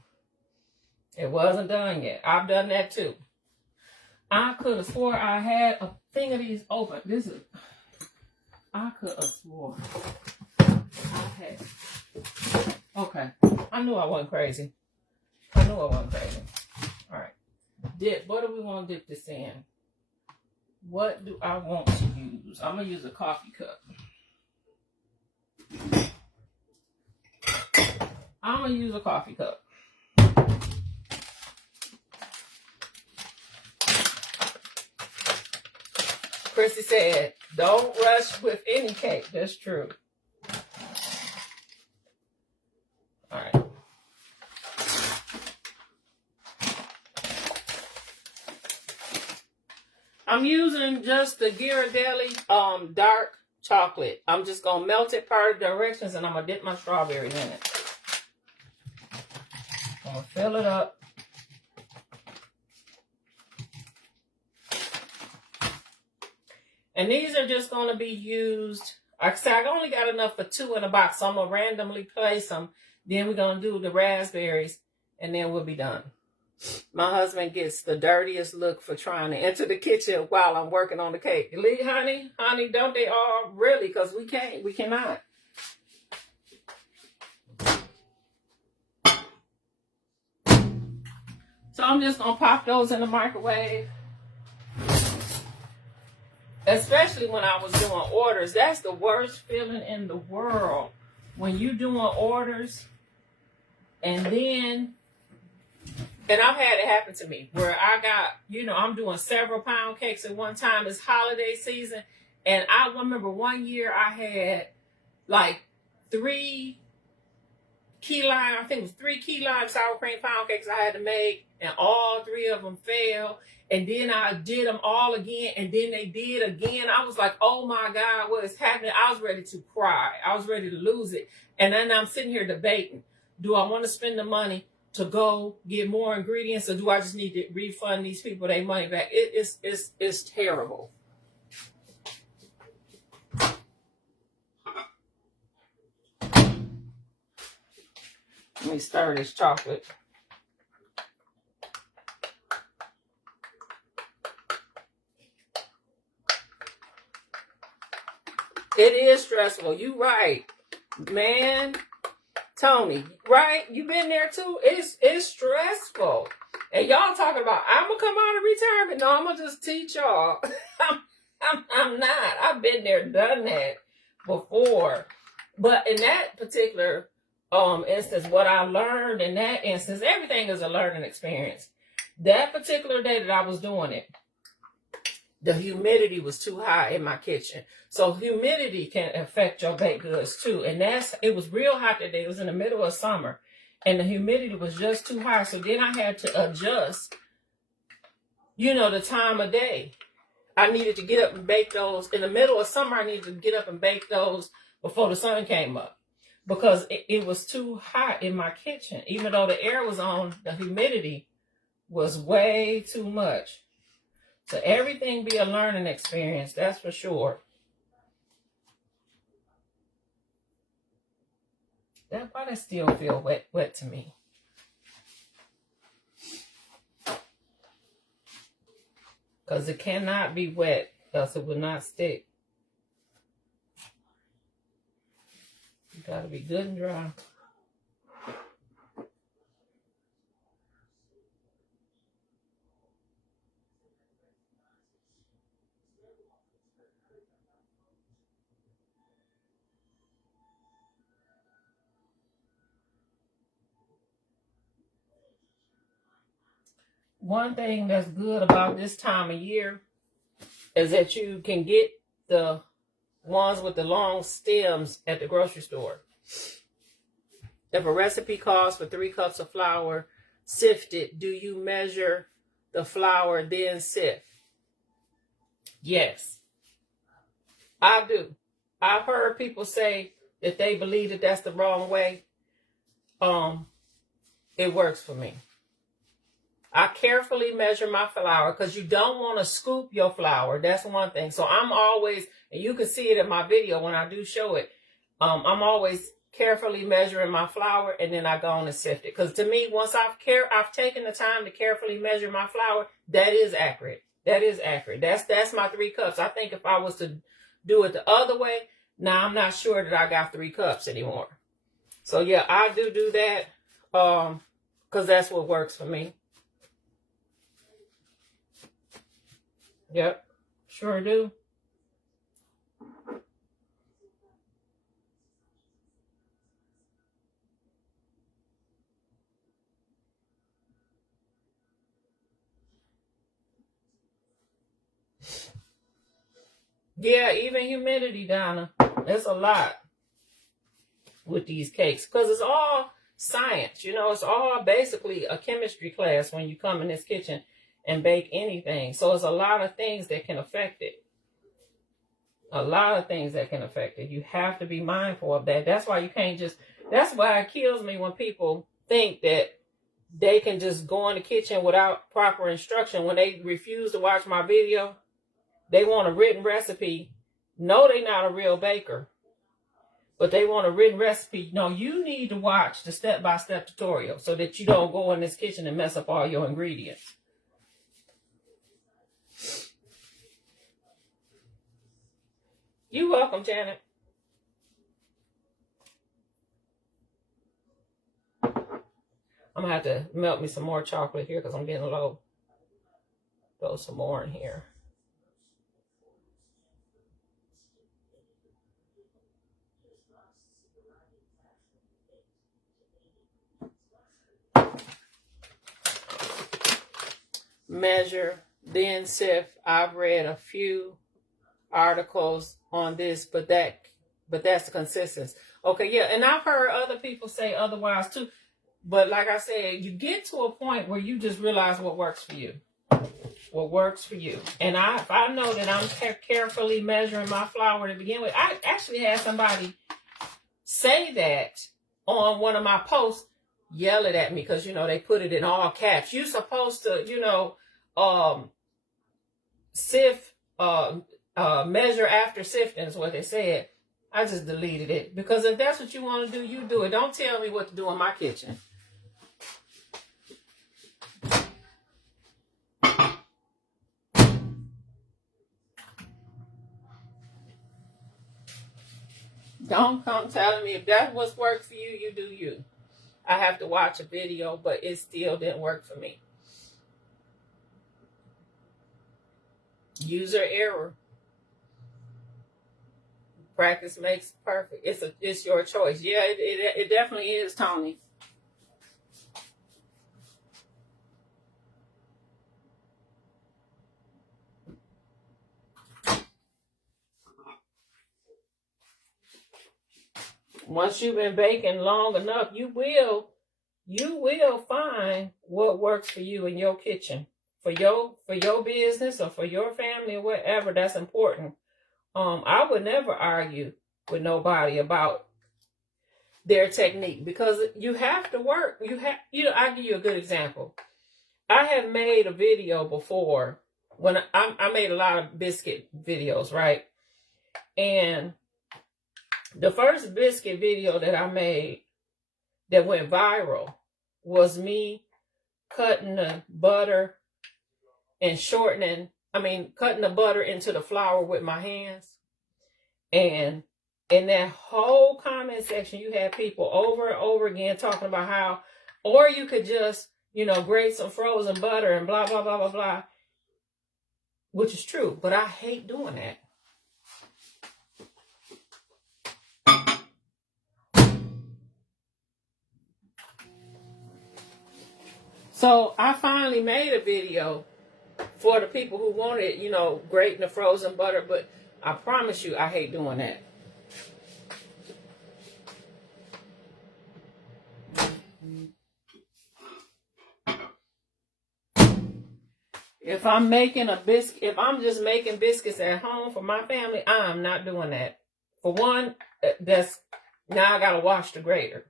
It wasn't done yet. I've done that too. I could have swore I had a thing of these open. I could have swore I had. Okay. I knew I wasn't crazy. All right. What do we want to dip this in? What do I want to use? I'm going to use a coffee cup. I'm going to use a coffee cup. Chrissy said, don't rush with any cake. That's true. All right. I'm using just the Ghirardelli dark chocolate. I'm just going to melt it per directions and I'm going to dip my strawberries in it. I'm going to fill it up. And these are just going to be used. Like I said, I only got enough for 2 in a box, so I'm going to randomly place them. Then we're going to do the raspberries, and then we'll be done. My husband gets the dirtiest look for trying to enter the kitchen while I'm working on the cake. Lee, honey, don't they all? Really? Because we cannot. So I'm just going to pop those in the microwave. Especially when I was doing orders. That's the worst feeling in the world. When you doing orders and I've had it happen to me where I got, I'm doing several pound cakes at one time. It's holiday season. And I remember one year I had like 3 key lime, I think it was 3 key lime sour cream pound cakes I had to make. And all 3 of them failed. And then I did them all again. And then they did again. I was like, oh my God, what is happening? I was ready to cry. I was ready to lose it. And then I'm sitting here debating. Do I want to spend the money to go get more ingredients, or do I just need to refund these people their money back? It's terrible. Let me stir this chocolate. It is stressful. You right, man. Tony, right? You been there too? It's stressful. And y'all talking about, I'm going to come out of retirement. No, I'm going to just teach y'all. I'm not. I've been there, done that before. But in that particular instance, what I learned in that instance, everything is a learning experience. That particular day that I was doing it, the humidity was too high in my kitchen. So humidity can affect your baked goods too. And it was real hot that day. It was in the middle of summer. And the humidity was just too high. So then I had to adjust, the time of day. I needed to get up and bake those. In the middle of summer, I needed to get up and bake those before the sun came up. Because it was too hot in my kitchen. Even though the air was on, the humidity was way too much. So everything be a learning experience, that's for sure. Why does still feel wet to me? Because it cannot be wet, else it will not stick. You gotta be good and dry. One thing that's good about this time of year is that you can get the ones with the long stems at the grocery store. If a recipe calls for 3 cups of flour, sifted, do you measure the flour then sift? Yes, I do. I've heard people say that they believe that that's the wrong way. It works for me. I carefully measure my flour because you don't want to scoop your flour. That's one thing. So I'm always, and you can see it in my video when I do show it, I'm always carefully measuring my flour, and then I go on and sift it. Because to me, once I've taken the time to carefully measure my flour, that is accurate. That is accurate. That's my 3 cups. I think if I was to do it the other way, now I'm not sure that I got 3 cups anymore. So yeah, I do that because that's what works for me. Yep, sure do. Yeah, even humidity, Donna. It's a lot with these cakes because it's all science. It's all basically a chemistry class when you come in this kitchen and bake anything. So it's a lot of things that can affect it. A lot of things that can affect it. You have to be mindful of that. That's why you can't that's why it kills me when people think that they can just go in the kitchen without proper instruction. When they refuse to watch my video, they want a written recipe. No, they're not a real baker. But they want a written recipe. No, you need to watch the step-by-step tutorial so that you don't go in this kitchen and mess up all your ingredients. You're welcome, Janet. I'm going to have to melt me some more chocolate here because I'm getting low. Throw some more in here. Measure, then sift. I've read a few articles on this, but that's the consistency. Okay, yeah, and I've heard other people say otherwise too. But like I said, you get to a point where you just realize what works for you. What works for you. And if I know that I'm carefully measuring my flour to begin with, I actually had somebody say that on one of my posts, yell it at me because, they put it in all caps. You're supposed to, sift, measure after sifting is what they said. I just deleted it because if that's what you want to do, you do it. Don't tell me what to do in my kitchen. Don't come telling me if that's what's worked for you, you do you. I have to watch a video, but it still didn't work for me. User error. Practice makes perfect. It's your choice. Yeah, it definitely is, Tony. Once you've been baking long enough, you will find what works for you in your kitchen, for your business or for your family or whatever. That's important. I would never argue with nobody about their technique because you have to work. I'll give you a good example. I have made a video before when I made a lot of biscuit videos, right? And the first biscuit video that I made that went viral was me cutting the butter and cutting the butter into the flour with my hands. And in that whole comment section, you had people over and over again talking about how, or you could just, grate some frozen butter and blah, blah, blah, blah, blah, which is true. But I hate doing that. So I finally made a video for the people who wanted, grating the frozen butter, but I promise you, I hate doing that. If I'm making if I'm just making biscuits at home for my family, I'm not doing that. For one, now I gotta wash the grater.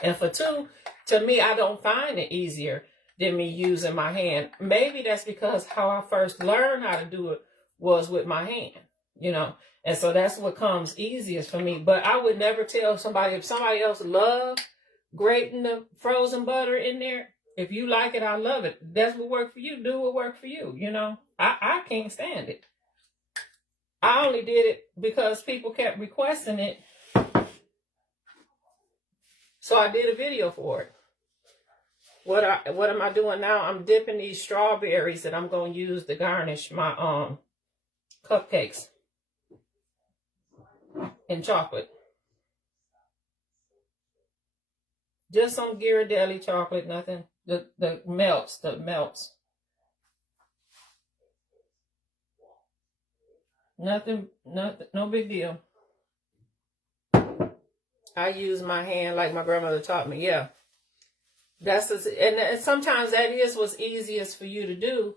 And for two, to me, I don't find it easier than me using my hand. Maybe that's because how I first learned how to do it was with my hand, and so that's what comes easiest for me. But I would never tell somebody, if somebody else loves grating the frozen butter in there, if you like it, I love it. That's what worked for you. Do what worked for you, I can't stand it. I only did it because people kept requesting it. So I did a video for it. What am I doing now? I'm dipping these strawberries that I'm going to use to garnish my cupcakes in chocolate. Just some Ghirardelli chocolate, nothing. The melts. Nothing, no big deal. I use my hand like my grandmother taught me. Yeah. And sometimes that is what's easiest for you to do,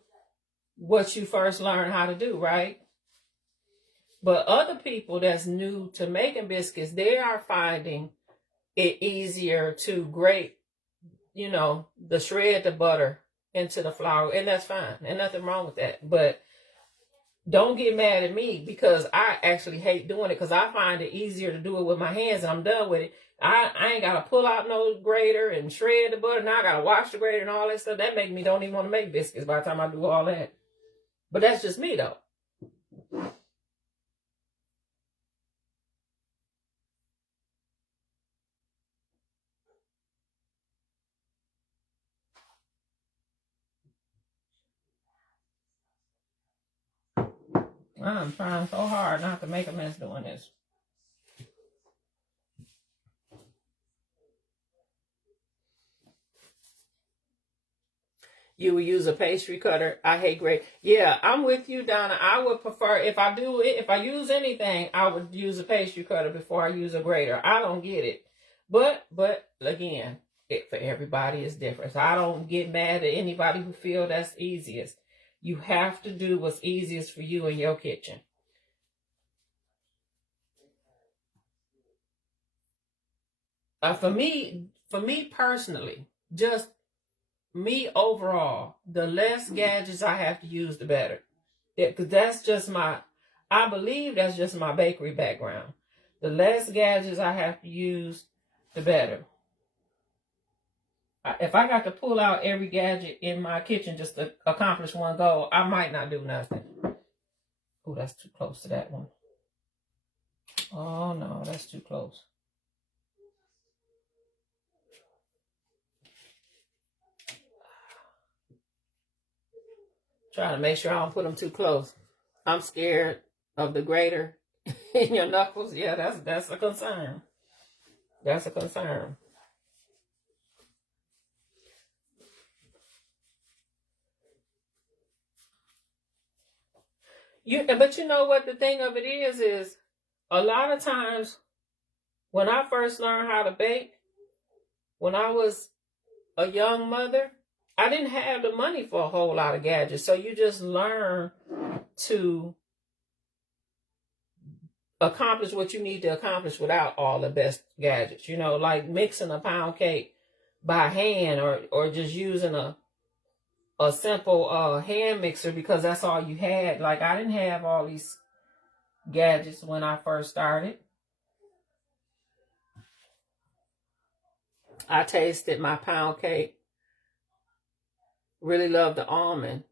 what you first learn how to do, right? But other people that's new to making biscuits, they are finding it easier to grate, shred the butter into the flour, and that's fine. And nothing wrong with that. But don't get mad at me because I actually hate doing it because I find it easier to do it with my hands and I'm done with it. I ain't got to pull out no grater and shred the butter. Now I got to wash the grater and all that stuff. That make me don't even want to make biscuits by the time I do all that. But that's just me though. I'm trying so hard not to make a mess doing this. You would use a pastry cutter. I hate grate. Yeah, I'm with you, Donna. I would prefer, if I use anything, I would use a pastry cutter before I use a grater. I don't get it. But again, for everybody is different. So I don't get mad at anybody who feel that's easiest. You have to do what's easiest for you in your kitchen. For me personally, just me overall, the less gadgets I have to use, the better. Because that's just I believe that's just my bakery background. The less gadgets I have to use, the better. If I got to pull out every gadget in my kitchen just to accomplish one goal, I might not do nothing. Oh, that's too close to that one. Oh no, that's too close. Trying to make sure I don't put them too close. I'm scared of the grater in your knuckles. Yeah, that's a concern. That's a concern. But you know what the thing of it is a lot of times when I first learned how to bake, when I was a young mother, I didn't have the money for a whole lot of gadgets. So you just learn to accomplish what you need to accomplish without all the best gadgets. You know, like mixing a pound cake by hand or just using a simple hand mixer because that's all you had. Like I didn't have all these gadgets when I first started. I tasted my pound cake. Really love the almond.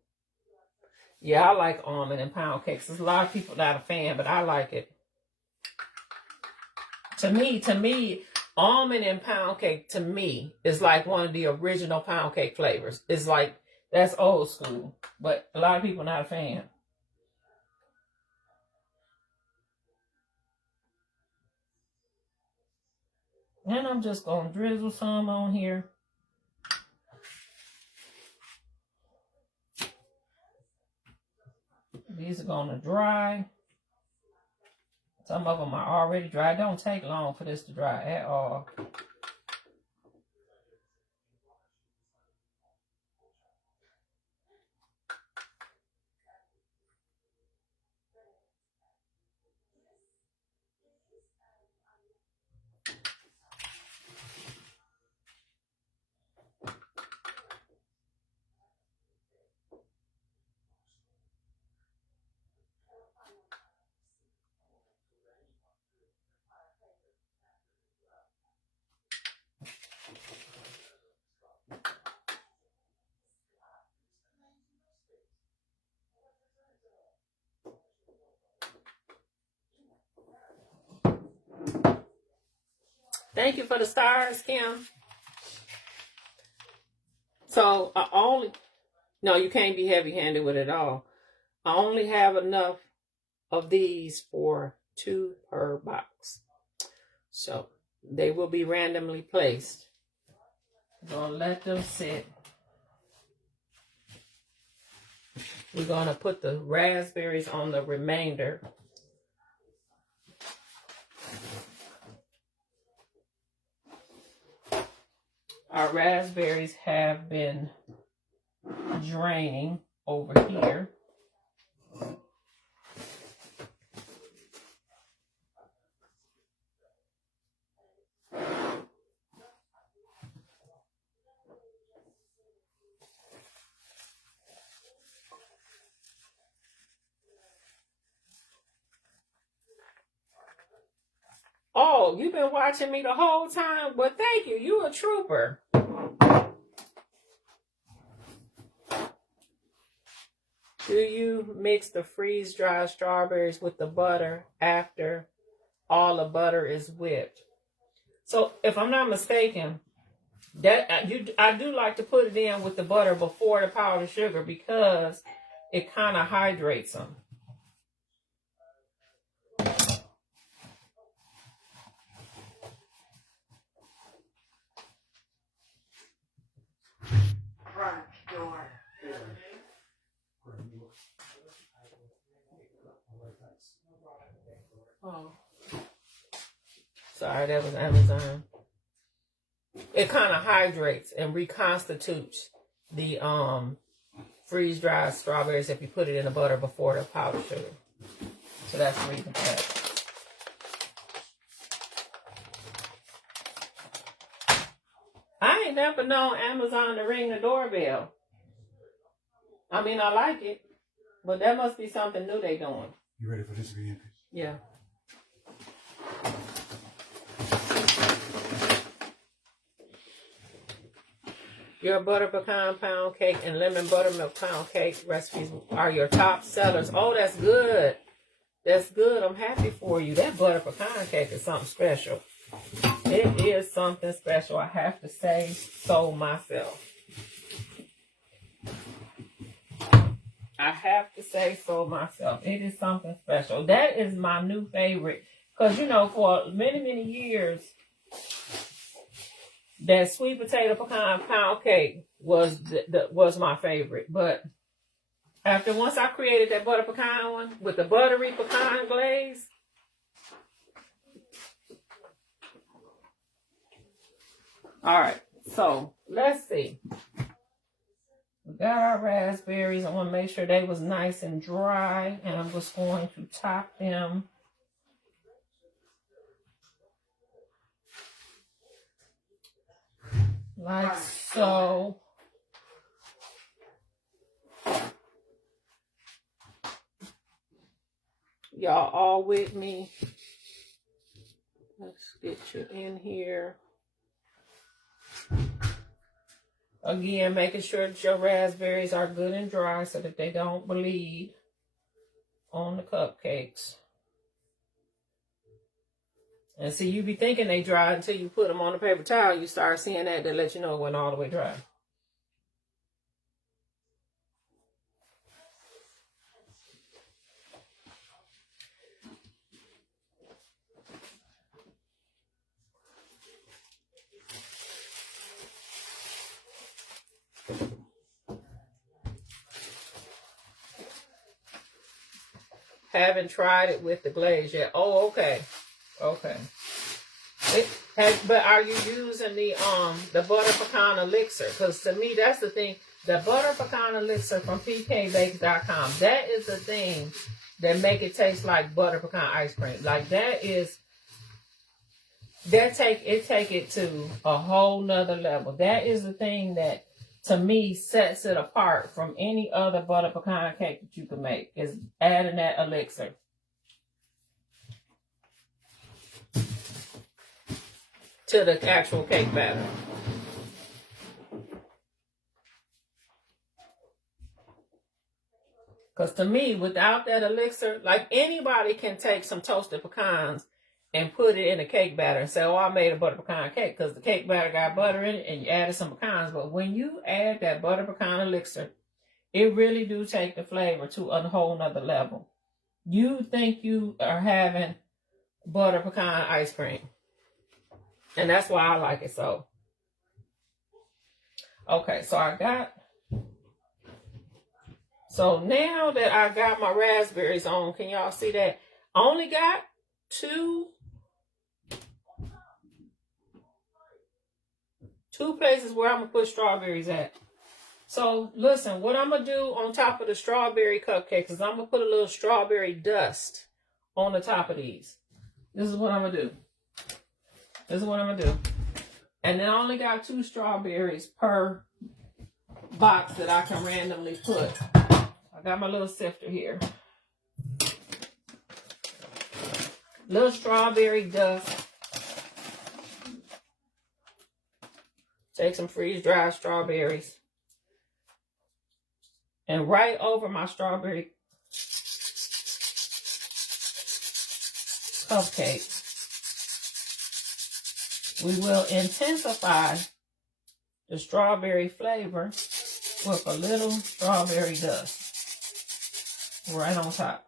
Yeah, I like almond and pound cakes. There's a lot of people not a fan, but I like it. To me, almond and pound cake to me is like one of the original pound cake flavors. It's like that's old school, but a lot of people not a fan. And I'm just gonna drizzle some on here. These are gonna dry. Some of them are already dry. It don't take long for this to dry at all. Thank you for the stars, Kim. So no, you can't be heavy-handed with it all. I only have enough of these for 2 per box. So they will be randomly placed. I'm gonna let them sit. We're gonna put the raspberries on the remainder. Our raspberries have been draining over here. Oh, you've been watching me the whole time? Well, thank you. You're a trooper. Do you mix the freeze-dried strawberries with the butter after all the butter is whipped? So, if I'm not mistaken, I do like to put it in with the butter before the powdered sugar because it kind of hydrates them. Oh, sorry, that was Amazon. It kind of hydrates and reconstitutes the freeze-dried strawberries if you put it in the butter before the powdered sugar. So that's the reason for that. I ain't never known Amazon to ring the doorbell. I mean, I like it, but that must be something new they doing. You ready for this again? Yeah. Your butter pecan pound cake and lemon buttermilk pound cake recipes are your top sellers. Oh, that's good. That's good. I'm happy for you. That butter pecan cake is something special. It is something special, I have to say so myself. I have to say so myself. It is something special. That is my new favorite. Because, you know, for many, many years, that sweet potato pecan pound cake was was my favorite. But once I created that butter pecan one with the buttery pecan glaze, all right, so let's see. We got our raspberries. I want to make sure they was nice and dry, and I'm just going to top them. Like so. Y'all all with me? Let's get you in here. Again, making sure that your raspberries are good and dry so that they don't bleed on the cupcakes. And see, you be thinking they dry until you put them on a paper towel. You start seeing that let you know it went all the way dry. Haven't tried it with the glaze yet. Oh, okay. Okay. But are you using the butter pecan elixir? Because to me, that's the thing. The butter pecan elixir from pkbakes.com. That is the thing that make it taste like butter pecan ice cream. Like take it to a whole nother level. That is the thing that to me sets it apart from any other butter pecan cake that you can make, is adding that elixir. To the actual cake batter. Because to me, without that elixir, like anybody can take some toasted pecans and put it in a cake batter and say, oh, I made a butter pecan cake, because the cake batter got butter in it and you added some pecans. But when you add that butter pecan elixir, it really do take the flavor to a whole nother level. You think you are having butter pecan ice cream. And that's why I like it so. Okay, so now that I got my raspberries on, can y'all see that? I only got two places where I'm going to put strawberries at. So listen, what I'm going to do on top of the strawberry cupcakes is I'm going to put a little strawberry dust on the top of these. This is what I'm going to do. And then I only got 2 strawberries per box that I can randomly put. I got my little sifter here. Little strawberry dust. Take some freeze-dried strawberries. And right over my strawberry cupcake, we will intensify the strawberry flavor with a little strawberry dust right on top.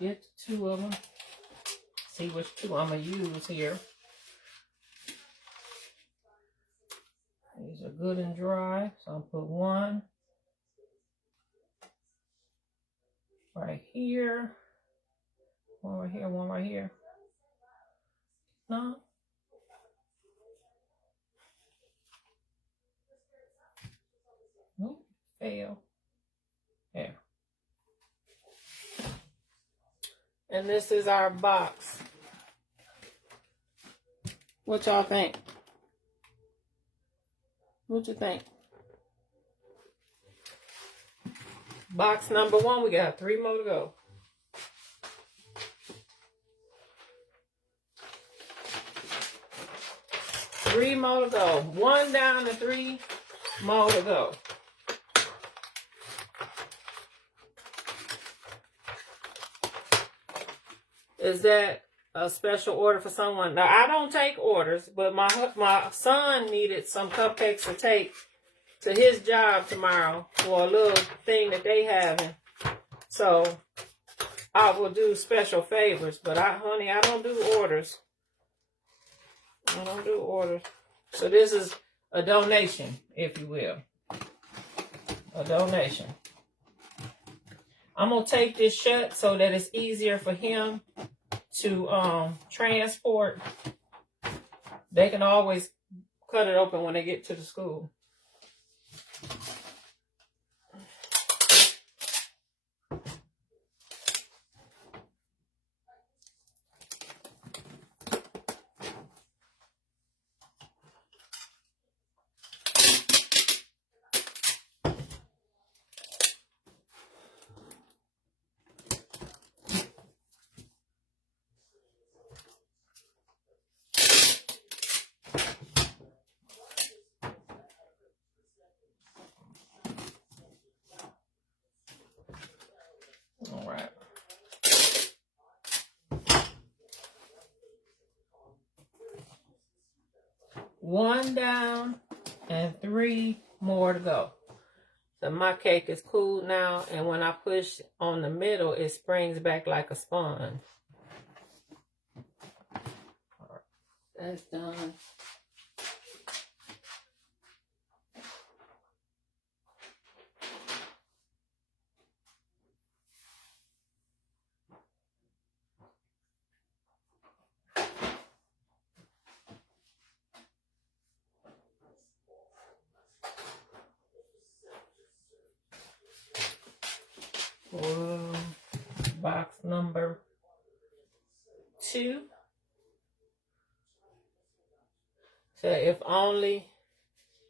Get 2 of them. See which 2 I'm going to use here. These are good and dry. So I'll put 1 right here. 1 right here, 1 right here. No. Nope. fell. Yeah. And this is our box. What y'all think? What you think? Box number 1, we got 3 more to go. Three more to go. 1 down and 3 more to go. Is that a special order for someone? Now, I don't take orders, but my son needed some cupcakes to take to his job tomorrow for a little thing that they having. So I will do special favors, but honey, I don't do orders. I don't do orders. So this is a donation, if you will. A donation. I'm going to take this shut so that it's easier for him to transport. They can always cut it open when they get to the school. All right. One down and 3 more to go. So my cake is cooled now, and when I push on the middle, it springs back like a sponge. All right. That's done. Box number 2. So if only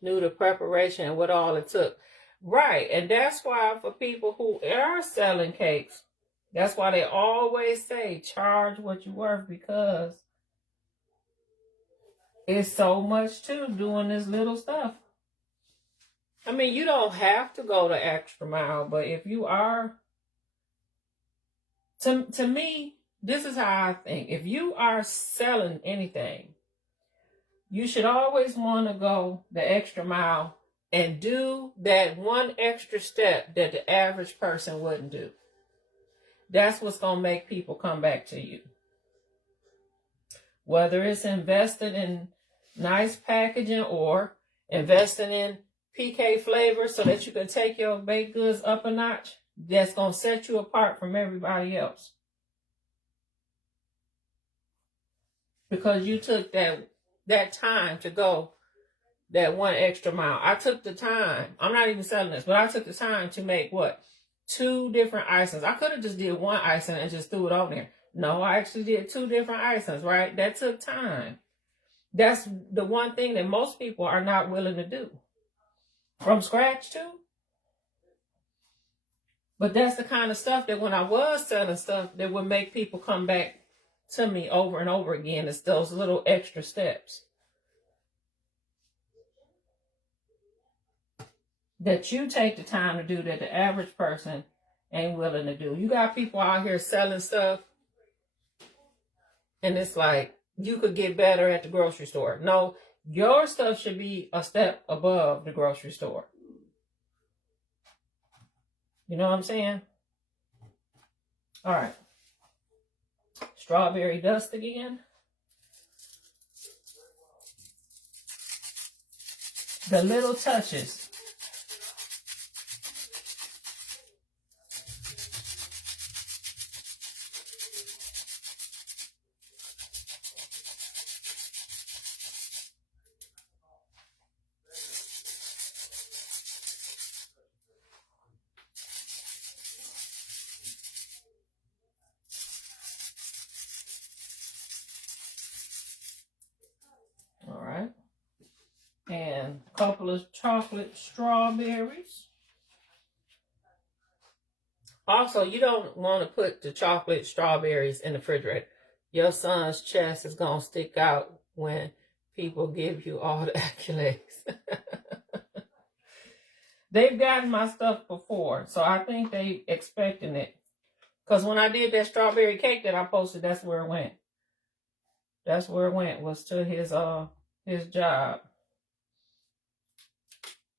knew the preparation and what all it took. Right, and that's why for people who are selling cakes, that's why they always say charge what you're worth, because it's so much to doing this little stuff. I mean, you don't have to go the extra mile, but if you are, to me, this is how I think. If you are selling anything, you should always want to go the extra mile and do that one extra step that the average person wouldn't do. That's what's going to make people come back to you. Whether it's invested in nice packaging or investing in PK flavor so that you can take your baked goods up a notch, that's going to set you apart from everybody else. Because you took that time to go that one extra mile. I took the time. I'm not even selling this, but I took the time to make what? 2 different icings. I could have just did one icing and just threw it on there. No, I actually did 2 different icings, right? That took time. That's the one thing that most people are not willing to do. From scratch too. But that's the kind of stuff that when I was selling stuff that would make people come back to me over and over again. It's those little extra steps that you take the time to do that the average person ain't willing to do. You got people out here selling stuff, and it's like, you could get better at the grocery store. No, your stuff should be a step above the grocery store. You know what I'm saying? All right. Strawberry dust again. The little touches. couple of chocolate strawberries. Also, you don't want to put the chocolate strawberries in the refrigerator. Your son's chest is going to stick out when people give you all the accolades. They've gotten my stuff before, so I think they expecting it. Because when I did that strawberry cake that I posted, that's where it went. That's where it went, was to his job.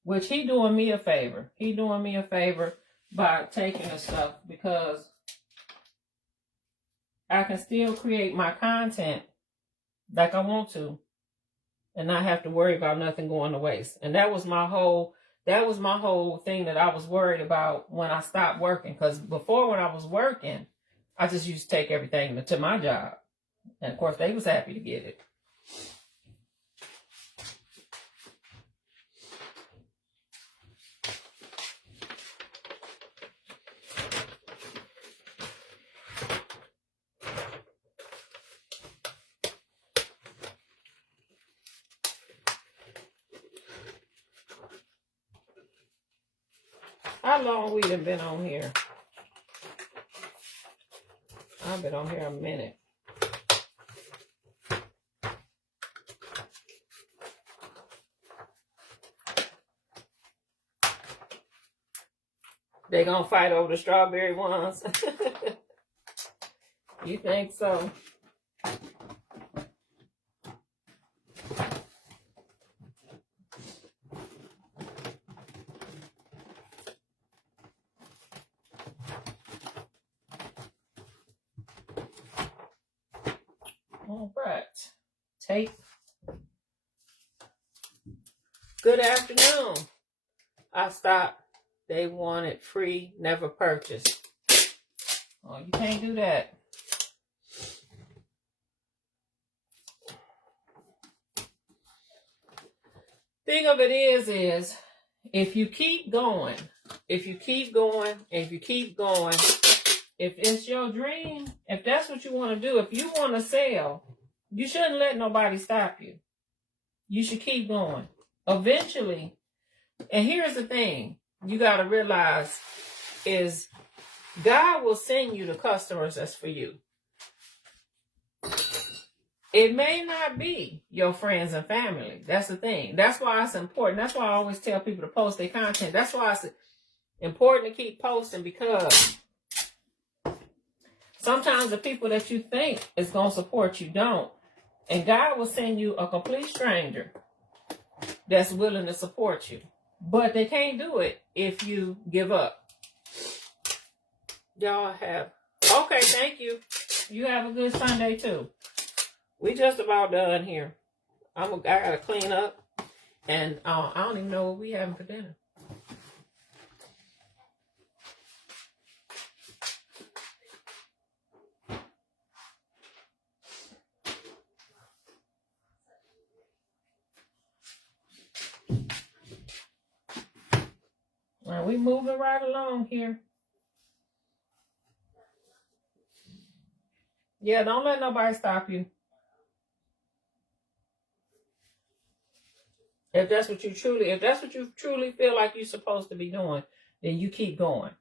Which he doing me a favor. He doing me a favor by taking the stuff, because I can still create my content like I want to and not have to worry about nothing going to waste. And that was my whole thing that I was worried about when I stopped working. Because before, when I was working, I just used to take everything to my job. And of course, they was happy to get it. How long we done been on here? I've been on here a minute. They gonna fight over the strawberry ones? You think so? All right. Tape. Good afternoon. I stopped. They wanted free, never purchased. Oh, you can't do that. Thing of it is if you keep going, if it's your dream, if that's what you want to do, if you want to sell, you shouldn't let nobody stop you. You should keep going. Eventually, and here's the thing you got to realize is God will send you the customers that's for you. It may not be your friends and family. That's the thing. That's why it's important. That's why I always tell people to post their content. That's why it's important to keep posting, because sometimes the people that you think is going to support you don't. And God will send you a complete stranger that's willing to support you. But they can't do it if you give up. Y'all have... Okay, thank you. You have a good Sunday, too. We just about done here. I gotta clean up. And I don't even know what we having for dinner. Well, we moving right along here. Yeah, don't let nobody stop you. If that's what you truly feel like you're supposed to be doing, then you keep going.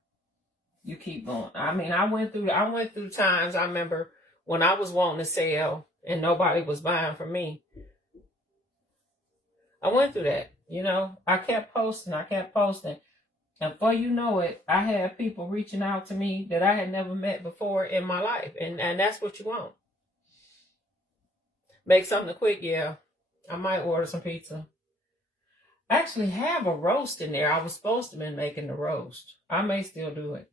You keep going. I mean, I went through times. I remember when I was wanting to sell and nobody was buying from me. I went through that. You know, I kept posting. And before you know it, I had people reaching out to me that I had never met before in my life. And that's what you want. Make something quick, yeah. I might order some pizza. I actually have a roast in there. I was supposed to be making the roast. I may still do it.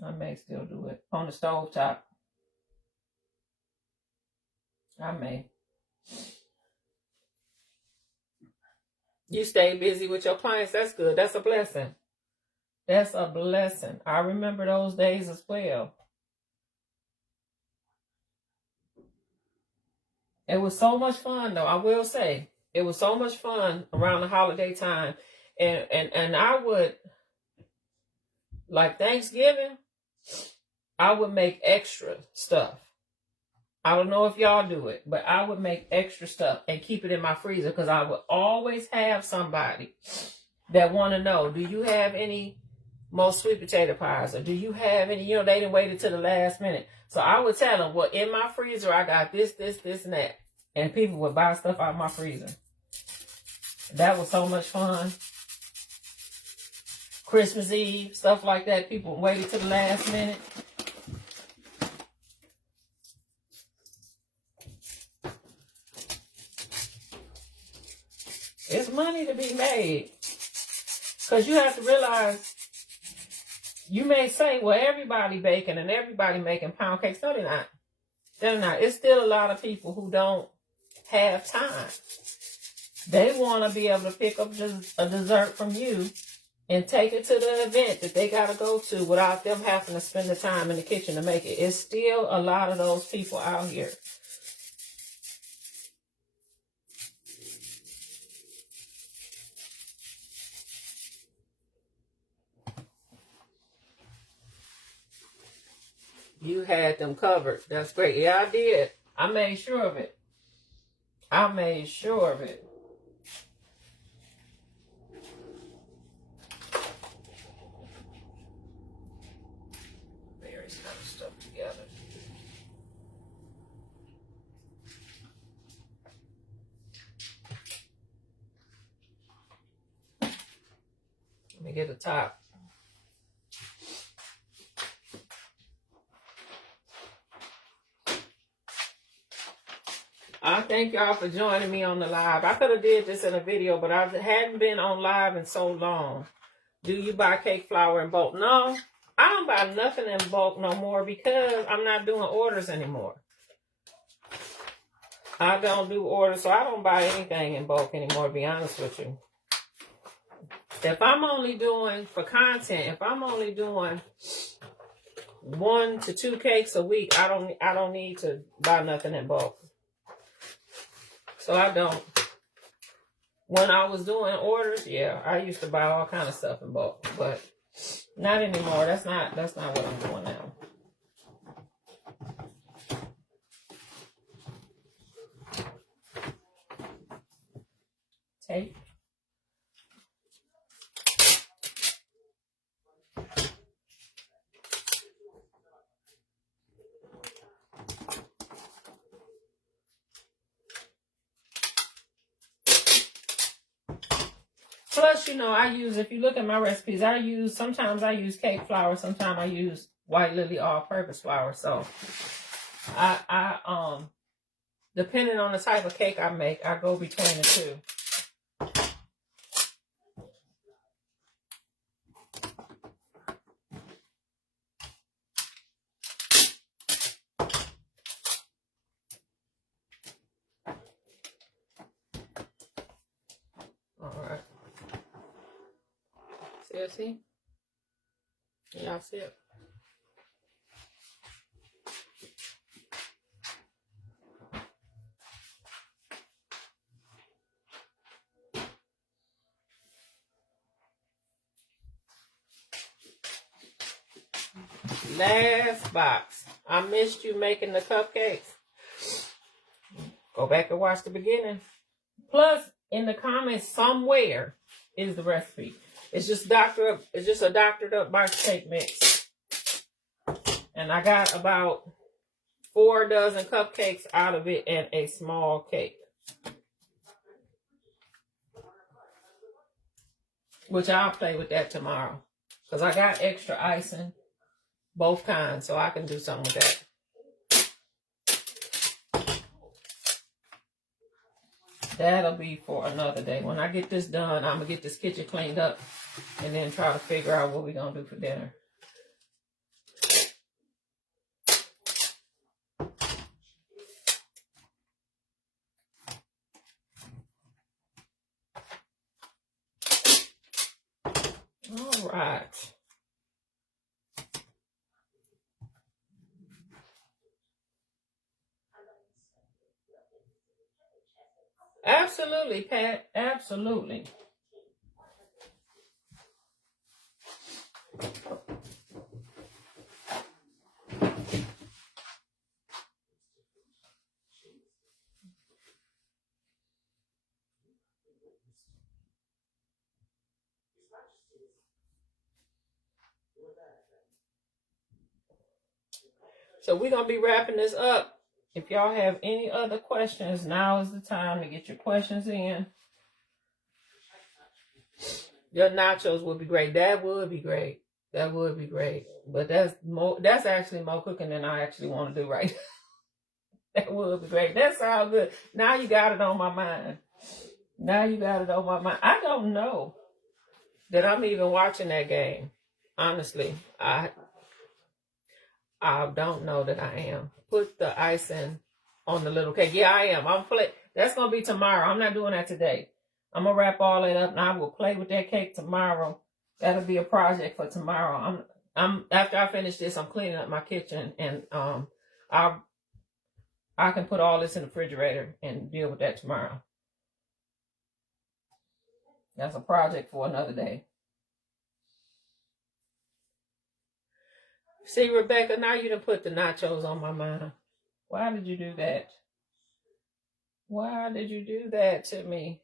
On the stove top. I may. You stay busy with your clients. That's good. That's a blessing. That's a blessing. I remember those days as well. It was so much fun, though. I will say it was so much fun around the holiday time, and I would, like Thanksgiving, I would make extra stuff. I don't know if y'all do it, but I would make extra stuff and keep it in my freezer because I would always have somebody that want to know, do you have any more sweet potato pies? Or do you have any, they didn't wait until the last minute. So I would tell them, well, in my freezer, I got this, and that. And people would buy stuff out of my freezer. That was so much fun. Christmas Eve, stuff like that. People waited to the last minute. It's money to be made. Because you have to realize, you may say, well, everybody baking and everybody making pound cakes. No, they're not. They're not. It's still a lot of people who don't have time. They want to be able to pick up just a dessert from you and take it to the event that they got to go to without them having to spend the time in the kitchen to make it. It's still a lot of those people out here. You had them covered. That's great. Yeah, I did. I made sure of it. Mary's got stuff together. Let me get the top. I thank y'all for joining me on the live. I could have did this in a video, but I hadn't been on live in so long. Do you buy cake flour in bulk? No, I don't buy nothing in bulk no more because I'm not doing orders anymore. I don't do orders, so I don't buy anything in bulk anymore, to be honest with you. If I'm only doing, for content, if I'm only doing 1 to 2 cakes a week, I don't need to buy nothing in bulk. So I don't. When I was doing orders, yeah, I used to buy all kind of stuff in bulk, but not anymore. That's not what I'm doing now. Tape. Plus, I use, if you look at my recipes, sometimes I use cake flour, sometimes I use white lily all-purpose flour. So, I depending on the type of cake I make, I go between the two. See? Y'all see it? Last box. I missed you making the cupcakes. Go back and watch the beginning. Plus, in the comments somewhere is the recipe. It's just a doctored up birch cake mix. And I got about 4 dozen cupcakes out of it and a small cake. Which I'll play with that tomorrow. Because I got extra icing, both kinds, so I can do something with that. That'll be for another day. When I get this done, I'm going to get this kitchen cleaned up and then try to figure out what we're going to do for dinner. All right. Absolutely, Pat. Absolutely. So we're going to be wrapping this up. If y'all have any other questions, now is the time to get your questions in. Your nachos would be great. That would be great. That would be great. But that's actually more cooking than I actually want to do right now. That would be great. That sounds good. Now you got it on my mind. Now you got it on my mind. I don't know that I'm even watching that game. Honestly, I don't know that I am. Put the icing on the little cake. Yeah, I am. I'm play. That's gonna be tomorrow. I'm not doing that today. I'm gonna wrap all that up, and I will play with that cake tomorrow. That'll be a project for tomorrow. I'm after I finish this, I'm cleaning up my kitchen, and I can put all this in the refrigerator and deal with that tomorrow. That's a project for another day. See, Rebecca, now you done put the nachos on my mind. Why did you do that? Why did you do that to me?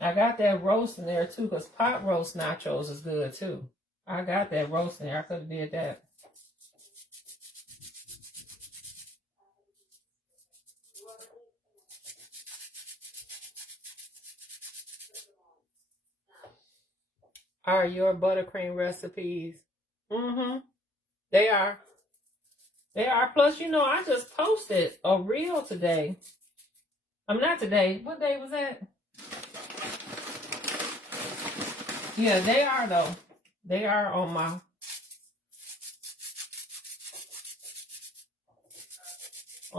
I got that roast in there too, because pot roast nachos is good too. I got that roast in there. I could have did that. Are your buttercream recipes? Mm-hmm. They are. They are. Plus, you know, I just posted a reel today. I'm not today. What day was that? Yeah, they are though. They are on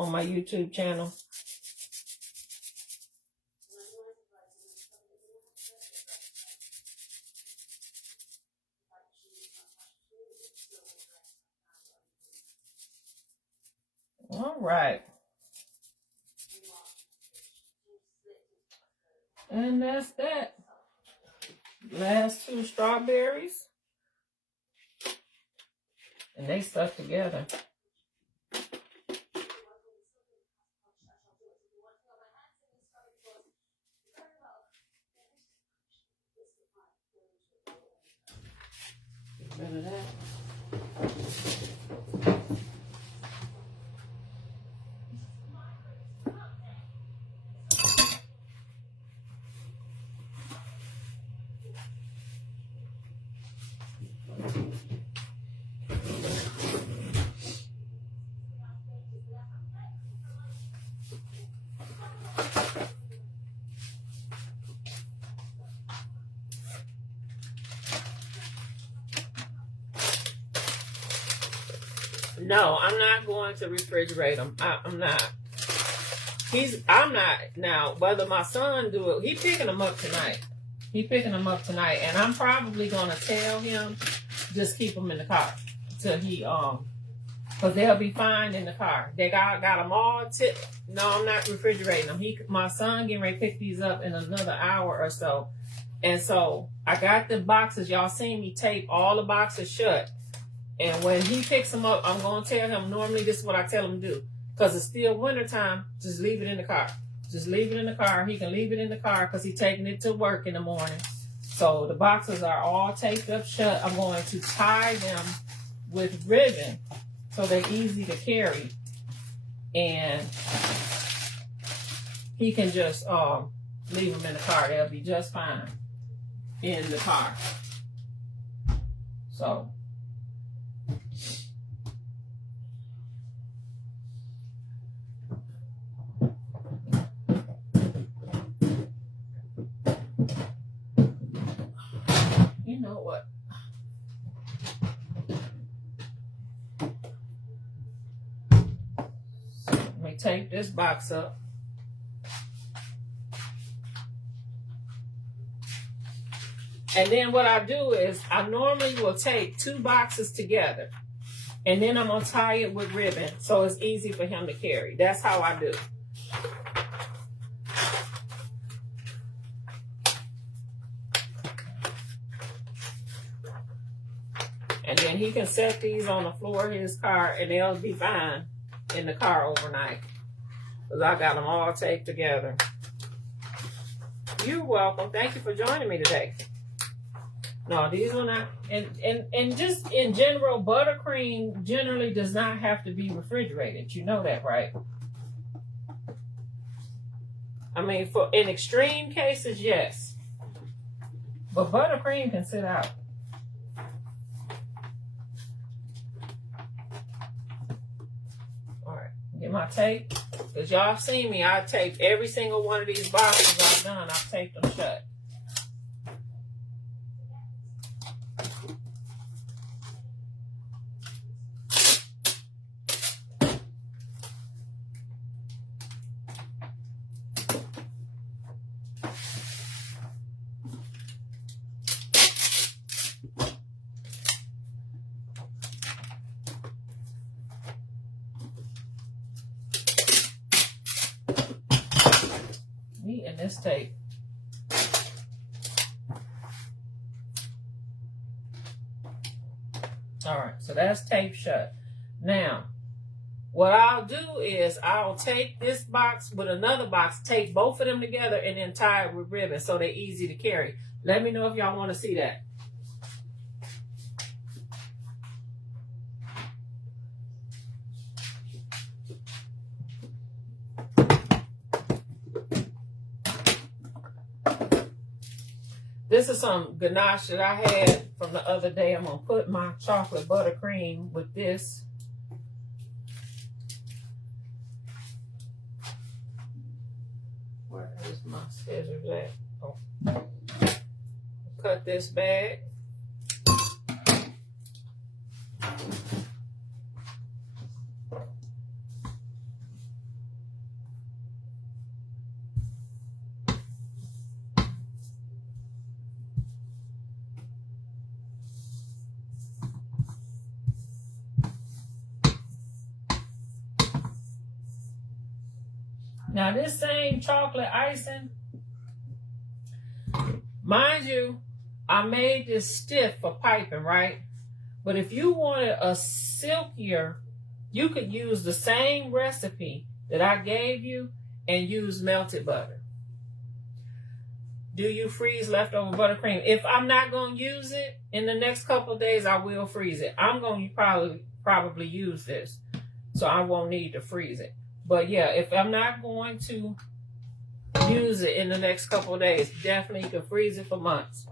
my YouTube channel. All right. And that's that. Last two strawberries. And they stuck together. Get rid of that. No, I'm not going to refrigerate them. I'm not. I'm not. Now, whether my son do it, he picking them up tonight. And I'm probably going to tell him, just keep them in the car till he, because they'll be fine in the car. They got them all No, I'm not refrigerating them. My son getting ready to pick these up in another hour or so. And so I got the boxes. Y'all seen me tape all the boxes shut. And when he picks them up, I'm going to tell him, normally this is what I tell him to do. Because it's still wintertime, just leave it in the car. Just leave it in the car. He can leave it in the car because he's taking it to work in the morning. So the boxes are all taped up shut. I'm going to tie them with ribbon so they're easy to carry. And he can just leave them in the car. They'll be just fine in the car. So... you know what? Let me tape this box up. And then what I do is I normally will take two boxes together. And then I'm going to tie it with ribbon so it's easy for him to carry. That's how I do. And then he can set these on the floor of his car and they'll be fine in the car overnight. Because I got them all taped together. You're welcome. Thank you for joining me today. No, these are not. And just in general, buttercream generally does not have to be refrigerated. You know that, right? I mean, in extreme cases, yes. But buttercream can sit out. All right, get my tape. Because y'all seen me, I tape every single one of these boxes I've done. I've taped them shut. Me and this tape. All right, so that's tape shut. Now, what I'll do is I'll take this box with another box, tape both of them together, and then tie it with ribbon so they're easy to carry. Let me know if y'all want to see that. This is some ganache that I had from the other day. I'm going to put my chocolate buttercream with this. Where is my scissors at? Oh. Cut this bag. Now this same chocolate icing, mind you, I made this stiff for piping, right? But if you wanted a silkier, you could use the same recipe that I gave you and use melted butter. Do you freeze leftover buttercream? If I'm not going to use it in the next couple of days, I will freeze it. I'm going to probably use this, so I won't need to freeze it. But yeah, if I'm not going to use it in the next couple of days, definitely you can freeze it for months.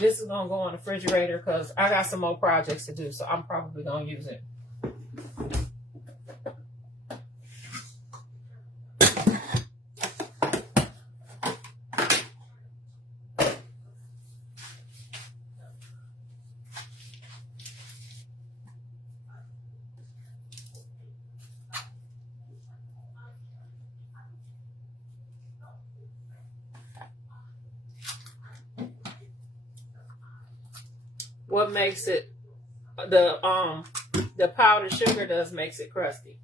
This is going to go in the refrigerator because I got some more projects to do, so I'm probably going to use it. What makes it, the powdered sugar makes it crusty.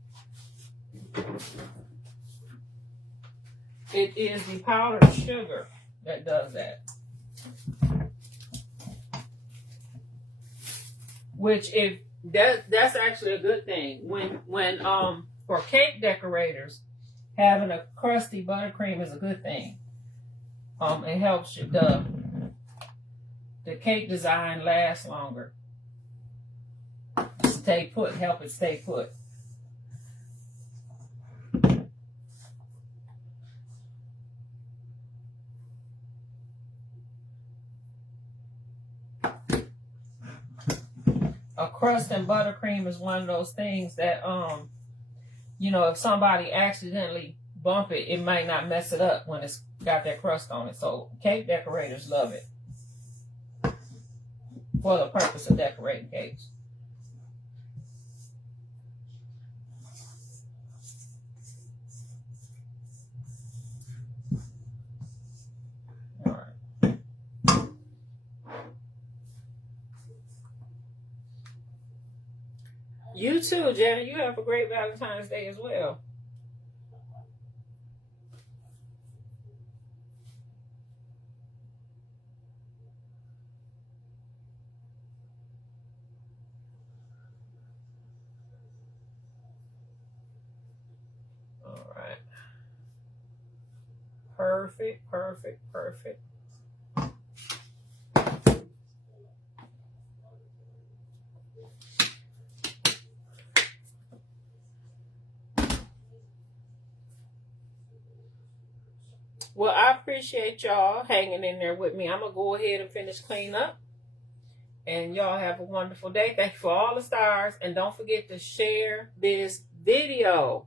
It is the powdered sugar that does that. Which that's actually a good thing. When for cake decorators, having a crusty buttercream is a good thing. It helps the cake design last longer. Stay put, help it stay put. A crust and buttercream is one of those things that, if somebody accidentally bump it, it might not mess it up when it's got that crust on it. So cake decorators love it for the purpose of decorating cakes. All right. You too, Janet. You have a great Valentine's Day as well. Perfect, perfect, perfect. Well, I appreciate y'all hanging in there with me. I'm going to go ahead and finish cleaning up. And y'all have a wonderful day. Thank you for all the stars. And don't forget to share this video.